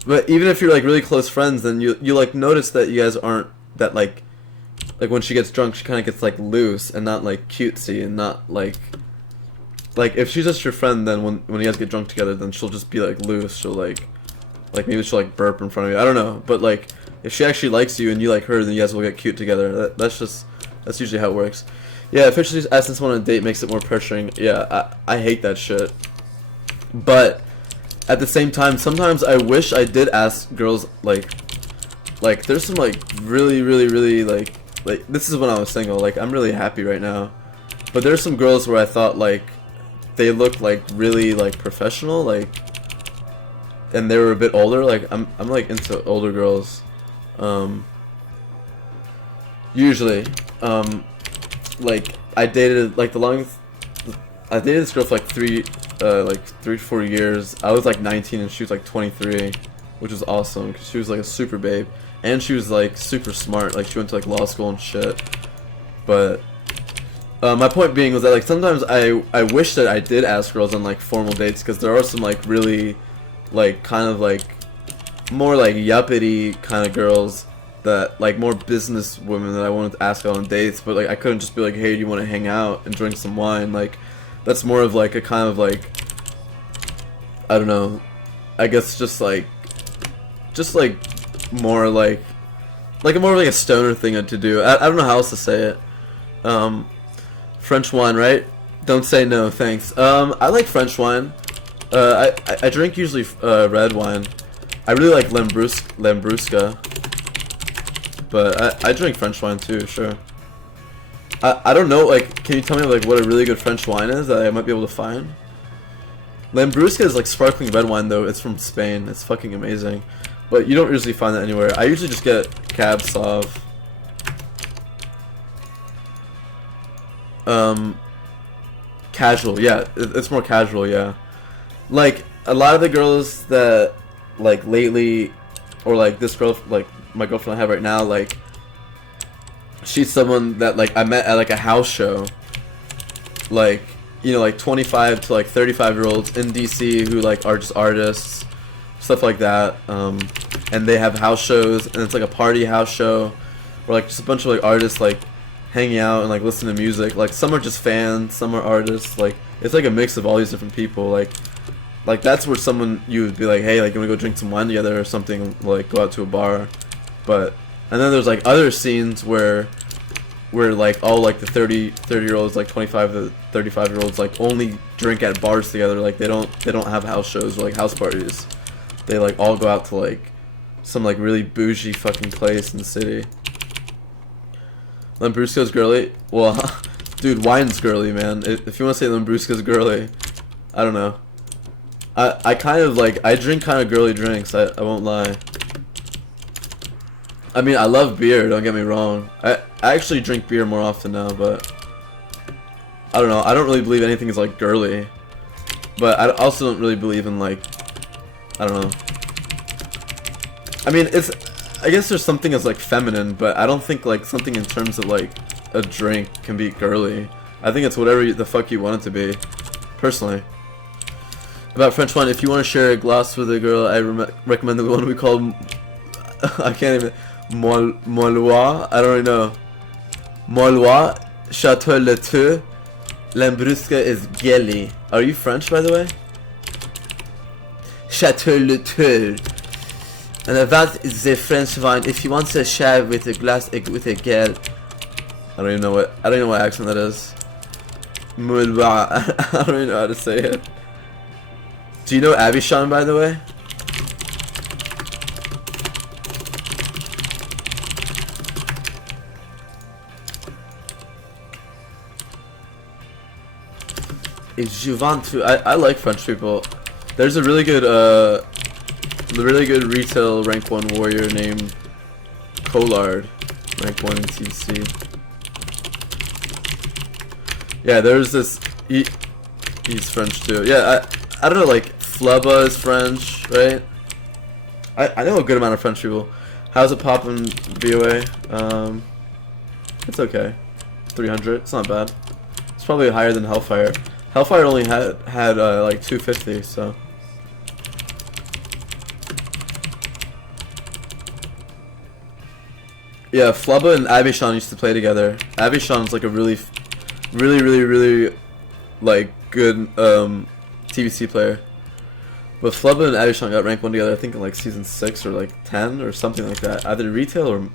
But even if you're, like, really close friends, then you like, notice that you guys aren't that, like when she gets drunk, she kind of gets, like, loose and not, like, cutesy, and not, like, if she's just your friend, then when you guys get drunk together, then she'll just be, like, loose. She'll, like maybe she'll, like, burp in front of you. I don't know. But, like, if she actually likes you and you like her, then you guys will get cute together. That's usually how it works. Yeah, officially asking someone on a date makes it more pressuring. Yeah, I hate that shit. But at the same time, sometimes I wish I did ask girls, like there's some, like, really, really, really, like, this is when I was single. Like, I'm really happy right now. But there's some girls where I thought, like, they looked, like, really, like, professional, like, and they were a bit older. Like, I'm like, into older girls. Usually. Like, I dated, like, I dated this girl for, like, 3 to 4 years. I was, like, 19 and she was, like, 23, which was awesome, because she was, like, a super babe. And she was, like, super smart. Like, she went to, like, law school and shit. But my point being was that, like, sometimes I wish that I did ask girls on, like, formal dates, because there are some, like, really, like, kind of, like, more, like, yuppity kind of girls that, like, more business women that I wanted to ask out on dates, but, like, I couldn't just be like, hey, do you want to hang out and drink some wine? Like, that's more of, like, a kind of, like, I don't know, I guess just like more like more like a stoner thing to do. I don't know how else to say it. French wine, right? Don't say no, thanks. I like French wine. I drink usually red wine. I really like Lambrusca. But I drink French wine too, sure. I don't know, like, can you tell me, like, what a really good French wine is that I might be able to find? Lambrusca is, like, sparkling red wine, though. It's from Spain. It's fucking amazing. But you don't usually find that anywhere. I usually just get Cab Sauv. Casual, yeah. It's more casual, yeah. Like, a lot of the girls that, like, lately, or, like, this girl, like, my girlfriend I have right now, like, she's someone that, like, I met at, like, a house show. Like, you know, like, 25 to, like, 35-year-olds in DC who, like, are just artists, stuff like that. And they have house shows, and it's, like, a party house show where, like, just a bunch of, like, artists, like, hanging out and, like, listening to music. Like, some are just fans, some are artists. Like, it's, like, a mix of all these different people. Like like that's where someone you would be like, hey, like you wanna go drink some wine together or something, like go out to a bar. But and then there's like other scenes where like all like the 30-year-olds, like 25 to 35-year-olds, like only drink at bars together. Like they don't have house shows or like house parties. They like all go out to like some like really bougie fucking place in the city. Lambrusco's girly? Well, dude, wine's girly, man. If you want to say Lambrusco's girly, I don't know. I kind of like, I drink kind of girly drinks, I won't lie. I mean, I love beer, don't get me wrong. I actually drink beer more often now, but I don't know. I don't really believe anything is like girly. But I also don't really believe in like, I don't know. I mean, I guess there's something as like feminine, but I don't think like something in terms of like a drink can be girly. I think it's whatever the fuck you want it to be, personally. About French wine, if you want to share a glass with a girl, I recommend the one we call, I can't even, Molois, I don't really know. Molois, Chateau Leteux, Lambrusco is Gelly. Are you French, by the way? Chateau Leteux. And that is the French wine. If you want to share with a glass with a girl, I don't even know what accent that is. Molois, I don't even know how to say it. Do you know Abishon, by the way? If you want to, I like French people. There's a really good retail rank 1 warrior named Collard, rank 1 in TC. Yeah, there's this. He's French too. Yeah, I don't know. Like Flubba is French, right? I know a good amount of French people. How's it poppin', BOA? It's okay. 300. It's not bad. It's probably higher than Hellfire. Hellfire only had like 250, so. Yeah, Flubba and Abishon used to play together. Abishon's like a really like good TVC player. But Flubba and Abishon got rank 1 together, I think in like season 6 or like 10 or something like that. Either retail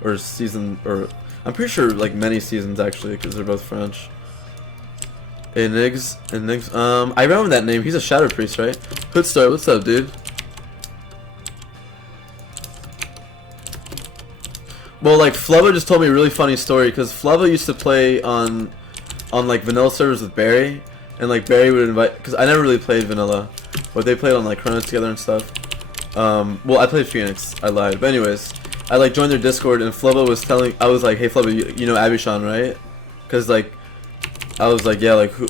or season, or I'm pretty sure like many seasons actually, because they're both French. Onyxia, I remember that name. He's a Shadow Priest, right? Hoodstar, what's up, dude? Well, like Flubba just told me a really funny story, because Flubba used to play on like vanilla servers with Barry, and like Barry would invite, because I never really played vanilla, but they played on like Chronos together and stuff. Well, I played Phoenix. I lied, but anyways, I like joined their Discord, and Flubba was telling, I was like, hey Flubba, you know Abishon, right? Because like I was like, yeah, like who?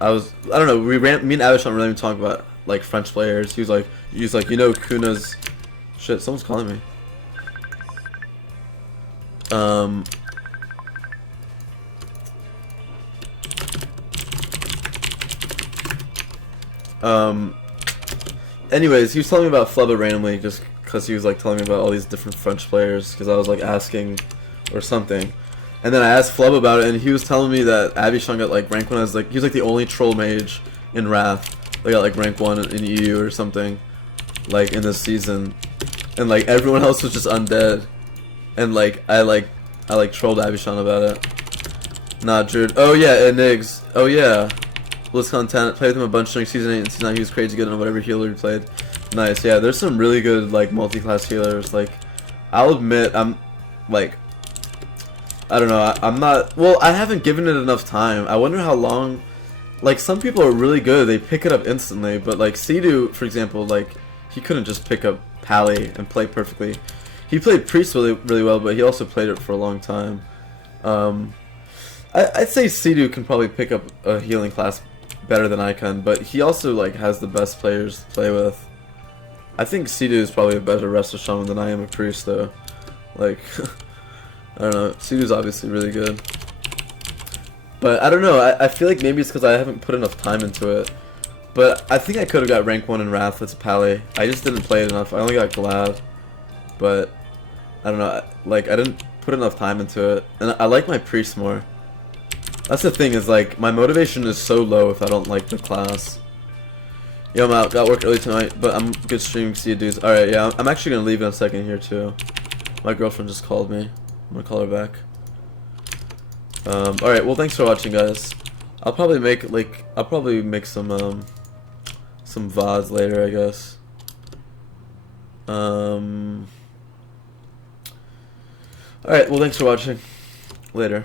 I don't know. Me and Abishon really even talk about like French players. He was like, you know, Kuna's. Shit, someone's calling me. Anyways, he was telling me about Flubba randomly, just because he was like telling me about all these different French players, because I was like asking or something. And then I asked Flub about it, and he was telling me that Abishon got like rank 1 as like, he was like the only troll mage in Wrath. They got like rank 1 in EU or something, like in this season. And like everyone else was just undead. And like I trolled Abishon about it. Nah, Druid. Oh yeah, Onyxia. Oh yeah. BlizzCon 10. Played with him a bunch during season 8 and season 9. He was crazy good on whatever healer he played. Nice. Yeah, there's some really good like multi-class healers. Like, I'll admit, I'm like, I don't know, I'm not, well, I haven't given it enough time. I wonder how long, like, some people are really good, they pick it up instantly, but, like, Sidu, for example, like, he couldn't just pick up Pally and play perfectly. He played Priest really well, but he also played it for a long time. I'd say Sidu can probably pick up a healing class better than I can, but he also, like, has the best players to play with. I think Sidu is probably a better Resto Shaman than I am a Priest, though. Like, I don't know, Sidu's obviously really good. But I don't know, I feel like maybe it's because I haven't put enough time into it. But I think I could have got rank 1 in Wrath with Pally. I just didn't play it enough. I only got Glad. But I don't know, like, I didn't put enough time into it. And I like my Priest more. That's the thing, is like, my motivation is so low if I don't like the class. Yo, I'm out. Got work early tonight, but I'm good streaming. See you dudes. Alright, yeah, I'm actually gonna leave in a second here too. My girlfriend just called me. I'm gonna call her back. Alright, well thanks for watching, guys. I'll probably make some VoDs later, I guess. Alright, well thanks for watching. Later.